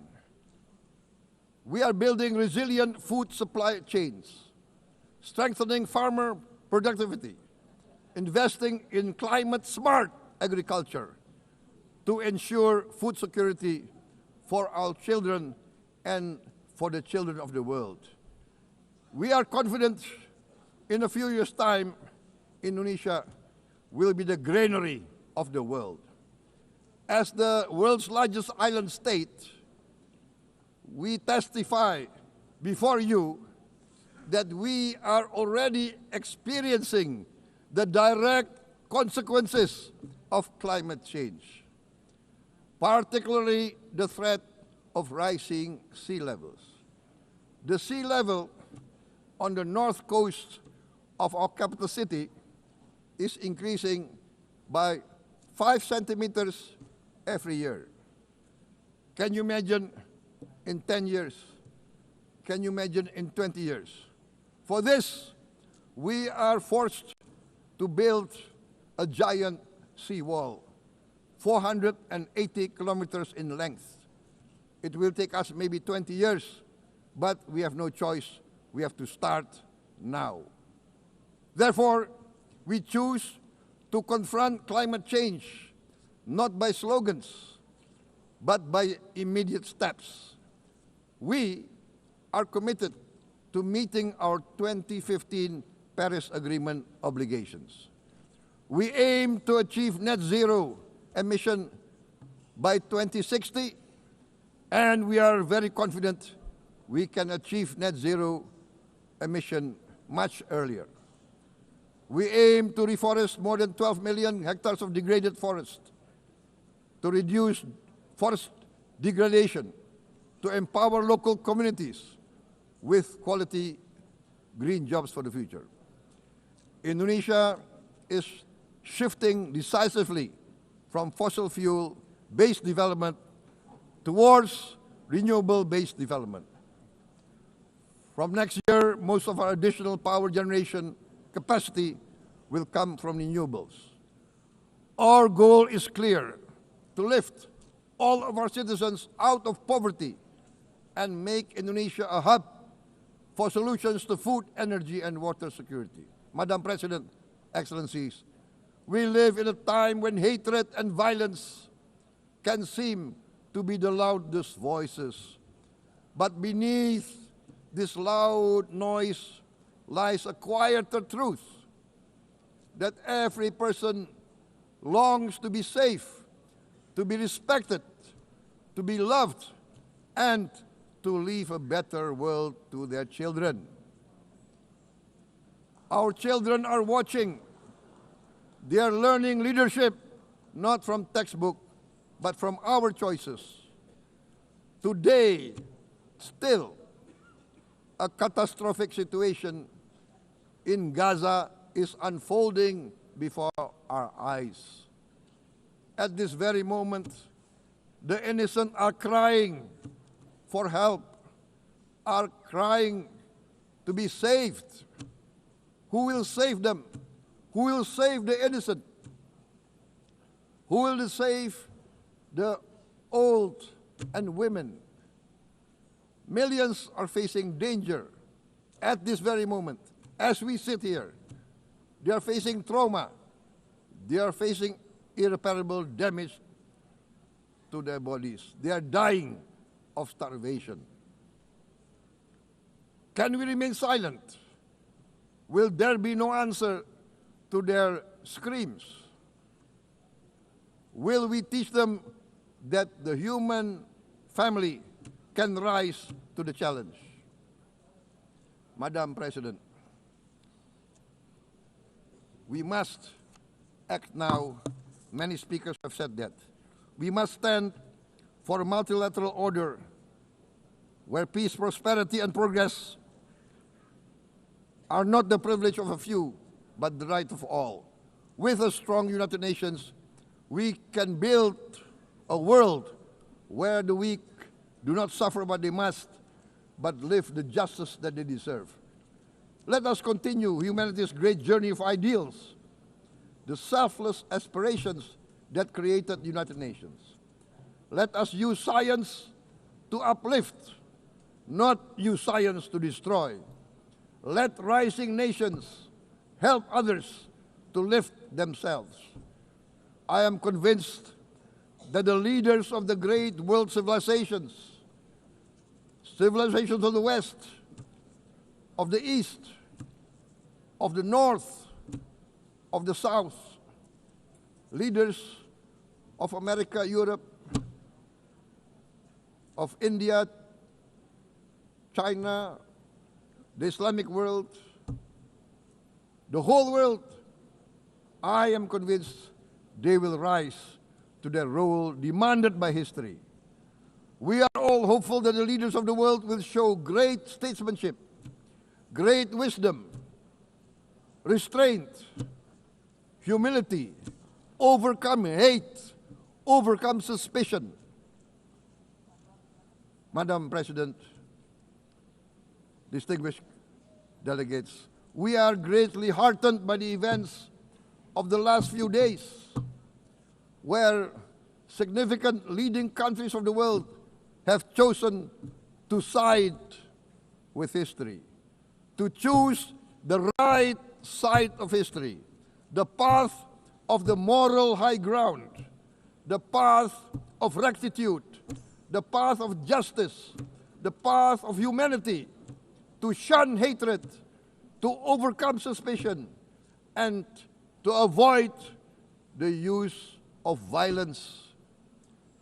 We are building resilient food supply chains, strengthening farmer productivity, investing in climate-smart agriculture to ensure food security for our children and for the children of the world. We are confident in a few years' time, Indonesia will be the granary of the world. As the world's largest island state, we testify before you that we are already experiencing the direct consequences of climate change, particularly the threat of rising sea levels. The sea level on the north coast of our capital city is increasing by 5 centimeters every year. Can you imagine in 10 years? Can you imagine in 20 years? For this, we are forced to build a giant seawall, 480 kilometers in length. It will take us maybe 20 years, but we have no choice. We have to start now. Therefore, we choose to confront climate change, not by slogans, but by immediate steps. We are committed to meeting our 2015 Paris Agreement obligations. We aim to achieve net zero emission by 2060, and we are very confident we can achieve net zero emission much earlier. We aim to reforest more than 12 million hectares of degraded forest, to reduce forest degradation, to empower local communities with quality green jobs for the future. Indonesia is shifting decisively from fossil fuel-based development towards renewable-based development. From next year, most of our additional power generation capacity will come from renewables. Our goal is clear: to lift all of our citizens out of poverty and make Indonesia a hub for solutions to food, energy, and water security. Madam President, Excellencies, we live in a time when hatred and violence can seem to be the loudest voices. But beneath this loud noise lies a quieter truth, that every person longs to be safe, to be respected, to be loved, and to leave a better world to their children. Our children are watching. They are learning leadership, not from textbook, but from our choices. Today, still, a catastrophic situation in Gaza is unfolding before our eyes. At this very moment, the innocent are crying for help, are crying to be saved. Who will save them? Who will save the innocent? Who will save the old and women? Millions are facing danger at this very moment. As we sit here, they are facing trauma. They are facing irreparable damage to their bodies. They are dying of starvation. Can we remain silent? Will there be no answer to their screams? Will we teach them that the human family can rise to the challenge? Madam President, we must act now. Many speakers have said that. We must stand for a multilateral order where peace, prosperity, and progress are not the privilege of a few, but the right of all. With a strong United Nations, we can build a world where the weak do not suffer what they must, but live the justice that they deserve. Let us continue humanity's great journey of ideals, the selfless aspirations that created the United Nations. Let us use science to uplift, not use science to destroy. Let rising nations help others to lift themselves. I am convinced that the leaders of the great world civilizations of the West, of the East, of the North, of the South, leaders of America, Europe, of India, China, the Islamic world, the whole world, I am convinced they will rise to their role demanded by history. We are all hopeful that the leaders of the world will show great statesmanship, great wisdom, restraint, humility, overcome hate, overcome suspicion. Madam President, distinguished delegates, we are greatly heartened by the events of the last few days, where significant leading countries of the world have chosen to side with history, to choose the right side of history, the path of the moral high ground, the path of rectitude, the path of justice, the path of humanity, to shun hatred, to overcome suspicion, and to avoid the use of violence.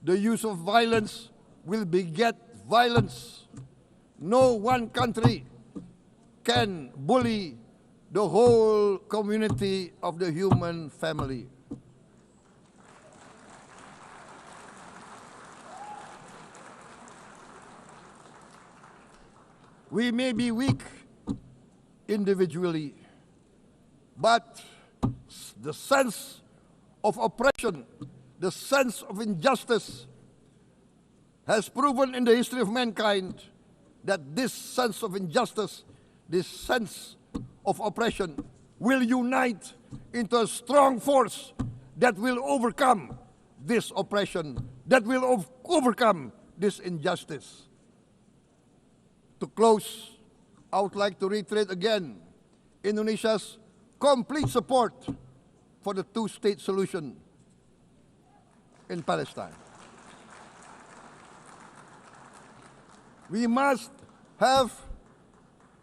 The use of violence will beget violence. No one country can bully the whole community of the human family. We may be weak individually, but the sense of oppression, the sense of injustice has proven in the history of mankind that this sense of injustice, this sense of oppression will unite into a strong force that will overcome this oppression, that will overcome this injustice. To close, I would like to reiterate again Indonesia's complete support for the two-state solution in Palestine. We must have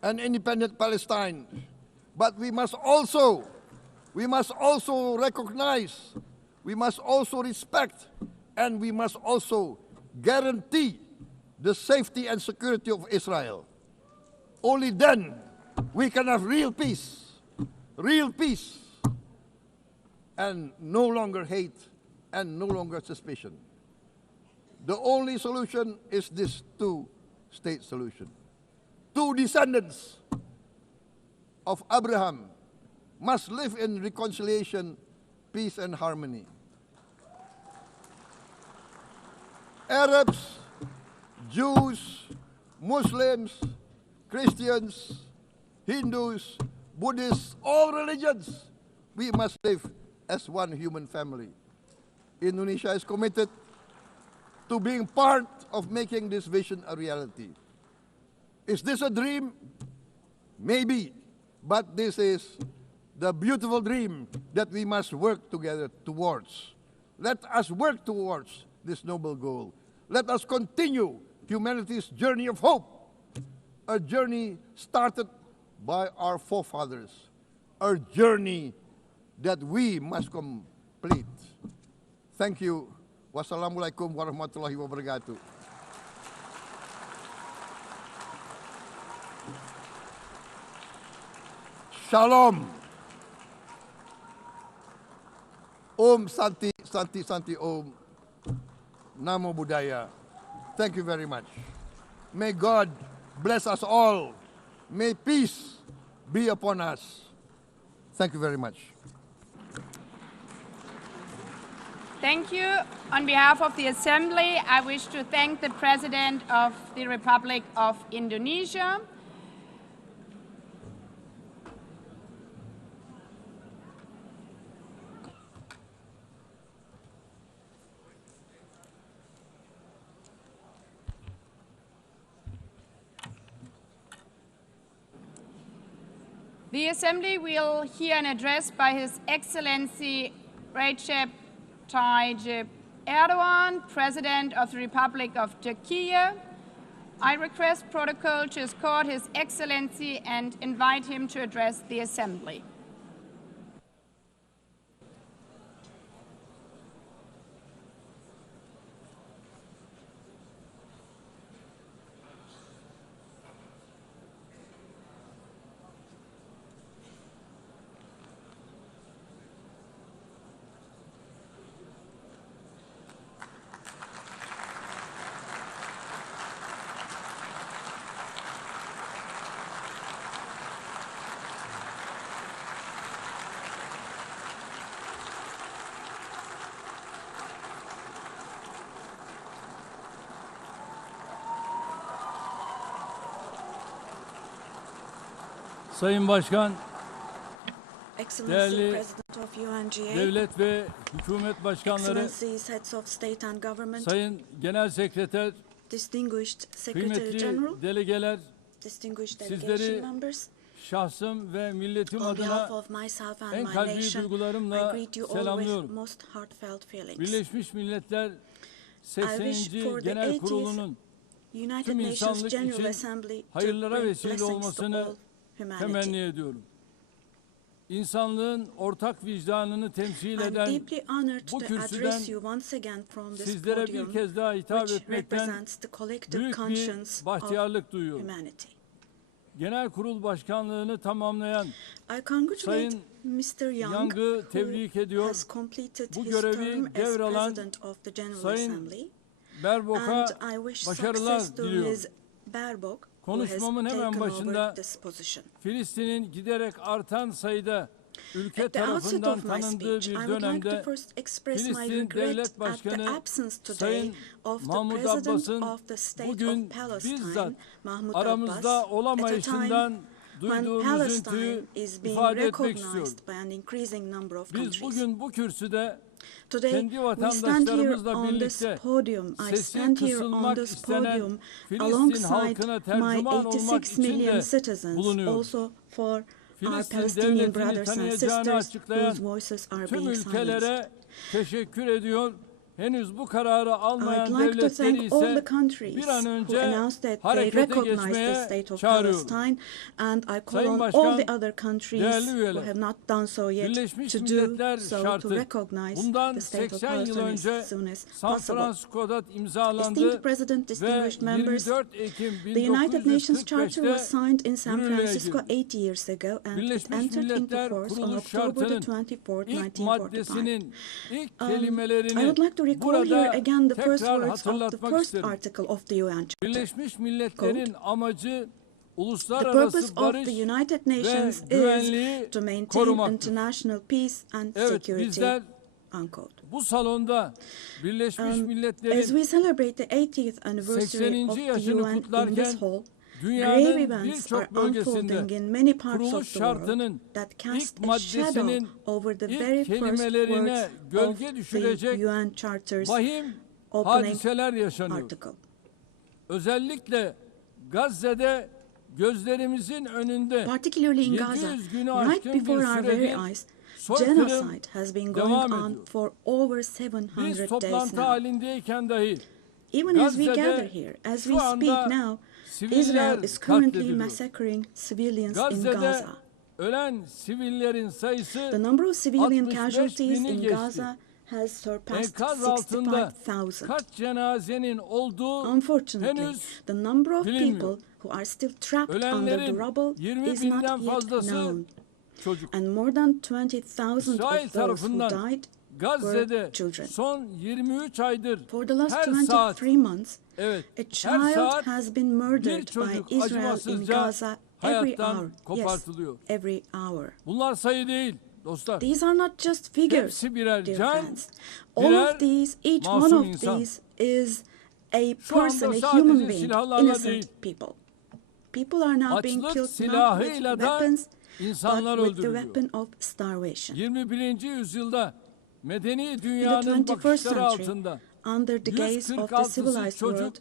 an independent Palestine, but we must also recognize, we must also respect, and we must also guarantee the safety and security of Israel. Only then we can have real peace, and no longer hate and no longer suspicion. The only solution is this two-state solution. Two descendants of Abraham must live in reconciliation, peace, and harmony. Arabs, Jews, Muslims, Christians, Hindus, Buddhists, all religions, we must live as one human family. Indonesia is committed to being part of making this vision a reality. Is this a dream? Maybe, but this is the beautiful dream that we must work together towards. Let us work towards this noble goal. Let us continue humanity's journey of hope, a journey started by our forefathers, a journey that we must complete. Thank you. Wassalamualaikum warahmatullahi wabarakatuh. Shalom. Om Santi, Santi, Santi Om. Namo Buddhaya. Thank you very much. May God bless us all. May peace be upon us. Thank you very much. Thank you. On behalf of the Assembly, I wish to thank the President of the Republic of Indonesia. The Assembly will hear an address by His Excellency Recep Tayyip Erdogan, President of the Republic of Turkey. I request protocol to escort His Excellency and invite him to address the Assembly. Sayın Başkan, Excellency değerli President of UNGA, devlet ve hükümet başkanları, Excellencies, Heads of State and Government, Sayın Genel Sekreter, Distinguished Secretary kıymetli General, delegeler, Distinguished sizleri Delegation Members, şahsım ve milletim on behalf adına of myself and en my kalbi nation, I duygularımla greet you all with selamlıyorum. most heartfelt feelings. Birleşmiş Milletler I wish 80. for the Genel 80th Kurulu'nun United tüm Nations insanlık General için Assembly to hayırlara bring vesile blessings to olmasını all temenni humanity. ediyorum. İnsanlığın ortak vicdanını temsil I'm eden deeply honored bu to kürsüden address you once again from this sizlere bir podium, kez daha hitap which etmekten represents the collective büyük conscience bir of bahtiyarlık duyuyorum. humanity. Genel Kurul Başkanlığını tamamlayan I congratulate Sayın Mr. Young, Young'ı tebrik who ediyor. has completed Bu his görevi term as devralan President of the General Sayın Assembly, Baerbock'a and I wish başarılar success to diliyorum. Ms. Baerbock, who has Konuşmamın hemen taken başında over this position. Filistin'in giderek artan sayıda ülke At the outset tarafından of my tanındığı speech, bir I would like to dönemde first express my Filistin regret Devlet at the Başkanı absence today Sayın of the Mahmud President Abbas'ın of the State bugün of Palestine, bizzat Mahmud aramızda Abbas, at a time olamayışından when duyduğum üzüntüyü Palestine is being ifade etmek istiyorum. recognized by an increasing number of Biz countries. bugün bu kürsüde Today, kendi we stand here vatandaşlarımızla on this birlikte podium. I sesi stand here on kısılmak this istenen podium Filistin alongside halkına my tercüman olmak 86 için million de citizens, bulunuyoruz. also for our Filistin Palestinian devletini brothers and tanıyacağını sisters açıklayan whose voices are tüm being silenced. ülkelere teşekkür ediyor. Henüz bu kararı almayan I'd like to devletleri thank all the ise countries bir an who önce announced that they harekete recognize the geçmeye state of çağırıyorum. Palestine, and I call Sayın on all Başkan, the other countries değerli who üyeler, have not done so yet Birleşmiş to do Milletler so to şartı recognize bundan the state of 80 yıl Palestine önce as soon as San possible. Francisco'da imzalandı Esteemed President, ve distinguished members, 24 Ekim the United Nations Charter 1945'te was signed in San yürürlüğe Francisco girdi. 8 years ago, and it Birleşmiş entered into Milletler force on Kuruluş October the Şartı'nın 24th, ilk 1945. maddesinin ilk I kelimelerini would like to recall here burada again the first tekrar words of the hatırlatmak first isterim. article of the UN Charter. Birleşmiş Milletler'in amacı The uluslararası purpose of barış the United Nations ve güvenliği is to maintain korumaktır. international peace and Evet, security. bizler Unquote. bu salonda Birleşmiş As Milletler'in we celebrate the 80th anniversary 80. of the yaşını UN in kutlarken this hall, grave dünyanın events are birçok bölgesinde unfolding in many parts kuruluş of the world şartının that cast ilk a shadow maddesinin over the ilk very first kelimelerine words gölge of düşürecek the UN Charter's vahim opening hadiseler yaşanıyor. article. Özellikle Gazze'de gözlerimizin önünde Particularly in Gaza, 700 günü right aşkın bir before our very süredir eyes, soykırım genocide has been going devam on ediyor. for over Biz 700 days toplantı now. halindeyken dahi Even as we Gazze'de gather here, as we şu speak anda now, siviller Israel is currently katlediliyor. massacring civilians in Gazze'de Gaza. ölen sivillerin sayısı The number of civilian 65 casualties bini in geçti. Gaza has surpassed Enkaz altında 65,000. kaç cenazenin olduğu Unfortunately, henüz the number of bilinmiyor. people who are still trapped under the Ölenlerin rubble 20 is binden not yet fazlası known. çocuk. And more than 20,000 İsrail of those who tarafından died Gazze'de were children. son 23 aydır For the last her 23 saat, months, evet, a her child saat has been bir murdered by çocuk Israel in acımasızca Gaza every hayattan hour. Yes, kopartılıyor. every hour. Bunlar sayı değil dostlar. These are not just figures, Hepsi birer dear can, friends. All birer of these, each one masum of insan. these is a Şu anda person, a sadece human being, silahlarla innocent değil, people. People are now being açlık killed not with silahıyla da weapons, insanlar but with the öldürülüyor. weapon of starvation. 21. yüzyılda medeni In the dünyanın 21st bakışları century, altında under the gaze of the 146 civilized çocuk,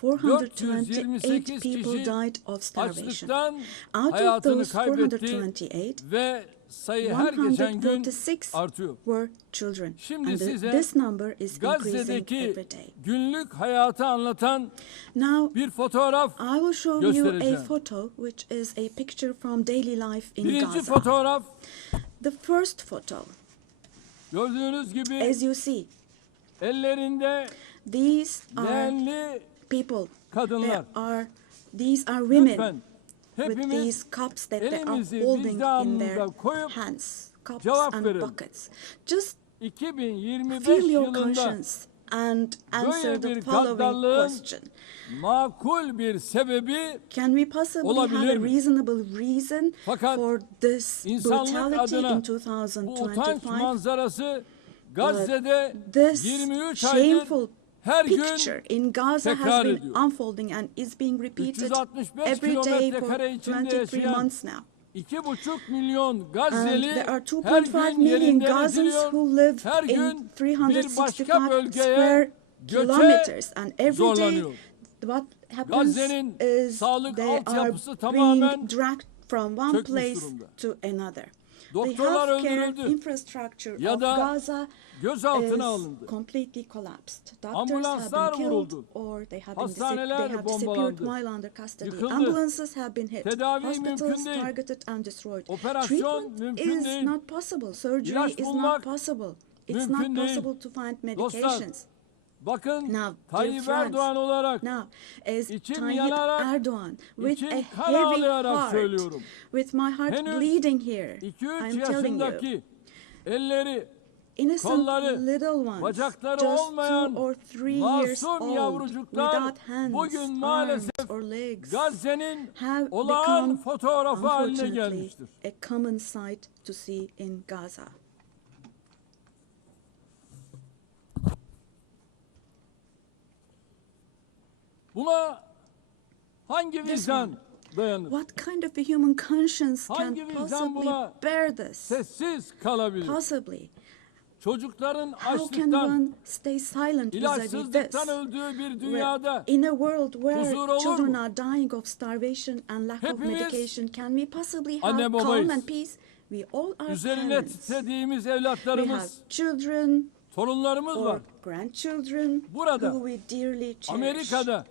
world, 428 428 people kişi died of starvation. açlıktan Out of hayatını those kaybetti 428, ve sayı her geçen gün 146 artıyor. were children. Şimdi And size this number is increasing Gazze'deki every day. günlük hayatı anlatan Now, bir fotoğraf I will show you a göstereceğim. photo, which is a picture from daily life in Birinci Gaza. fotoğraf The first photo, gördüğünüz gibi as you see, ellerinde these are leğenli people. kadınlar. These are women Lütfen with hepimiz these cups that they are elimizi holding in vicdanımıza their koyup hands, cups cevap and verelim. buckets. Just 2025 feel your yılında conscience and answer böyle the bir following gaddalığın question. makul bir sebebi Can we possibly have olabilir a mi? reasonable reason Fakat for this insanlık brutality adına in bu utanç 2025? manzarası Gazze'de This 23 aydır shameful her gün picture in Gaza has tekrar been ediyor. unfolding and is being repeated 365 every day kilometre for kare içinde 23 yaşayan months now. 2,5 milyon And Gazze'li there are her 2.5 gün million yerinden Gazans ediliyor. who live Her in gün bir başka 365 bölgeye square göçe kilometers, and every day zorlanıyor. what happens Gazze'nin is sağlık they are altyapısı being tamamen dragged from one çökmüş place durumda. to another. The Doktorlar healthcare öldürüldü infrastructure ya of da Gaza gözaltına is alındı. completely collapsed. Doctors Ambulanslar have been killed vuruldu. or they have Hastaneler disappeared bombalandı. while under custody. Yıkıldı. Ambulances have been hit. Tedavi Hospitals mümkün değil. targeted and destroyed. Operasyon Treatment mümkün is değil. not possible. Surgery İlaç is bulmak not possible. It's mümkün not değil. possible to find Dostlar, medications. bakın Now, Tayyip dear friends, Erdoğan olarak Now, as İçim Tayyip yanarak, Erdoğan, with içim a kan heavy ağlayarak heart, söylüyorum. with my heart Henüz bleeding here, 2-3 I'm telling you, yaşındaki elleri, innocent kolları, little ones, bacakları just olmayan 2 or 3 years masum old, yavrucuklar without hands, bugün arms maalesef or legs, Gazze'nin have olağan become, fotoğrafı haline unfortunately, gelmiştir. a common sight to see in Gaza. Buna hangi vicdan dayanır? What kind of a human conscience can Hangi vicdan possibly buna bear this? sessiz kalabilir? Possibly. Çocukların How can açlıktan, one stay silent vis-a-vis this? ilaçsızlıktan öldüğü bir dünyada In a world where huzur olur children mu? are dying of starvation and lack of Hepimiz medication, can we possibly have anne calm babayız. and peace? We all are Üzerine parents. titrediğimiz We have evlatlarımız, children torunlarımız or var. grandchildren Burada, who we dearly cherish. Amerika'da,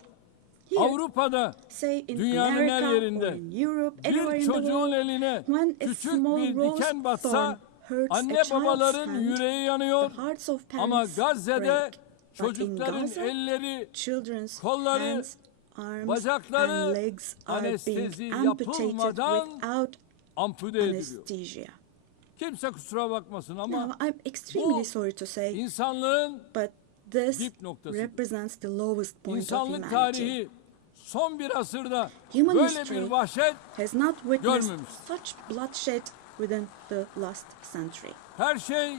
Here, Avrupa'da, say in dünyanın her America or yerinde in Europe, anywhere bir in the çocuğun world, eline when a küçük small bir rose diken batsa, thorn hurts a anne child's babaların hand, yüreği yanıyor. the hearts of Ama parents Gazze'de break. But in çocukların Gaza, elleri, children's kolları, hands, arms, bacakları and legs are anestezi being amputated yapılmadan without ampute ediliyor. anesthesia. Kimse kusura bakmasın ama Now, I'm extremely bu sorry to say, insanlığın but this dip noktası. represents the lowest point of İnsanlık humanity. tarihi son bir asırda Human böyle history bir vahşet has not witnessed görmemiş. such bloodshed within the last century. Her şey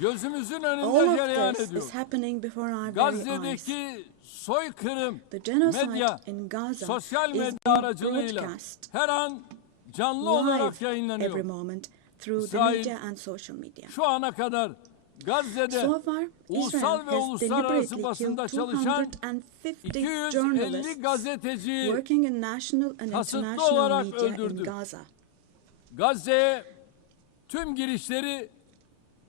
gözümüzün All önünde cereyan of this ediyor. is happening before our very eyes. Gazze'deki soykırım, The genocide medya, in Gaza sosyal is medya being aracılığıyla broadcast her an canlı olarak live every yayınlanıyor. moment through the İsrail, media and social media. Şu ana kadar Gazze'de So far, ulusal Israel ve has uluslararası deliberately basında killed çalışan 250 250 journalists gazeteciyi working in national and kasıtlı international olarak media in öldürdü. Gaza. Gazze'ye tüm girişleri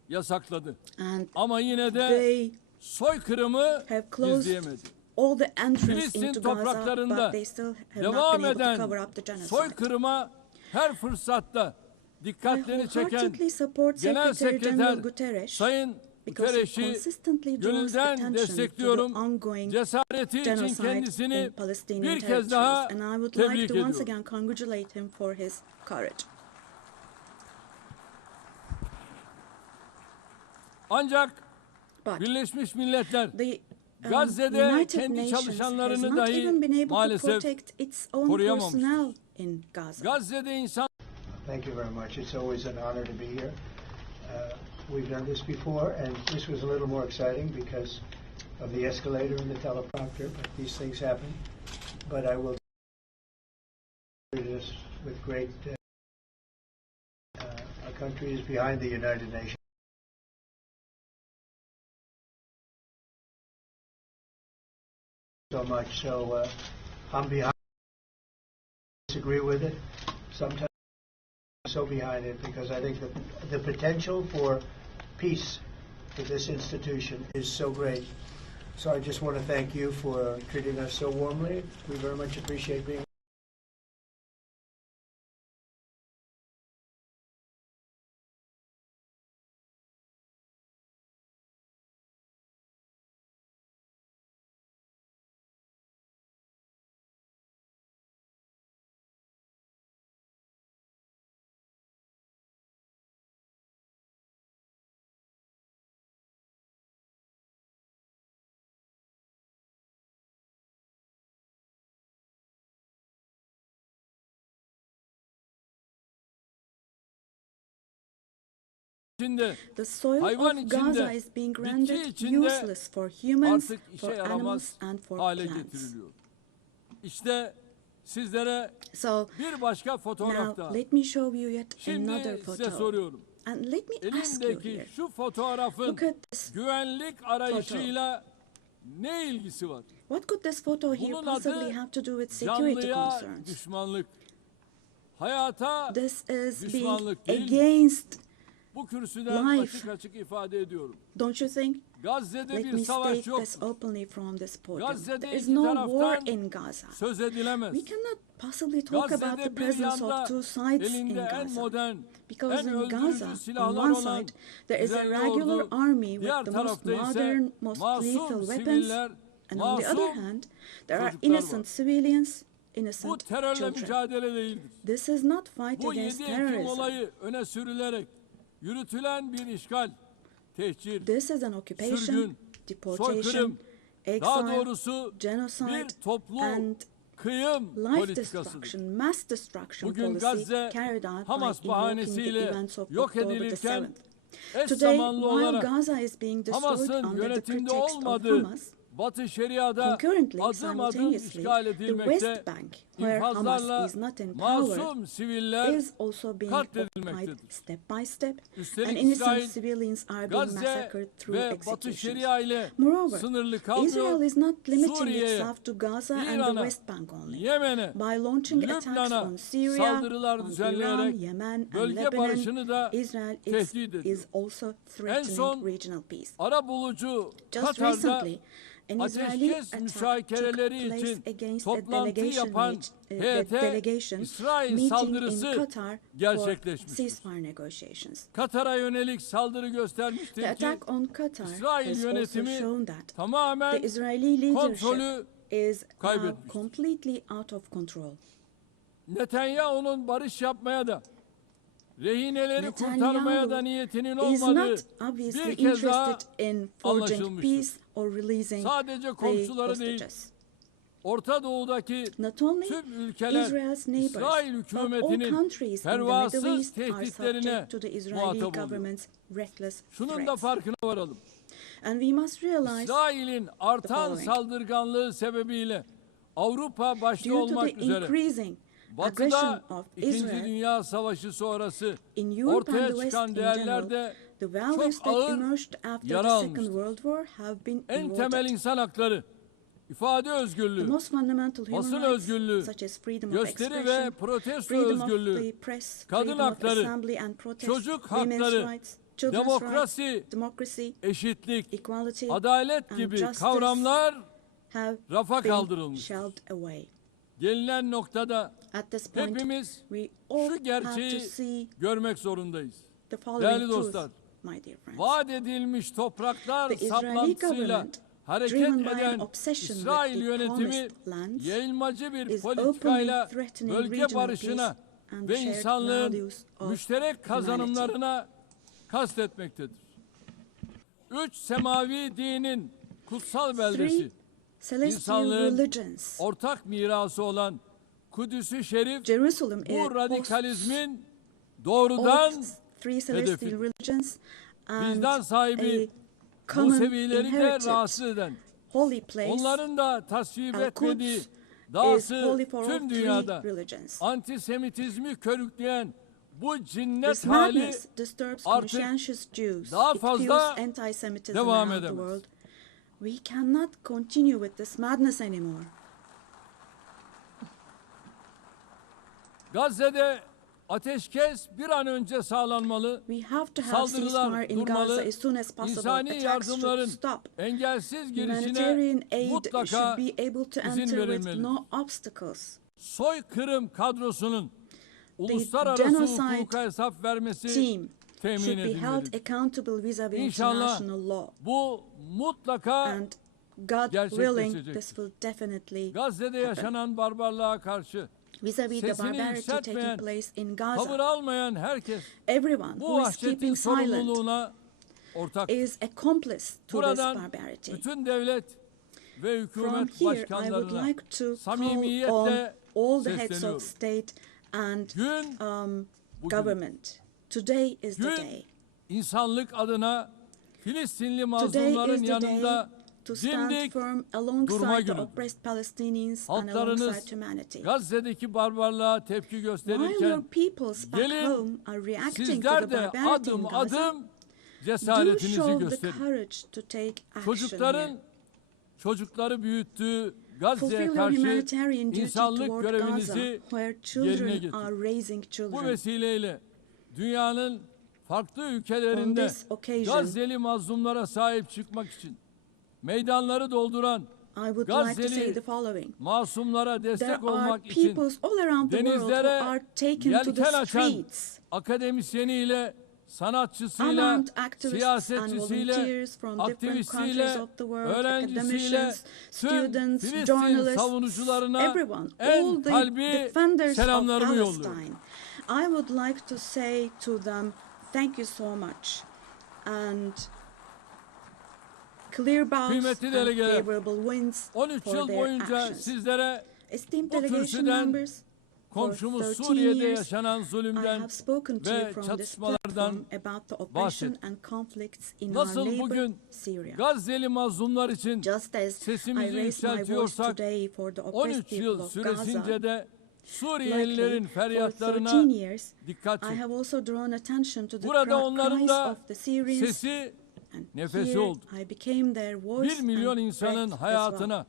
yasakladı. And Ama yine de they soykırımı have closed gizleyemedi. all the entrance Filistin into Gaza, topraklarında but they still have not devam been able to eden cover up the genocide. soykırıma her fırsatta I dikkatleri çeken wholeheartedly support Genel Secretary General Sekreter Guterres Sayın because he Guterres'i consistently draws gönülden attention to the destekliyorum. ongoing Cesareti için genocide kendisini in Palestinian bir kez daha territories, and I would like tebrik to once ediyorum. again congratulate him for his courage. Ancak But Birleşmiş Milletler the Gazze'de United kendi Nations has çalışanlarını not even been dahi able to maalesef protect its own koruyamamıştır. personnel in Gaza. Gazze'de insan Thank you very much. It's always an honor to be here. We've done this before, and this was a little more exciting because of the escalator and the teleprompter, but these things happen. But I will do this with great... our country is behind the United Nations. So much. So I'm behind. Disagree with it. Sometimes I'm so behind it because I think the potential for peace for this institution is so great. So I just want to thank you for treating us so warmly. We very much appreciate being. içinde, The soil hayvan of Gaza içinde, is being bitki rendered içinde useless for humans, artık işe for animals, yaramaz and for hale plants. getiriliyor. İşte sizlere So bir başka fotoğraf now daha. let me show you yet Şimdi another size photo. soruyorum. And let me ask you Elimdeki here. şu fotoğrafın Look at this güvenlik arayışıyla ne ilgisi var? What could this photo here Bunun possibly adı have to do with security canlıya concerns? düşmanlık. Hayata This is being düşmanlık değil. against, Bu kürsüden life. açık açık ifade ediyorum. don't you think? Gazze'de Let bir me savaş state yok. this openly from this podium. Gazze'de There is iki no war taraftan in Gaza. söz edilemez. We cannot possibly talk about the Gazze'de bir presence yanda of two sides in elinde en Gaza. modern, Because en in öldürücü Gaza, on silahlar one olan side, there is a İsrail regular ordu, army diğer with the most tarafta ise modern, most lethal masum weapons, siviller, and on the other masum hand, there are çocuklar var. innocent civilians, Bu innocent terörle children. mücadele değildir. This is not fight Bu against 7 Ekim terrorism. olayı öne sürülerek yürütülen bir işgal, tehcir, This is an occupation, sürgün, deportation, soykırım, daha exile, doğrusu bir genocide, toplu and kıyım life politikasıdır. destruction, mass destruction Bugün policy Gazze carried out Hamas by invoking the bahanesiyle events of yok October the edilirken 7th. eş Today, zamanlı while olarak Gaza is being destroyed Hamas'ın under the yönetimde pretext of olmadığı Hamas, Batı Şeria'da Concurrently, adım adım simultaneously, işgal the edilmekte, West Bank, where Hamas infazlarla is not in power, masum siviller is also being occupied katledilmektedir. step by step, and Üstelik innocent İsrail, civilians are being Gazze massacred through ve Batı executions. Şeria ile Moreover, sınırlı Israel kalmıyor, is not limiting Suriye'ye, itself to Gaza and the İran'a, West Bank only. Yemen'e, By launching attacks Lübnan'a on Syria, saldırılar on Iran, düzenleyerek Yemen, and bölge barışını Lebanon, da Israel tehdit ediyor. is also En threatening son regional peace. arabulucu Just Katar'da recently, an Israeli ateşkes attack müzakereleri took place için against a toplantı delegation yapan delegation İsrail meeting in saldırısı Qatar for gerçekleşmiştir. ceasefire negotiations. Katar'a yönelik saldırı göstermiştir The ki attack on Qatar İsrail has also yönetimi shown that tamamen the Israeli leadership kontrolü is now kaybetmiştir. completely out of control. Netanyahu'nun barış yapmaya da rehineleri Netanyahu kurtarmaya da niyetinin is olmadığı not obviously bir kez daha interested in forging anlaşılmıştır. peace or releasing Sadece the komşuları değil, hostages. Orta Doğu'daki Not only tüm ülkeler Israel's neighbors, İsrail but all hükümetinin countries in the Middle pervasız East are tehditlerine subject to the Israeli muhatap oluyor. government's reckless Şunun da threats. farkına varalım. And we must realize, İsrail'in artan following. saldırganlığı sebebiyle Avrupa başta due to olmak the üzere increasing Batı'da aggression of İkinci Israel, Dünya Savaşı sonrası in Europe and the ortaya West çıkan in değerler general, de the values çok that ağır emerged after yara the Second almıştır. World War have been En temel eroded. insan hakları, ifade The özgürlüğü, most fundamental human basın rights, özgürlüğü, such as freedom of gösteri ve expression, protesto freedom of özgürlüğü, the press, kadın freedom of hakları, assembly and protest, çocuk women's hakları, rights, children's demokrasi, rights, democracy, eşitlik, equality, adalet and gibi justice kavramlar have rafa been kaldırılmıştır. shelved away. Gelinen noktada At this point, hepimiz we all şu have to gerçeği see görmek zorundayız. the following Değerli truth, dostlar, my dear friends. vaat edilmiş topraklar The Israeli saplantısıyla government, hareket driven by an eden obsession İsrail with the yönetimi promised lands, yayılmacı bir is politikayla openly threatening bölge regional barışına peace and ve shared insanlığın values of müşterek kazanımlarına kastetmektedir. Üç semavi dinin kutsal beldesi, Three celestial insanlığın religions. ortak mirası olan Kudüs-ü Şerif Jerusalem bu radikalizmin hosts doğrudan all three celestial hedefidir. religions and Vicdan sahibi a common Musevileri de inherited rahatsız eden, holy place. onların da tasvip Al-Quds etmediği, is dahası holy for all tüm three dünyada religions. antisemitizmi körükleyen bu cinnet This hali madness disturbs artık conscientious Jews. daha It fazla fuels anti-Semitism devam around the edemez. world. We cannot continue with this madness anymore. Gazze'de ateşkes bir an önce sağlanmalı, We have to have saldırılar ceasefire in Gaza durmalı, as soon as possible. insani Attacks yardımların should stop. engelsiz girişine Humanitarian aid mutlaka should be able to izin enter with verilmeli. no obstacles. Soykırım kadrosunun uluslararası genocide hukuka hesap vermesi Team temin should be held edilmelidir. accountable vis-a-vis İnşallah international law. bu mutlaka And God willing, gerçekleşecektir. this will definitely Gazze'de happen. yaşanan barbarlığa karşı Vis-a-vis the sesini barbarity yükseltmeyen, taking place in tavır Gaza, almayan herkes everyone bu who is vahşetin keeping silent sorumluluğuna ortak. is accomplice to this Buradan barbarity. bütün devlet ve From hükümet here, I would başkanlarına like to call on samimiyetle all the heads sesleniyorum. of state and Gün bugün. government. Today is the Gün day. insanlık adına Filistinli Today mazlumların is the day yanında to stand dimdik firm durma alongside the günüdür. oppressed Palestinians and Halklarınız alongside humanity. Gazze'deki barbarlığa tepki While your gösterirken peoples back gelin home are reacting to sizler the de barbarity in adım Gaza, adım do cesaretinizi show the gösterin. courage to take action Çocukların çocukları büyüttüğü Gazze'ye Fulfill your karşı humanitarian duty insanlık toward Gaza, görevinizi where yerine children getirin. are raising Bu children. vesileyle dünyanın farklı On ülkelerinde this occasion, Gazze'li mazlumlara sahip çıkmak için meydanları dolduran I would like to say Gazze'li the following. masumlara There destek are olmak için peoples all around the world who denizlere are taken to the yelken açan streets. akademisyeniyle, sanatçısıyla, Unarmed activists and siyasetçisiyle, volunteers from different countries aktivistiyle, of the world, öğrencisiyle, academicians, tüm students, Filistin journalists, savunucularına everyone, all en the kalbi defenders of selamlarımı yolluyorum. Palestine. I would like to say to them, thank you so much. And clear bows Kıymetli and delegeler, favorable winds 13 for yıl their boyunca actions. sizlere Esteemed bu delegation kürsüden members, komşumuz 13 Suriye'de years, yaşanan I zulümden have spoken to you ve from this çatışmalardan platform about the oppression bahsettim. and conflicts in our Nasıl neighbor bugün Syria. Gazze'li mazlumlar için Just as I sesimizi raised my voice yükseltiyorsak, today for the 13 oppressed people yıl of süresince Gaza, de Suriyelilerin likely for feryatlarına 13 years, dikkat I çekti. have also drawn attention to the Burada onların cries da of the Syrians, sesi, and nefesi here oldu. I became their voice 1 milyon and insanın breath as well. hayatına,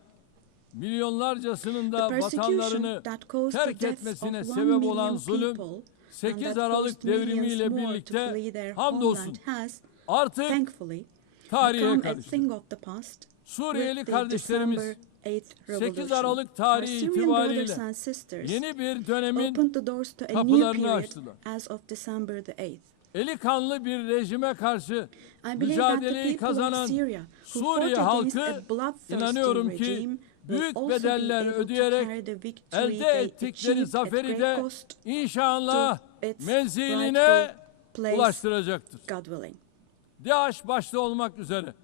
milyonlarcasının da The persecution vatanlarını that caused the terk deaths etmesine of 1 sebep olan million zulüm, people 8 and that Aralık forced millions devrimiyle more to birlikte flee their hamdolsun homeland has, artık thankfully, tarihe become a karıştı. thing of the past. Suriyeli With the kardeşlerimiz December 8th 8 revolution. Aralık tarihi Our Syrian itibariyle brothers and sisters yeni bir dönemin opened the doors to a new kapılarını period açtılar. as of December the 8th. Eli kanlı bir rejime karşı I believe that the mücadeleyi people of kazanan Syria who Suriye fought against halkı, a bloodthirsty inanıyorum ki regime will büyük also be bedeller able to ödeyerek carry the victory elde they ettikleri achieved at zaferi great de cost inşallah to its menziline rightful place, ulaştıracaktır. God willing. DAEŞ başta olmak üzere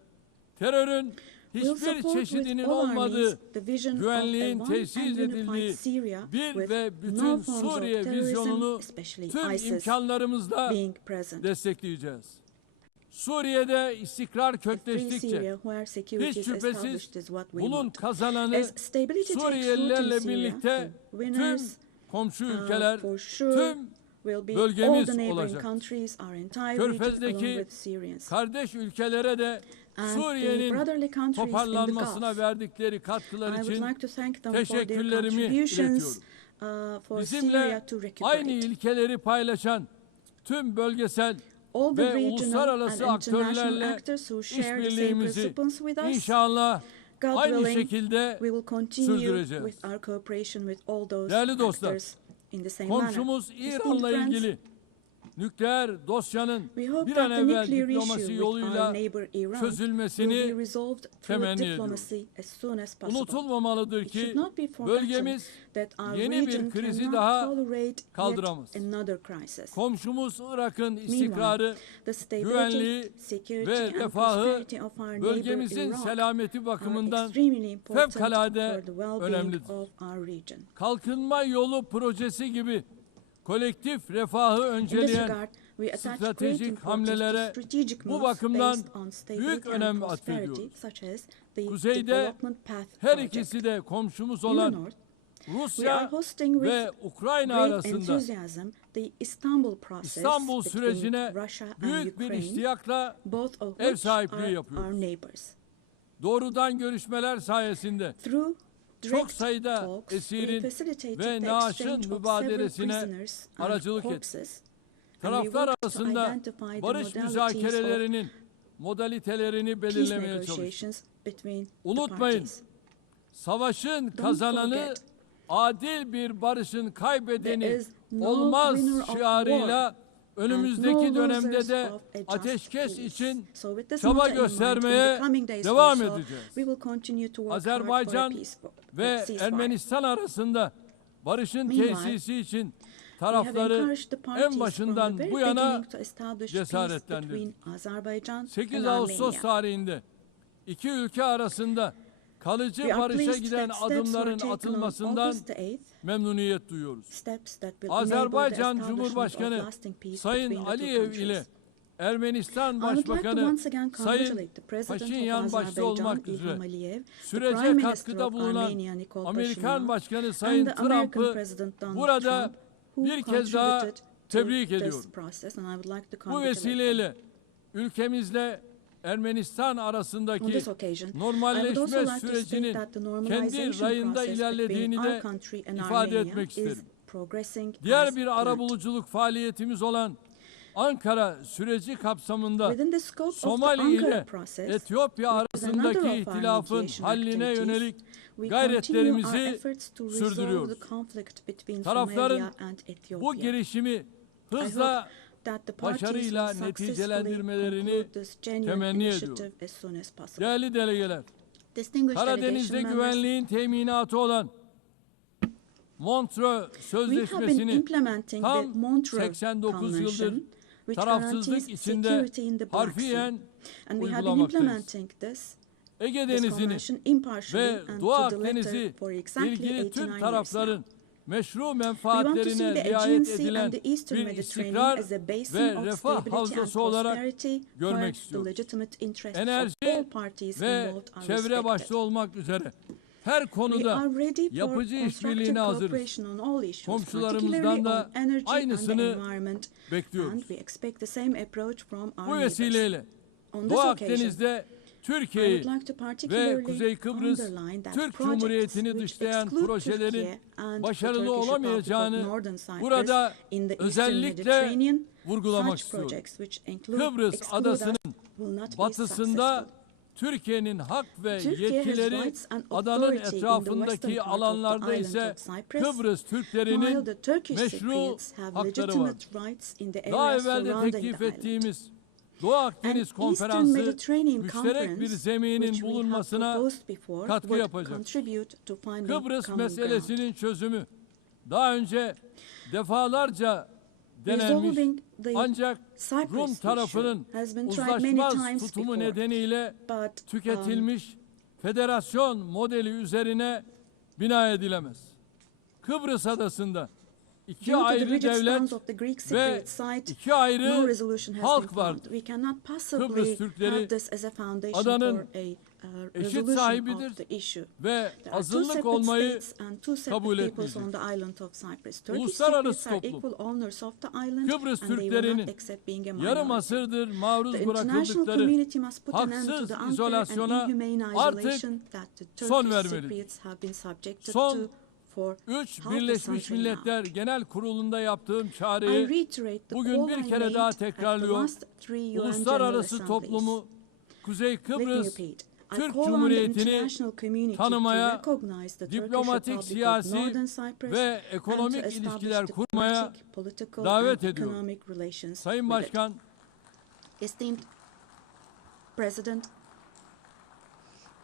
terörün We'll hiçbir support with çeşidinin all our olmadığı, means the vision of a güvenliğin one tesis and unified edildiği Syria bir with ve bütün no forms of Suriye terrorism, vizyonunu especially tüm ISIS, imkanlarımızla being present. destekleyeceğiz. Suriye'de istikrar A free kökleştikçe Syria where security hiç is şüphesiz established is what we bunun want. kazananı As stability takes root in Suriyelilerle Syria, birlikte the tüm winners komşu ülkeler, for sure tüm will be all bölgemiz the neighboring olacak. countries, our entire region along Körfez'deki with Syrians. kardeş ülkelere de And the Suriye'nin brotherly countries in the toparlanmasına Gulf. verdikleri katkılar I would için like to thank them for their teşekkürlerimi contributions iletiyorum. for Bizimle Syria to aynı recuperate. ilkeleri paylaşan tüm bölgesel All the ve regional and uluslararası international aktörlerle actors who share the same işbirliğimizi principles with us, inşallah God aynı willing, şekilde we will continue sürdüreceğiz. with our cooperation with all those Değerli dostlar, actors in the same manner. komşumuz Esteemed İran'la friends, ilgili nükleer dosyanın we hope bir an that the evvel nuclear diplomasi issue with yoluyla our neighbor Iran will be çözülmesini resolved through temenni diplomacy as soon as possible. unutulmamalıdır It should ki not be forgotten bölgemiz that our yeni bir region krizi cannot daha tolerate kaldıramaz. yet another crisis. Komşumuz Irak'ın istikrarı, The stability, güvenliği security ve and refahı prosperity of our neighbor bölgemizin Iraq selameti bakımından are extremely important fevkalade for the well-being önemlidir. of our region. Kalkınma yolu projesi gibi kolektif refahı In this önceleyen regard, we attach great stratejik importance to hamlelere strategic bu moves bakımdan based on büyük stability and önem prosperity, atfediyoruz. such as the Kuzeyde development path her project. ikisi de komşumuz In the olan north, we are Rusya hosting with ve Ukrayna great arasında enthusiasm the Istanbul process İstanbul between sürecine Russia and büyük bir Ukraine, iştiyakla both of ev which sahipliği are yapıyoruz. our neighbors. Doğrudan görüşmeler sayesinde Through çok direct sayıda talks, we esirin facilitated ve the naaşın exchange of mübadelesine several prisoners and aracılık etti. corpses, and we Taraflar worked to arasında identify the barış modalities müzakerelerinin modalitelerini of peace belirlemeye çalıştık. negotiations between the Unutmayın, parties. savaşın kazananı forget, adil bir barışın kaybedeni there is no olmaz winner of şiarıyla and önümüzdeki no dönemde losers de of a just ateşkes peace. için So with this çaba motto in mind, in göstermeye the coming days devam also, edeceğiz. we will continue to work hard for a Azerbaycan peaceful ve ceasefire. Ermenistan arasında barışın Meanwhile, tesisi için We have tarafları encouraged the parties en başından from the very bu yana beginning to establish peace cesaretlendirdik. between Azerbaijan 8 and Ağustos Armenia. tarihinde iki ülke arasında kalıcı We are barışa pleased giden that steps were adımların taken on atılmasından August the 8th, memnuniyet duyuyoruz. steps that will enable the Azerbaycan establishment Cumhurbaşkanı of lasting peace Sayın between the two Aliyev countries. ile Ermenistan I would like to Başbakanı once again Sayın congratulate the President of Paşinyan başta olmak Azerbaijan, üzere İlham Aliyev, the sürece Prime Minister katkıda of bulunan Armenia, Nikol Amerikan Pashinyan, Başkanı Sayın and the American Trump'ı President Donald burada Trump, who bir kez daha contributed tebrik to this ediyorum. process, and I would like to Bu congratulate them. vesileyle ülkemizle Ermenistan On arasındaki this occasion, I would normalleşme also like to state sürecinin that the kendi normalization rayında process between ilerlediğini our de country and ifade Armenia etmek is isterim. progressing Diğer as bir planned. arabuluculuk faaliyetimiz olan Ankara süreci kapsamında Within the scope of the Somali Ankara ile process, Etiyopya which is another arasındaki of our ihtilafın mediation halline activities, yönelik we continue our gayretlerimizi efforts to resolve sürdürüyoruz. the conflict between Tarafların Somalia and Ethiopia. bu girişimi I hızla hope that the parties başarıyla will successfully neticelendirmelerini conclude this genuine temenni initiative ediyorum. as soon as possible. Değerli delegeler, Distinguished Karadeniz'de delegation members, güvenliğin teminatı olan Montreux we have been Sözleşmesi'ni implementing the tam Montreux 89 yıldır Convention, which tarafsızlık guarantees içinde security in the Black Sea. harfiyen And we have been uygulamaktayız. implementing this Ege this Denizi'ni convention impartially ve and Doğu to the letter Akdeniz'i for exactly ilgili 89 tüm years tarafların now. meşru menfaatlerine riayet edilen bir istikrar ve refah havzası olarak görmek istiyoruz. Enerji ve çevre başta olmak üzere her konuda yapıcı işbirliğine hazırız. Komşularımızdan da aynısını bekliyoruz. Bu vesileyle Doğu Akdeniz'de Türkiye'yi ve Kuzey Kıbrıs Türk Cumhuriyeti'ni dışlayan projelerin başarılı olamayacağını burada özellikle vurgulamak istiyorum. Kıbrıs adasının batısında Türkiye'nin hak ve yetkileri, adanın etrafındaki alanlarda ise Kıbrıs Türklerinin meşru hakları var. Daha evvel de teklif ettiğimiz Doğu Akdeniz Konferansı müşterek bir zeminin bulunmasına katkı yapacak. Kıbrıs meselesinin çözümü daha önce defalarca denenmiş ancak Rum tarafının uzlaşmaz tutumu nedeniyle tüketilmiş federasyon modeli üzerine bina edilemez. Kıbrıs adasında iki ayrı devlet ve iki ayrı halk vardır. Kıbrıs Türkleri adanın eşit sahibidir ve azınlık olmayı kabul etmeyecek. Uluslararası toplum, Kıbrıs Türklerinin yarım asırdır maruz bırakıldıkları haksız izolasyona artık son vermelidir. Son 3 Birleşmiş Milletler Genel Kurulu'nda yaptığım çağrıyı bugün bir kere daha tekrarlıyor. Uluslararası toplumu Kuzey Kıbrıs Türk Cumhuriyeti'ni tanımaya, diplomatik, siyasi ve ekonomik ilişkiler kurmaya davet ediyor. Sayın Başkan,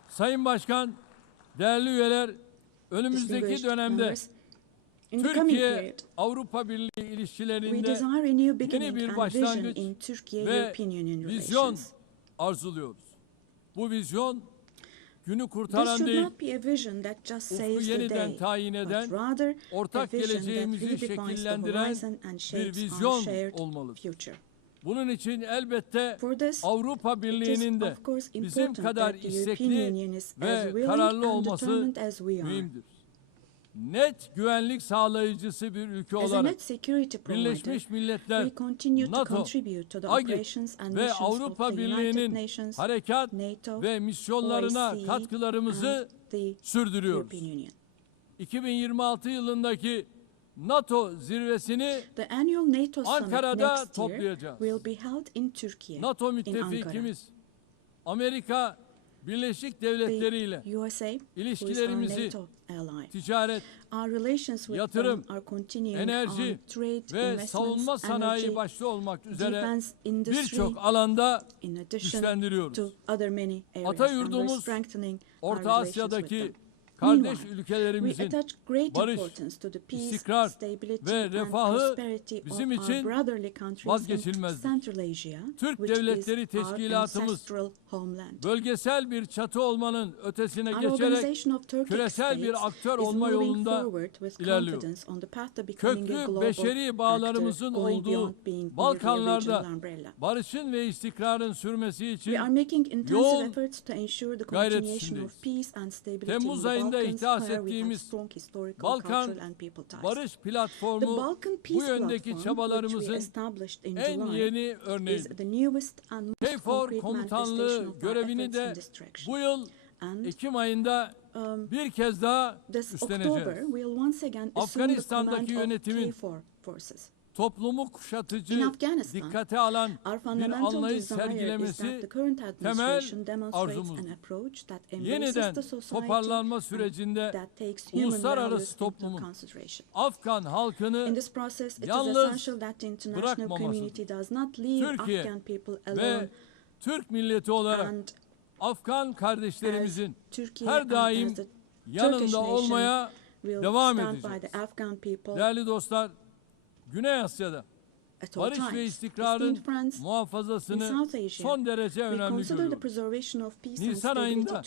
Sayın Başkan, değerli üyeler, önümüzdeki dönemde Türkiye-Avrupa Birliği ilişkilerinde yeni bir başlangıç ve vizyon arzuluyoruz. Bu vizyon günü kurtaran değil, ufku yeniden tayin eden, ortak geleceğimizi şekillendiren bir vizyon olmalıdır. Bunun için elbette Avrupa Birliği'nin de bizim kadar istekli ve kararlı olması mühimdir. Net güvenlik sağlayıcısı bir ülke olarak Birleşmiş Milletler, NATO, AGİ ve Avrupa Birliği'nin harekat ve misyonlarına katkılarımızı sürdürüyoruz. 2026 yılındaki NATO zirvesini Ankara'da toplayacağız. NATO müttefikimiz Amerika Birleşik Devletleri ile ilişkilerimizi ticaret, yatırım, enerji ve savunma sanayi başta olmak üzere birçok alanda güçlendiriyoruz. Atayurdumuz Orta Asya'daki kardeş ülkelerimizin barış, istikrar ve refahı bizim için vazgeçilmezdir. Türk Devletleri Teşkilatımız bölgesel bir çatı olmanın ötesine geçerek küresel bir aktör olma yolunda ilerliyor. Köklü beşeri bağlarımızın olduğu Balkanlarda barışın ve istikrarın sürmesi için yoğun gayret içindeyiz. Temmuz ayında ihdas ettiğimiz Balkan Barış Platformu bu yöndeki çabalarımızın en yeni örneğidir. KFOR komutanlığı görevini de bu yıl Ekim ayında bir kez daha üstleneceğiz. Afganistan'daki yönetimin toplumu kuşatıcı, dikkate alan bir anlayış sergilemesi temel arzumuzdur. Yeniden toparlanma sürecinde uluslararası toplumun Afgan halkını yalnız bırakmamasıdır. Türkiye ve Türk milleti olarak Afgan kardeşlerimizin her daim yanında olmaya devam edeceğiz. Değerli dostlar, Güney Asya'da barış ve istikrarın muhafazasını son derece önemli görüyoruz. Nisan ayında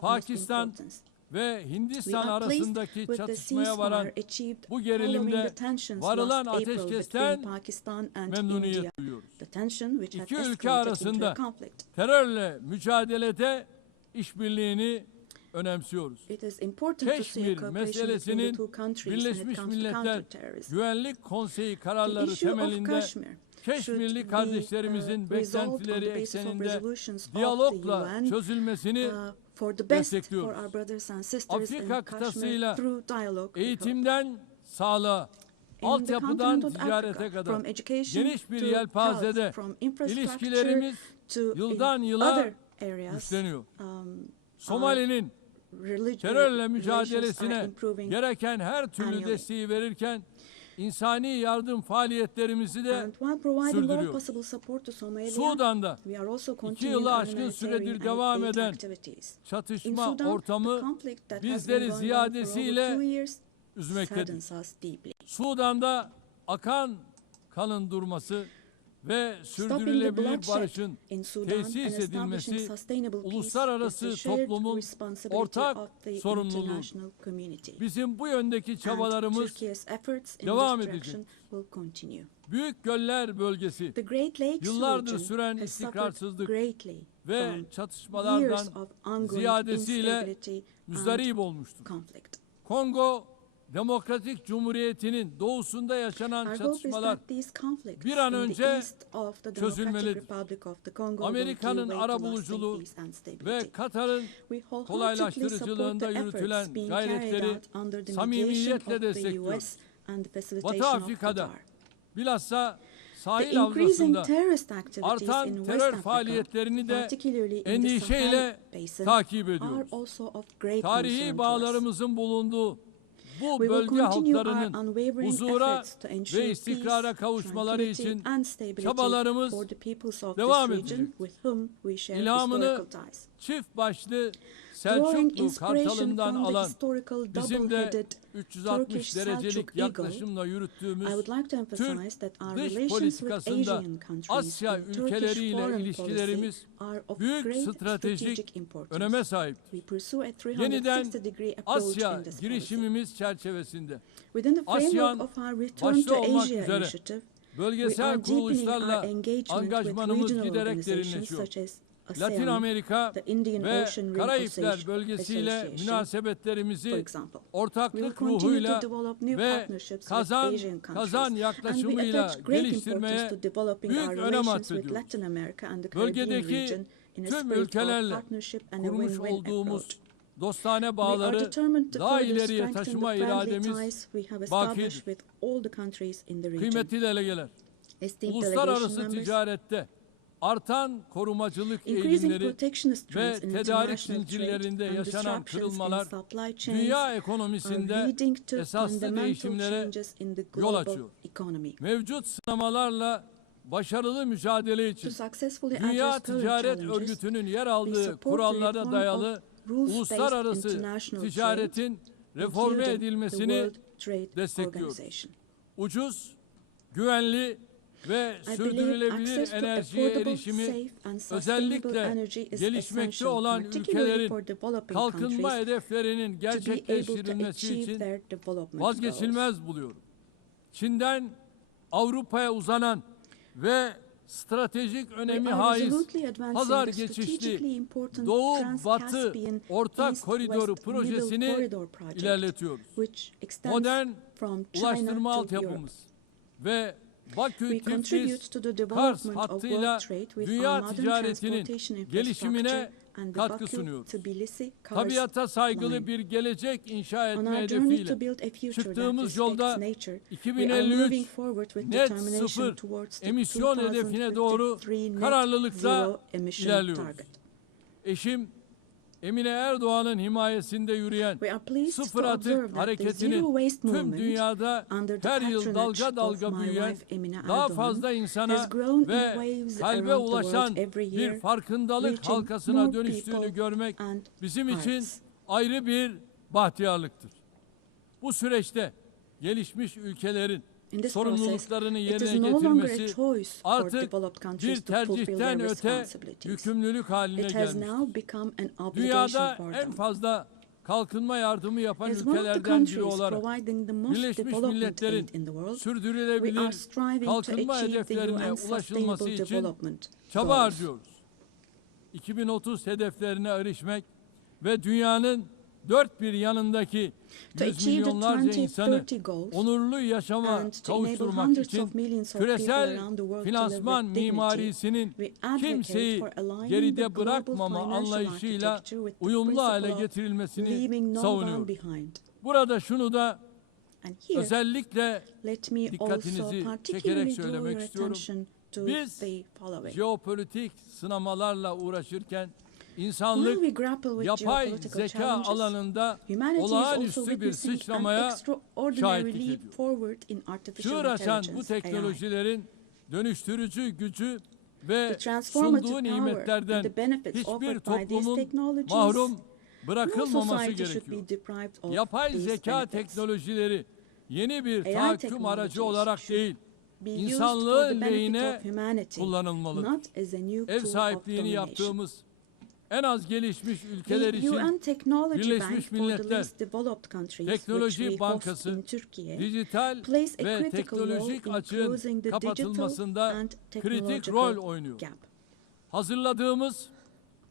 Pakistan ve Hindistan arasındaki çatışmaya varan bu gerilimde varılan ateşkesten memnuniyet duyuyoruz. İki ülke arasında terörle mücadelede işbirliğini önemsiyoruz. Keşmir meselesinin Birleşmiş Milletler Güvenlik Konseyi kararları temelinde Keşmirli kardeşlerimizin beklentileri ekseninde diyalogla çözülmesini destekliyoruz. Afrika kıtasıyla eğitimden sağlığa, altyapıdan ticarete kadar geniş bir yelpazede ilişkilerimiz yıldan yıla güçleniyor. Somali'nin terörle mücadelesine gereken her türlü desteği verirken insani yardım faaliyetlerimizi de sürdürüyor. Sudan'da 2 yılı aşkın süredir devam eden çatışma ortamı bizleri ziyadesiyle üzmektedir. Sudan'da akan kanın durması ve sürdürülebilir barışın tesis edilmesi uluslararası toplumun ortak sorumluluğu. Bizim bu yöndeki çabalarımız devam edecek. Büyük Göller Bölgesi yıllardır süren istikrarsızlık ve çatışmalardan ziyadesiyle müzdarip olmuştur. Kongo Demokratik Cumhuriyeti'nin doğusunda yaşanan çatışmalar bir an önce çözülmelidir. Amerika'nın arabuluculuğu ve Katar'ın kolaylaştırıcılığında yürütülen gayretleri samimiyetle destekliyoruz. Batı Afrika'da bilhassa sahil havzasında artan terör faaliyetlerini de endişeyle takip ediyoruz. Tarihi bağlarımızın bulunduğu bu bölge halklarının huzura ve istikrara kavuşmaları için çabalarımız devam edecek. İlhamını çift başlı Selçuklu Kartalı'ndan alan bizim de 360 derecelik yaklaşımla yürüttüğümüz Türk dış politikasında Asya ülkeleriyle ilişkilerimiz büyük stratejik öneme sahiptir. Yeniden Asya girişimimiz çerçevesinde ASEAN başta olmak üzere bölgesel kuruluşlarla angajmanımız giderek derinleşiyor. Latin Amerika ve Karayipler bölgesiyle münasebetlerimizi ortaklık ruhuyla ve kazan yaklaşımıyla geliştirmeye büyük önem atfediyoruz. Bölgedeki tüm ülkelerle kurmuş olduğumuz dostane bağları daha ileriye taşıma irademiz bakidir. Kıymetli delegeler, uluslararası ticarette artan korumacılık eğilimleri ve tedarik zincirlerinde yaşanan kırılmalar dünya ekonomisinde esaslı değişimlere yol açıyor. Mevcut sınamalarla başarılı mücadele için Dünya Ticaret Örgütü'nün yer aldığı kurallara dayalı uluslararası ticaretin reforme edilmesini destekliyoruz. Ucuz, güvenli ve sürdürülebilir enerjiye erişimi özellikle gelişmekte olan ülkelerin kalkınma hedeflerinin gerçekleştirilmesi için vazgeçilmez buluyorum. Çin'den Avrupa'ya uzanan ve stratejik önemi haiz Hazar geçişli Doğu-Batı Ortak Koridoru projesini ilerletiyoruz. Modern ulaştırma altyapımız ve Bakü-Tiflis-Kars hattıyla dünya ticaretinin gelişimine katkı sunuyor. Tabiata saygılı bir gelecek inşa etme hedefiyle çıktığımız yolda 2053 net sıfır emisyon hedefine doğru kararlılıkla ilerliyoruz. Eşim Emine Erdoğan'ın himayesinde yürüyen sıfır atık hareketinin tüm dünyada her yıl dalga dalga büyüyen, daha fazla insana ve kalbe ulaşan bir farkındalık halkasına dönüştüğünü görmek bizim için ayrı bir bahtiyarlıktır. Bu süreçte gelişmiş ülkelerin sorumluluklarını yerine getirmesi artık bir tercihten öte yükümlülük haline gelmiştir. Dünyada en fazla kalkınma yardımı yapan As one of the ülkelerden biri countries olarak providing the most Birleşmiş development Milletler'in aid in the world, we sürdürülebilir are striving to kalkınma achieve the hedeflerine UN's ulaşılması sustainable için development çaba goals. harcıyoruz. 2030 hedeflerine erişmek ve dünyanın dört bir yanındaki To yüz achieve the milyonlarca insanı 2030 goals onurlu yaşama and to enable kavuşturmak hundreds için of millions of people küresel around the world to finansman live with dignity, mimarisinin we advocate kimseyi for aligning the geride global bırakmama financial anlayışıyla architecture with the uyumlu hale principle of getirilmesini leaving no one savunuyoruz. behind. Burada şunu da And here, özellikle let me also dikkatinizi particularly çekerek draw söylemek your istiyorum. attention to Biz the following. jeopolitik sınamalarla uğraşırken While insanlık we grapple with yapay geopolitical zeka challenges, alanında humanity is also olağanüstü bir witnessing an sıçramaya extraordinary şahitlik leap ediyor. forward in artificial Çığır açan intelligence, bu AI. teknolojilerin dönüştürücü gücü ve The transformative sunduğu power and nimetlerden the benefits hiçbir offered by these toplumun technologies, mahrum no bırakılmaması society should gerekiyor. be deprived of Yapay these zeka benefits. teknolojileri yeni bir AI tahakküm aracı technologies olarak should değil, be used for the insanlığın benefit lehine of humanity, kullanılmalıdır. not as a new Ev tool of sahipliğini domination. yaptığımız en az gelişmiş ülkeler The için UN Technology Birleşmiş Bank for the Milletler least developed countries, Teknoloji which we host Bankası, in Turkey, dijital plays a ve critical teknolojik role in açığın closing the digital kapatılmasında and kritik technological rol oynuyor. gap. Hazırladığımız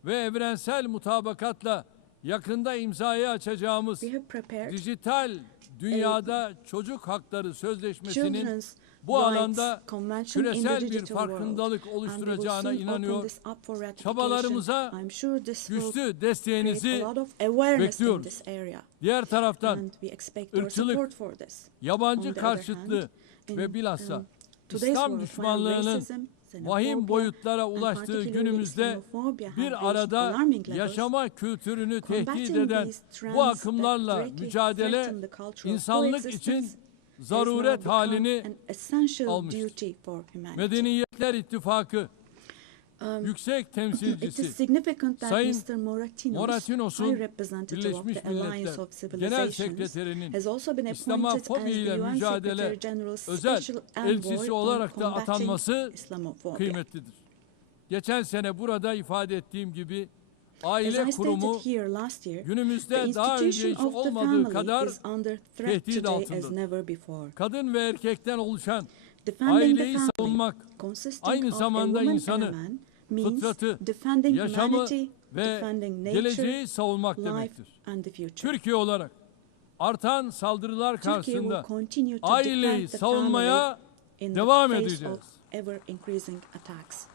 ve evrensel mutabakatla yakında imzayı açacağımız We have prepared dijital dünyada çocuk hakları sözleşmesinin Children's bu alanda Rights Convention in the küresel bir digital farkındalık world, and we will oluşturacağına soon open inanıyor. this up for ratification. Çabalarımıza I'm sure this will güçlü create desteğinizi a lot of awareness in bekliyoruz. this area. Diğer taraftan And we expect your ırkçılık, support for this. On yabancı the other karşıtlığı hand, ve in, bilhassa today's İslam world, düşmanlığının racism, vahim xenophobia, boyutlara and ulaştığı particularly günümüzde Islamophobia have bir reached arada alarming levels. yaşama kültürünü tehdit Combating eden these trends bu akımlarla that directly mücadele threaten the cultural insanlık için coexistence has zaruret now become halini an essential almıştır. duty for humanity. Medeniyetler İttifakı Yüksek It Temsilcisi is significant that Sayın Mr. Moratinos'un High Representative of Birleşmiş the Alliance Milletler of Genel Civilizations, Sekreterinin has also been appointed as İslamofobi the ile UN mücadele Secretary General's özel Special Envoy elçisi on olarak da combating atanması Islamophobia. kıymetlidir. Geçen sene burada ifade ettiğim gibi As aile I kurumu stated here last year, the günümüzde daha önce institution hiç of the olmadığı family kadar is under threat tehdit today as altındadır. never before. Kadın ve erkekten oluşan Defending the aileyi family, savunmak, consisting aynı of a zamanda woman and a insanı, man, means fıtratı, defending yaşamı humanity, ve defending nature, geleceği savunmak life demektir. and the future. Türkiye olarak artan saldırılar Turkey will karşısında continue to aileyi defend the savunmaya family in devam the face edeceğiz. of ever increasing attacks.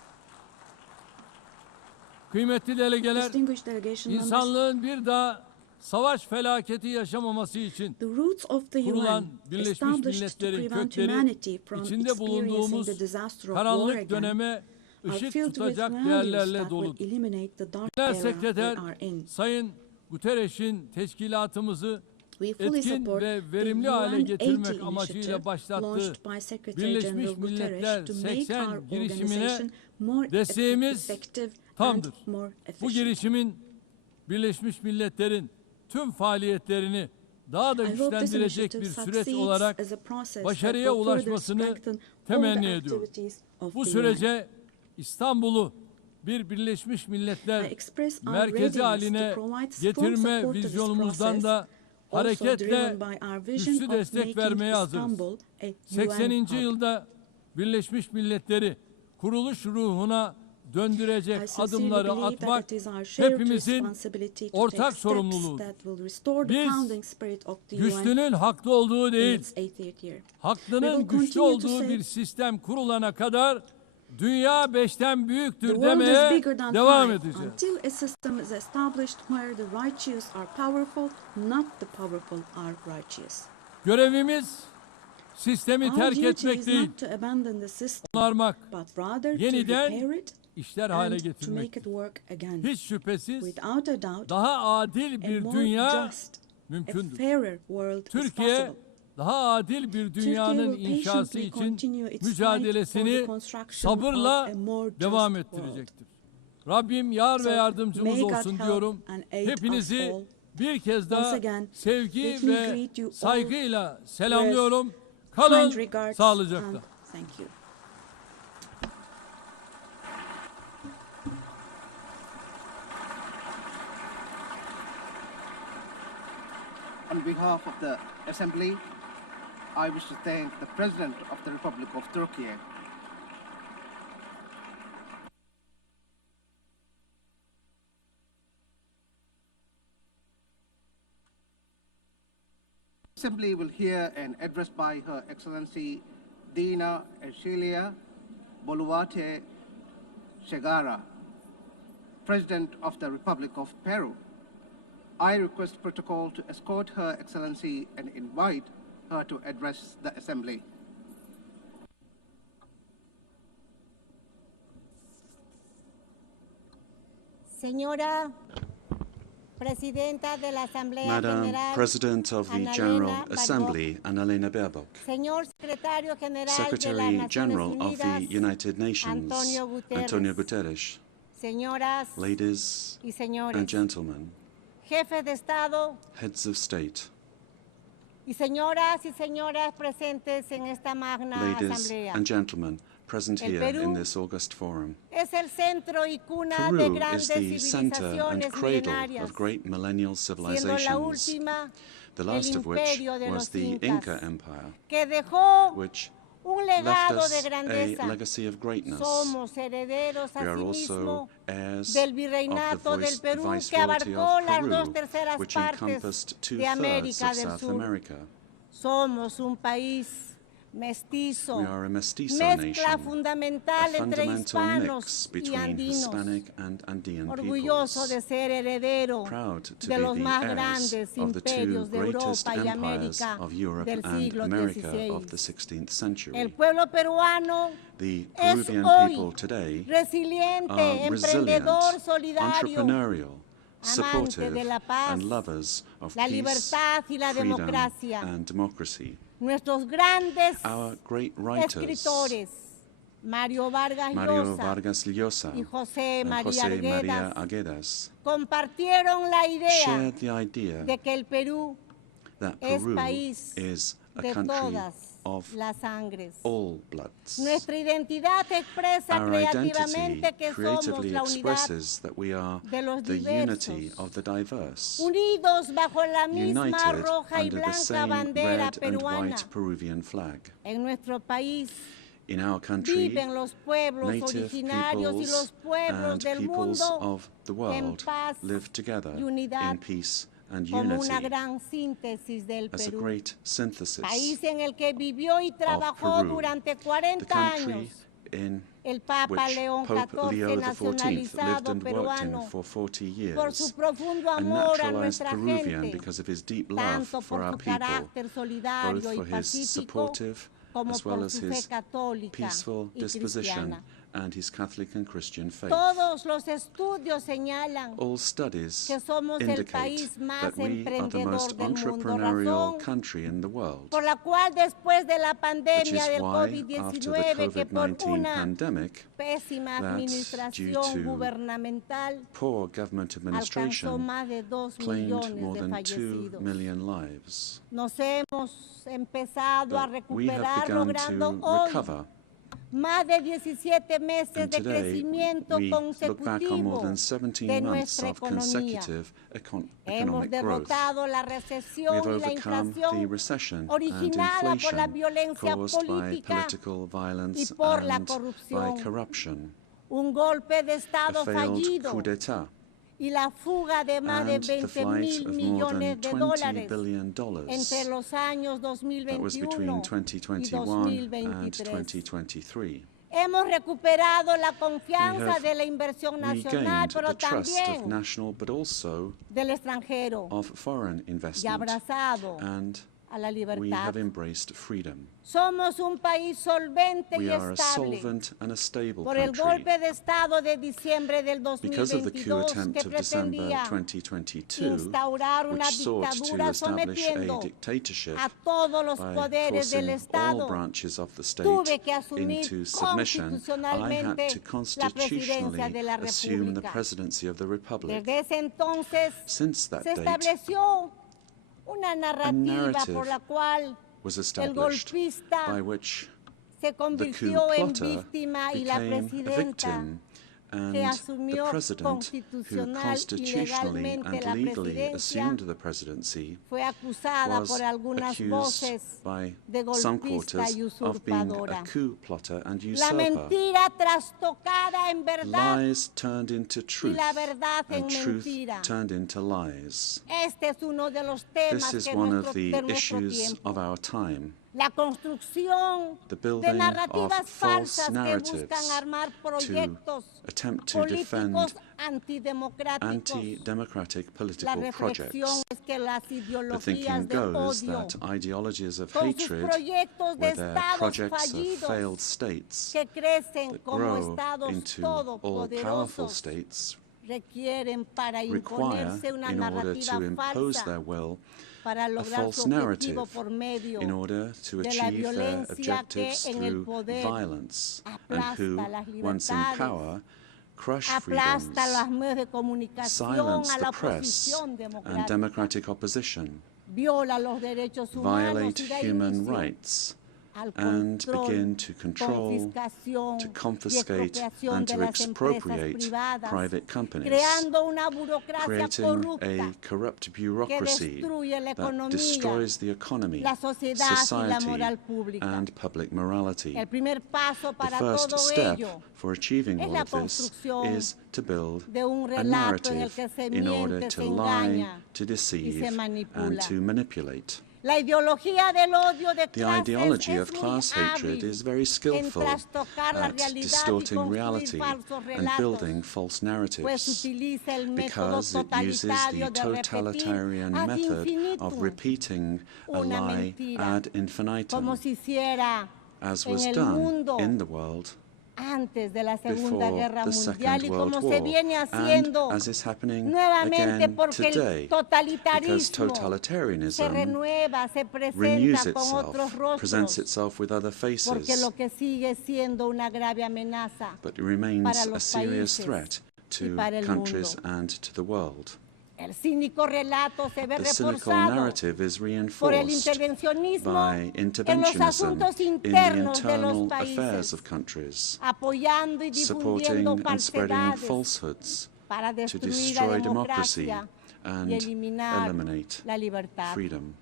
Kıymetli delegeler, Distinguished delegation members, insanlığın bir daha savaş felaketi yaşamaması için the roots of the kurulan UN Birleşmiş established to Milletler'in prevent kökleri humanity from içinde experiencing bulunduğumuz the disaster of war karanlık again döneme are ışık filled with tutacak values değerlerle that will doludur. eliminate the dark Genel era we Sekreter are in. Sayın Guterres'in teşkilatımızı We fully etkin support ve the verimli hale UN getirmek 80 amacıyla initiative başlattığı launched by Secretary Birleşmiş General Milletler Guterres to make 80 our girişimine organization more desteğimiz effective tamdır. and more Bu efficient. girişimin Birleşmiş Milletler'in tüm faaliyetlerini daha da I hope this güçlendirecek initiative bir süreç succeeds olarak as a process başarıya that will further ulaşmasını strengthen all the temenni ediyorum. activities of Bu the UN. sürece İstanbul'u bir Birleşmiş I Milletler express our merkezi readiness haline to provide strong getirme support to this vizyonumuzdan process, da also hareketle driven by our vision güçlü of destek making vermeye hazırız. Istanbul a UN 80. hub. yılda Birleşmiş Milletleri kuruluş ruhuna döndürecek I sincerely adımları believe that atmak it is our shared hepimizin responsibility to ortak take steps sorumluluğudur. that will restore the Biz founding spirit of the UN güçlünün haklı olduğu in değil, its 80th year. We haklının will güçlü continue to olduğu say bir sistem kurulana kadar dünya beşten the büyüktür world is demeye bigger than devam five edeceğiz. until a system is established where the righteous are powerful, not the powerful are righteous. Görevimiz sistemi Our terk duty etmek is değil, not to abandon the system, onarmak, but rather to yeniden repair it işler hale and to make getirmektir. it work again. Hiç şüphesiz Without a doubt, daha adil a bir more dünya just, a mümkündür. fairer world is Türkiye possible. daha adil bir dünyanın Türkiye will inşası patiently için continue its mücadelesini fight for the construction sabırla of a more just devam world. ettirecektir. Rabbim yar ve So, yardımcımız may God olsun help diyorum. and aid us Hepinizi all. bir kez Once daha again, sevgi let me ve greet you all saygıyla selamlıyorum. Kind Kalın regards sağlıcakla. and thank you. behalf of the Assembly, I wish to thank the President of the Republic of Turkey. The Assembly will hear an address by Her Excellency Dina Ercilia Boluarte Segara, President of the Republic of Peru. I request protocol to escort Her Excellency and invite her to address the Assembly. Señora Presidenta de la Asamblea Madam General, President of the General Assembly, Annalena Baerbock, Señor Secretario General de las Secretary Naciones General of the Unidas, United Nations, Antonio Guterres, Señoras ladies y señores, and gentlemen, jefes de Estado heads of state, y señoras presentes en esta magna ladies asamblea. and gentlemen present El here Perú in this august forum. Es el centro y cuna de Peru is grandes the center and civilizaciones cradle milenarias, of great millennial siendo la civilizations, última the last el of which imperio de was los the Incas, Inca Empire, que dejó which un left legado de us a grandeza. legacy of greatness. Somos herederos We are asimismo also heirs del of virreinato the del Perú, que Viceroyalty abarcó of las Peru, 2/3 which partes encompassed de 2/3 América of del South Sur. America. Somos un país mestizo, We are a mestizo mezcla nation, fundamental a entre fundamental hispanos mix y between andinos, Hispanic and Andean orgulloso peoples, de ser heredero proud to de be los the más heirs grandes of the two imperios de greatest Europa y empires América of Europe del and siglo America XVI. of the 16th century. El pueblo peruano The es Peruvian hoy people today resiliente, are resilient, emprendedor, solidario, entrepreneurial, amante supportive, de la paz, and lovers of la peace, libertad y la freedom, democracia. and democracy. Nuestros grandes Our great writers, escritores, Mario Vargas Mario Llosa Vargas Llosa y José and María José María Arguedas, Arguedas, compartieron la idea shared the idea de que el Perú that es Peru país is a de country todas of las sangres. all bloods. Nuestra identidad expresa Our creativamente identity que somos creatively la unidad expresses that we are de los the diversos, unity of the diverse, unidos bajo la misma united roja y under the blanca same bandera red and peruana. white Peruvian flag. En nuestro país In our country, viven los pueblos native originarios y los peoples pueblos and del peoples mundo of the en world paz live together y unidad in peace and como unity una gran síntesis del as a Perú, great synthesis país en el que vivió y trabajó Peru, durante the 40 country años in el Papa which León Pope XIV, Leo XIV lived nacionalizado and worked in peruano, for 40 por su years, profundo a amor a naturalized nuestra Peruvian gente, because of his deep love tanto for por our su people, carácter solidario both y for his pacífico supportive como as well por as su fe his católica peaceful y disposition cristiana. and his Catholic and Christian faith. Todos los estudios señalan All studies que somos el indicate país más that we are the emprendedor most del mundo, entrepreneurial razón country in the world, por la cual después de la which pandemia is del why, after the COVID-19, que por COVID-19 una pandemic, pésima that administración due to gubernamental poor government alcanzó administration más de 2 claimed millones more de than 2 fallecidos. million lives. Nos hemos empezado a But we have recuperar begun logrando to hoy recover, más de 17 meses and de today crecimiento we look back on more consecutivo than 17 de months nuestra of economía. consecutive Hemos economic growth. derrotado la We have recesión y la overcome the inflación recession and originada por la inflation violencia caused by política political violence y por la and by corrupción. corruption, Un golpe de a Estado failed fallido coup d'etat, y la fuga de más de and the 20 flight mil of more millones de than $20 dólares billion entre los años that was between 2021 y 2021 and 2023. 2023. Hemos recuperado la We confianza have de la inversión nacional, regained pero the trust of también national but also del extranjero, of foreign y investment, abrazado and a la we libertad. have embraced freedom. Somos un país solvente We y are a estable solvent and a stable por el country. golpe de Estado de diciembre del Because of the coup 2022 attempt que of December pretendía 2022, instaurar una which sought to dictadura establish a sometiendo dictatorship a todos los by poderes del forcing all Estado, branches of the state tuve que asumir into submission, I had constitucionalmente to la presidencia de la constitutionally assume the República. presidency of the Republic. Desde ese entonces Since that se date, estableció una narrativa narrative por la cual was el established golpista by which se the coup convirtió en plotter víctima y la became a presidenta victim and que the asumió president who constitucional y constitutionally legalmente and la legally presidencia assumed the presidency fue acusada was por algunas accused voces by de some golpista quarters y of being a usurpadora. coup plotter and La usurper. mentira trastocada en verdad Lies turned into y truth, la verdad en and truth mentira. turned into lies. Este es uno de los temas This is que one nuestro, of the de nuestro issues tiempo. of our time. La construcción The de building narrativas of false falsas que narratives buscan armar to proyectos attempt to defend políticos antidemocráticos. anti-democratic La political reflexión projects. es que las The ideologías thinking de goes odio, that ideologies of con sus hatred, proyectos de with their estados projects of fallidos failed states que crecen that como grow estados into all-powerful todopoderosos, states, requieren para require, imponerse una in order to narrativa impose falsa their will, para a lograr false su objetivo narrative por medio in order to de la achieve their violencia que objectives en el through poder violence, and who, aplasta las once in libertades, power, crush aplasta freedoms, los medios de comunicación, silence a la the press oposición and democrática, democratic opposition, viola los derechos humanos violate y da human inicio rights, al and control, begin to control, confiscación to y confiscate, expropiación and de to las empresas expropriate privadas, private companies, creando una burocracia creating corrupta a corrupt que bureaucracy destruye la that economía, destroys the economy, la sociedad y la society, moral pública. and public morality. El primer paso The para first todo step ello for achieving es all la of this construcción is to build de un a relato en el narrative que se in order miente, to se lie, engaña to y deceive, se and manipula. to manipulate. La ideología del odio de The clases ideology es of muy class hatred hábil is very en skillful trastocar la at realidad y distorting construir reality falsos and relatos, building false pues narratives, utiliza el método because it uses the totalitario de repetir totalitarian ad method of infinitum repeating a una lie mentira, ad infinitum, como se hiciera as en was el done mundo in the world antes de la Segunda before Guerra the Mundial Second y World como se War, viene and haciendo as is happening nuevamente again porque today, el because totalitarismo se totalitarianism renueva, se renews presenta con otros itself, presents rostros, itself with other porque faces, lo que sigue siendo una grave amenaza but it remains para a los serious países threat y to para el countries mundo. and to the world. El cínico relato se ve The cynical reforzado narrative is por el reinforced intervencionismo by en los interventionism asuntos in the internos de los internal affairs países, of countries, apoyando y difundiendo supporting and spreading falsedades falsehoods para to destruir la destroy democracy democracia y and eliminar eliminate la libertad. freedom.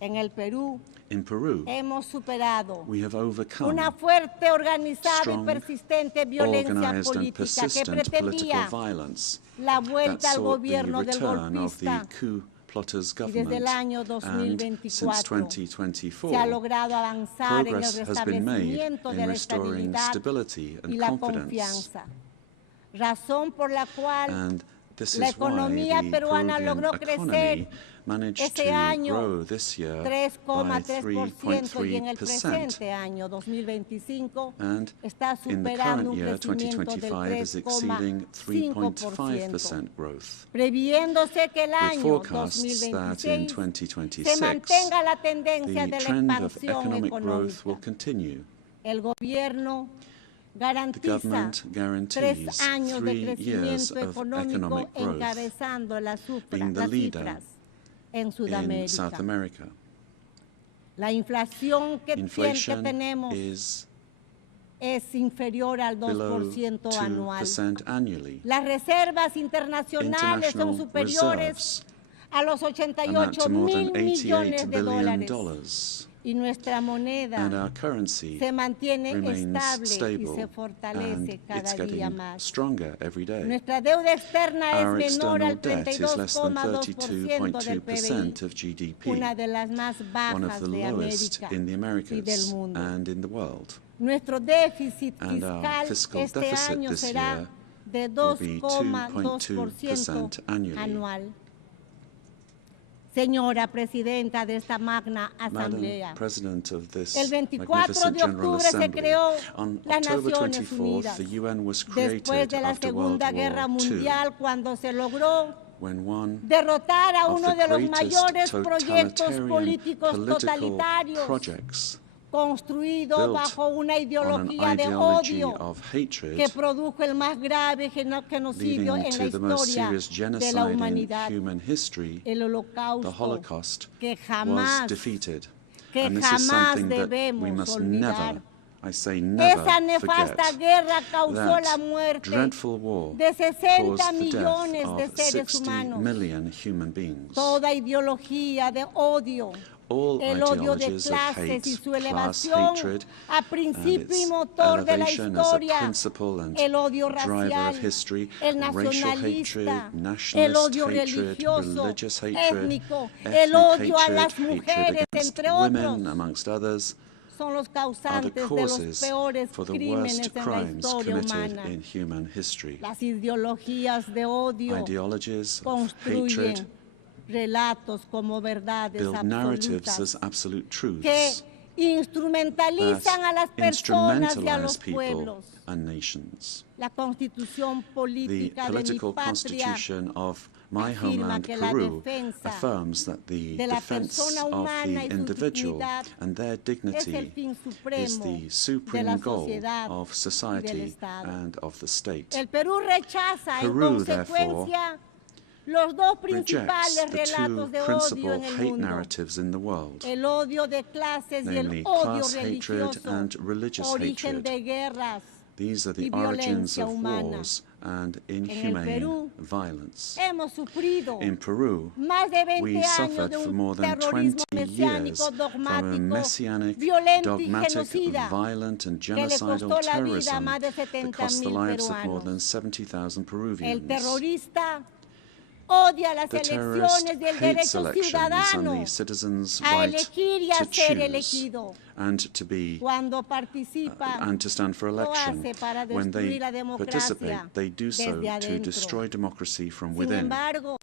En el Perú In Peru, hemos superado we have overcome una fuerte, organizada y strong, persistente violencia organized and política que persistent political pretendía violence la that vuelta al sought the gobierno del return of the golpista, coup plotters y desde el government, año and since 2024 se ha 2024, logrado avanzar en el progress has been made restablecimiento de in la restoring estabilidad stability y and la confidence. confianza, razón por la cual And this la is why economía the peruana Peruvian logró economy crecer managed ese to año grow this year by 3,3% y en el 3.3%. presente año 2025 And está in the superando current un year, crecimiento 2025, del is exceeding 3,5%, 3.5% growth. previéndose que el With año forecasts that in 2026 se 2026, mantenga la tendencia the de la trend of expansión economic growth will económica. continue. El gobierno The garantiza government 3 guarantees años de 3 years crecimiento of económico economic growth, encabezando las being the cifras leader en in Sudamérica. South America. La inflación que Inflation tenemos is es inferior al below 2% anual. 2% annually. Las reservas internacionales son International superiores reserves a los amount 88 to more mil than millones $88 de billion, dólares. Y nuestra and moneda our currency se mantiene remains estable y stable, se and fortalece it's cada día getting más. stronger every day. Nuestra deuda externa Our es menor external al debt is less than 32,2% del PBI, 32.2% of GDP, una de las más one of bajas the de lowest América in the y del Americas mundo. and in the world. Nuestro déficit And our fiscal fiscal este deficit año this será year de will be 2,2% 2.2% annually. anual. Señora Presidenta de esta magna Madam Asamblea, President of this el 24 magnificent de General octubre se Assembly, creó on las October Naciones 24th, Unidas, the UN was después created de la after World Segunda Guerra War II, Mundial, cuando se logró when one derrotar a of uno the de los greatest mayores proyectos totalitarian políticos political totalitarios projects construido built bajo una on an ideología de ideology odio of hatred, que produjo el más grave genocidio leading en la to the most historia serious de la genocide in humanidad, human history, el the Holocausto, Holocaust, que was jamás, defeated. que And this is jamás something that we debemos must olvidar. never I say never Esa forget nefasta guerra causó la that muerte dreadful war de 60 caused the millones de death of seres 60 humanos. million human beings. Toda ideología de odio, All el odio de ideologies of clases hate, y su class elevación hatred, a and principio y its motor de la elevation as a historia, principle and el odio driver racial, of history, el racial hatred, nacionalista, el nationalist odio hatred, religioso, religious hatred, étnico, el ethnic odio a hatred, las hatred mujeres, against entre women, otros, amongst others, son los are the causantes de los causes peores for the crímenes worst en la crimes historia committed humana. in human history. Las ideologías de odio Ideologies of construyen hatred relatos como verdades build narratives absolutas as absolute que truths instrumentalizan a las that personas y a los instrumentalize people pueblos. and nations. La constitución The política de mi political patria constitution of my afirma homeland, que la Peru, defensa affirms that the de la defense persona of humana the y su individual dignidad and their es el dignity fin is supremo the de la supreme goal sociedad of y del society Estado. and of the state. El Perú rechaza en Peru, consecuencia los dos Rejects principales the two relatos de odio principal en el hate mundo, narratives in the world, el odio de clases y namely el odio class hatred religioso, and religious origen hatred. de guerras These are the y origins violencia of humana. wars and En el inhumane Perú violence. hemos sufrido In Peru, más de 20 we años suffered de for un more than terrorismo 20 years mesiánico, from a dogmático, messianic, violento y dogmatic, genocida violent and que le genocidal costó la vida a terrorism más de that cost the 70,000 lives of more than peruanos. 70,000 El Peruvians. terrorista odia las The terrorist elecciones y el hates derecho elections ciudadano and the citizens' a right elegir y a to ser choose elegido. and to be Cuando participa, and to stand for lo election. hace para When they destruir la democracia participate, they do so desde to adentro. destroy democracy from Sin within. embargo,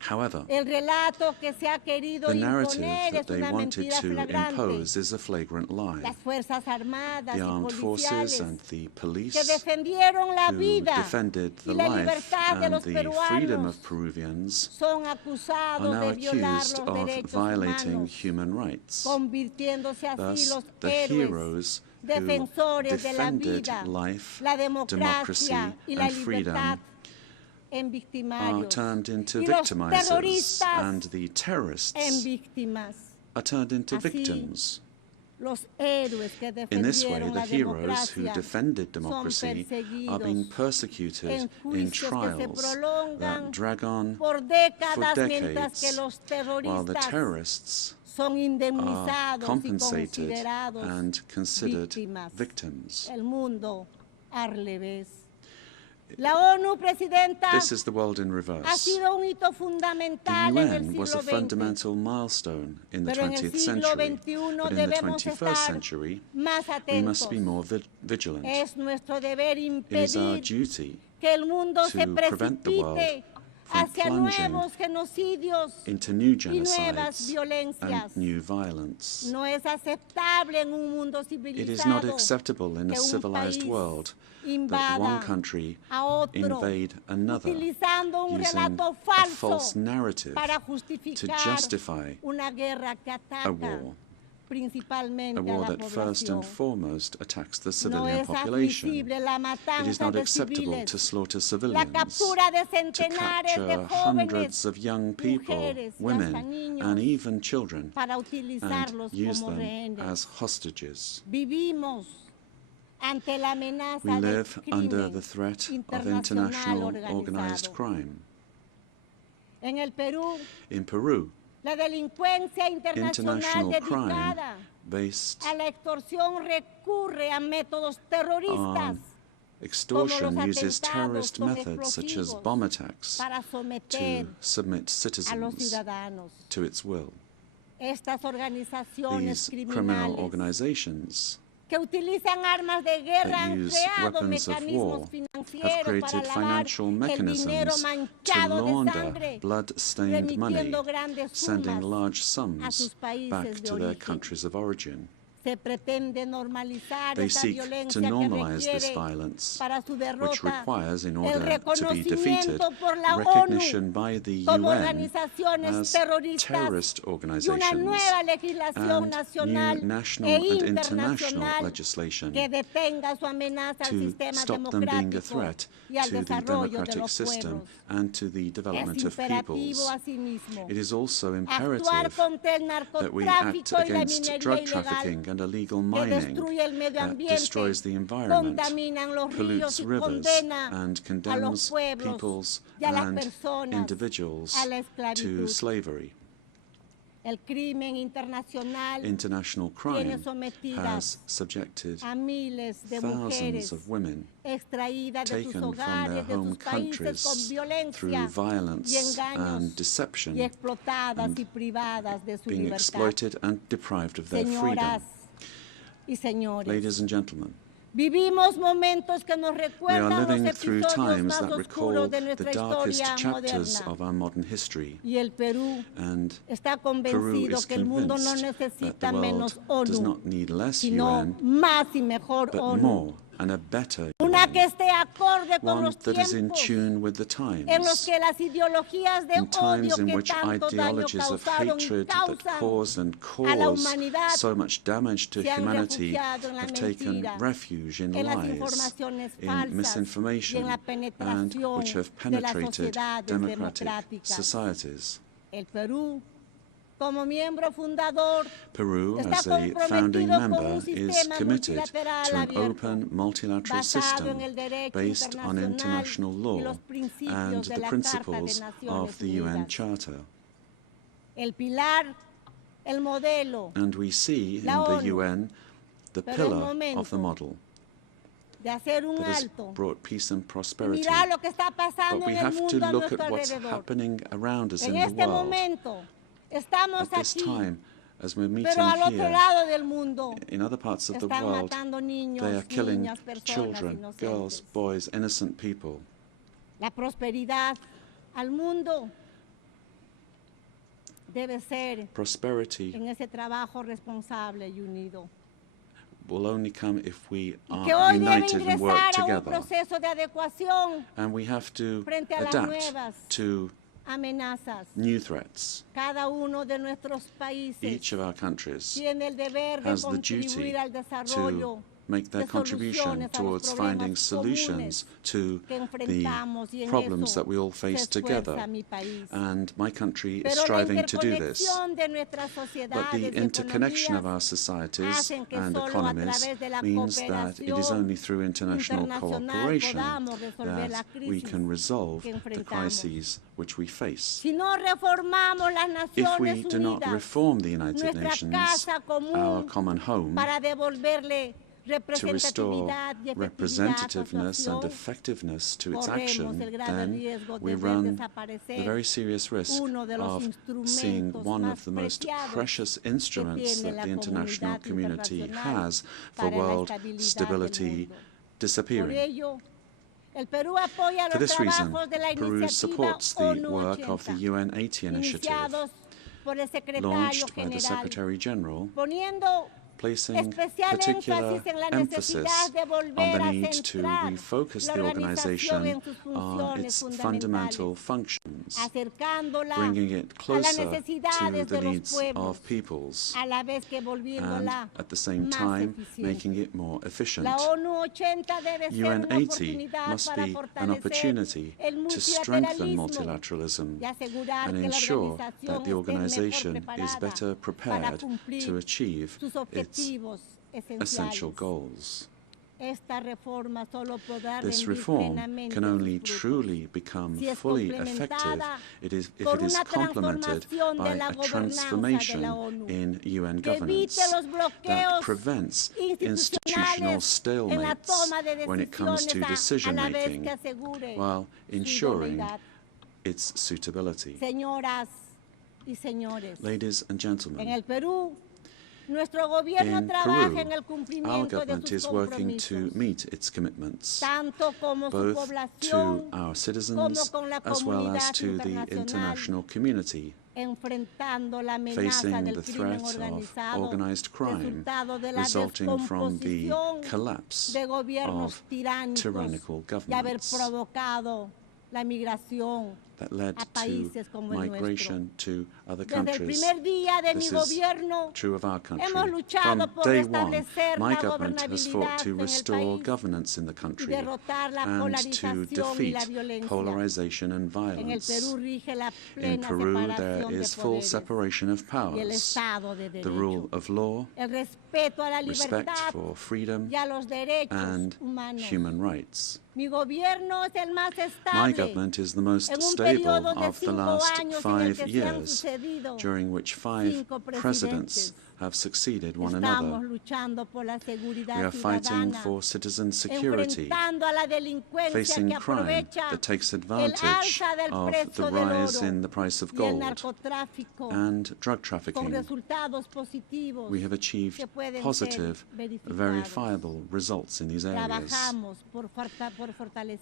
However, el relato que se ha querido the narrative imponer that es they una wanted mentira to flagrante. impose is a flagrant lie. Las Fuerzas Armadas The y armed forces policiales and the police que defendieron la who vida defended y the la life libertad de and los the freedom peruanos of Peruvians son are acusados now de violar accused los of derechos violating humanos, human rights. convirtiéndose así Thus, los the héroes, heroes who defensores de la defended vida, life, la democracy, democracia y la and freedom libertad en are victimarios turned into y los victimizers, terroristas and the terrorists en víctimas. are turned into Así, victims. Los héroes que In this way, defendieron the la heroes who democracia defended son democracy are being perseguidos persecuted en in juicios que se trials prolongan that drag on por for décadas, mientras que decades, los while the terroristas terrorists son are indemnizados y compensated considerados and considered víctimas. victims. El mundo al revés. La ONU, Presidenta, This is the world in ha reverse. sido un hito The fundamental en el UN was siglo a XX. fundamental milestone in the Pero en el 20th siglo century, XXI but in the debemos 21st estar century, más we must atentos. be more vigilant. Es nuestro deber It is our impedir duty que el mundo se to prevent the world precipite from hacia plunging nuevos genocidios into new y nuevas genocides violencias. and new violence. No es aceptable en un mundo It is not civilizado acceptable in a que un civilized país world that invada one country a otro, invade another utilizando un using relato a falso false narrative para to justificar justify una guerra que a ataca war, principalmente a a war la that first and población. foremost attacks the No civilian es population. admisible la It is matanza not de acceptable civiles, to slaughter la civilians, captura de to centenares de capture jóvenes, hundreds of young people, mujeres y hasta women, niños and even children, para and utilizarlos use como them rehenes. as hostages. Vivimos ante la amenaza We del live under crimen the threat of internacional international organizado. organized crime. En el Perú, In Peru, la delincuencia internacional international crime dedicada based a la extorsión recurre a métodos terroristas on extortion como los uses terrorist atentados con methods such as explosivos bomb attacks para someter to submit a los citizens ciudadanos. to its will. Estas organizaciones These criminal criminales organizations que utilizan armas de guerra that han use creado weapons of war mecanismos have financieros created para lavar financial el dinero mechanisms to manchado de launder sangre, blood-stained money, remitiendo grandes sending sumas large a sums sus países back de to their origen. countries of origin. Se pretende normalizar They esa seek to violencia que normalize this requiere violence, para su which derrota requires, in el order to be defeated, reconocimiento por la recognition ONU by the como UN organizaciones as terroristas terrorist y una organizations nueva legislación and nacional new national e and internacional international legislation que detenga su amenaza al to sistema stop them being a democrático threat y al to the desarrollo de democratic los system pueblos. and to the development Es of imperativo peoples. asimismo It is also actuar imperative contra el that we act narcotráfico y la against minería drug ilegal trafficking and and illegal mining that destroys the environment, pollutes rivers, and condemns peoples and individuals to slavery. International crime has subjected thousands of women taken from their home countries through violence and deception and being exploited and deprived of their freedom. Ladies and gentlemen, we are living through times that recall the darkest chapters of our modern history, and Peru is convinced that the world does not need less UN, but more and a better UN, one that is in tune with the times, in times in which ideologies of hatred that cause and cause so much damage to humanity have taken refuge in lies, in misinformation, and which have penetrated democratic societies. Peru, as a founding member, is committed to an open multilateral system based on international law and the principles of the UN Charter. And we see in the UN the pillar of the model that has brought peace and prosperity. But we have to look at what's happening around us in the world. At this time, as we're meeting here, in other parts of the world, they are killing children, girls, boys, innocent people. Prosperity will only come if we are united and work together. And we have to adapt to new threats. Each of our countries has the duty to make their contribution towards finding solutions to the problems that we all face together. And my country is striving to do this. But the interconnection of our societies and economies means that it is only through international cooperation that we can resolve the crises which we face. If we do not reform the United Nations, our common home, to restore representativeness and effectiveness to its action, then we run the very serious risk of seeing one of the most precious instruments that the international community has for world stability disappearing. For this reason, Peru supports the work of the UN 80 initiative, launched by the Secretary General, placing particular emphasis on the need to refocus the organization on its fundamental functions, bringing it closer to the needs of peoples, and at the same time making it more efficient. UN 80 must be an opportunity to strengthen multilateralism and ensure that the organization is better prepared to achieve its essential goals. This reform can only truly become fully effective if it is complemented by a transformation in UN governance that prevents institutional stalemates when it comes to decision-making, while ensuring its suitability. Ladies and gentlemen, in Peru, our government is working to meet its commitments, both to our citizens as well as to the international community, facing the threat of organized crime resulting from the collapse of tyrannical governments that led to migration to other countries. This is true of our country. From day one, my government has fought to restore governance in the country and to defeat polarization and violence. In Peru, there is full separation of powers, the rule of law, respect for freedom and human rights. My government is the most stable of the last 5 years, during which 5 presidents have succeeded one another. We are fighting for citizen security, facing crime that takes advantage of the rise in the price of gold and drug trafficking. We have achieved positive, verifiable results in these areas.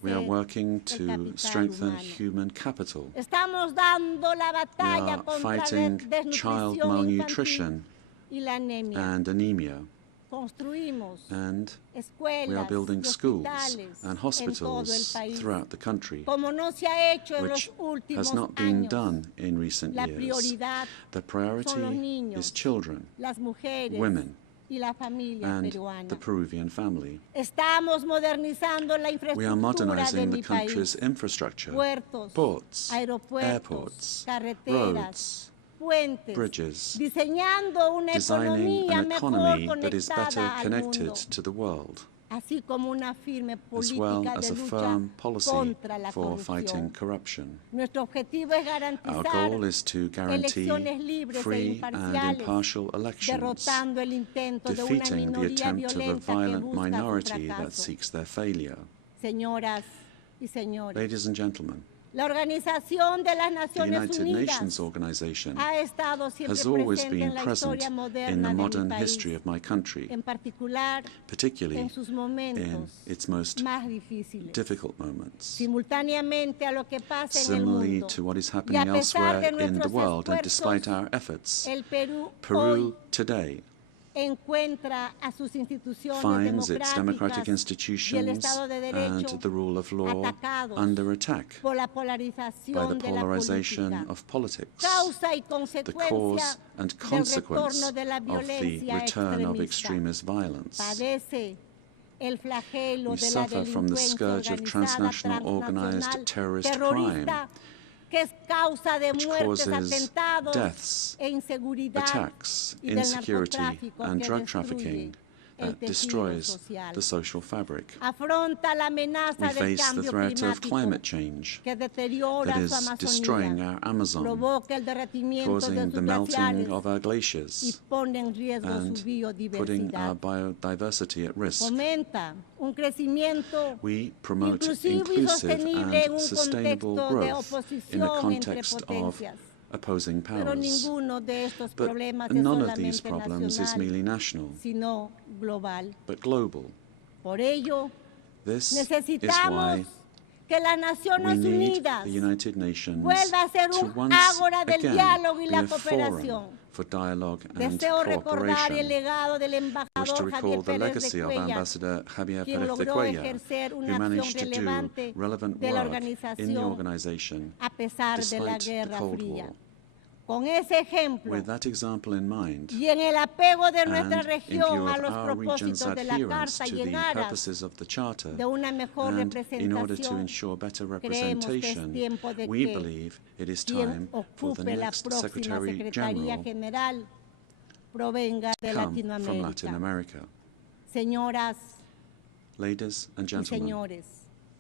We are working to strengthen human capital. We are fighting child malnutrition and anemia. And we are building schools and hospitals throughout the country, which has not been done in recent years. The priority is children, women, and the Peruvian family. We are modernizing the country's infrastructure, ports, airports, roads, bridges, designing an economy that is better connected to the world, as well as a firm policy for fighting corruption. Our goal is to guarantee free and impartial elections, defeating the attempt of a violent minority that seeks their failure. Ladies and gentlemen, the United Nations organization has always been present in the modern history of my country, particularly in its most difficult moments. Similarly to what is happening elsewhere in the world, and despite our efforts, Peru today finds its democratic institutions and the rule of law under attack by the polarization of politics, the cause and consequence of the return of extremist violence. We suffer from the scourge of transnational organized terrorist crime, which causes deaths, attacks, insecurity, and drug trafficking that destroys the social fabric. We face the threat of climate change that is destroying our Amazon, causing the melting of our glaciers, and putting our biodiversity at risk. We promote inclusive and sustainable growth in a context of opposing powers. But none of these problems is merely national, but global. This is why we need the United Nations to once again be a forum for dialogue and cooperation. I wish to recall the legacy of Ambassador Javier Pérez de Cuellar, who managed to do relevant work in the organization despite the Cold War. With that example in mind, and in view of our region's adherence to the purposes of the Charter, and in order to ensure better representation, we believe it is time for the next Secretary General to come from Latin America. Ladies and gentlemen,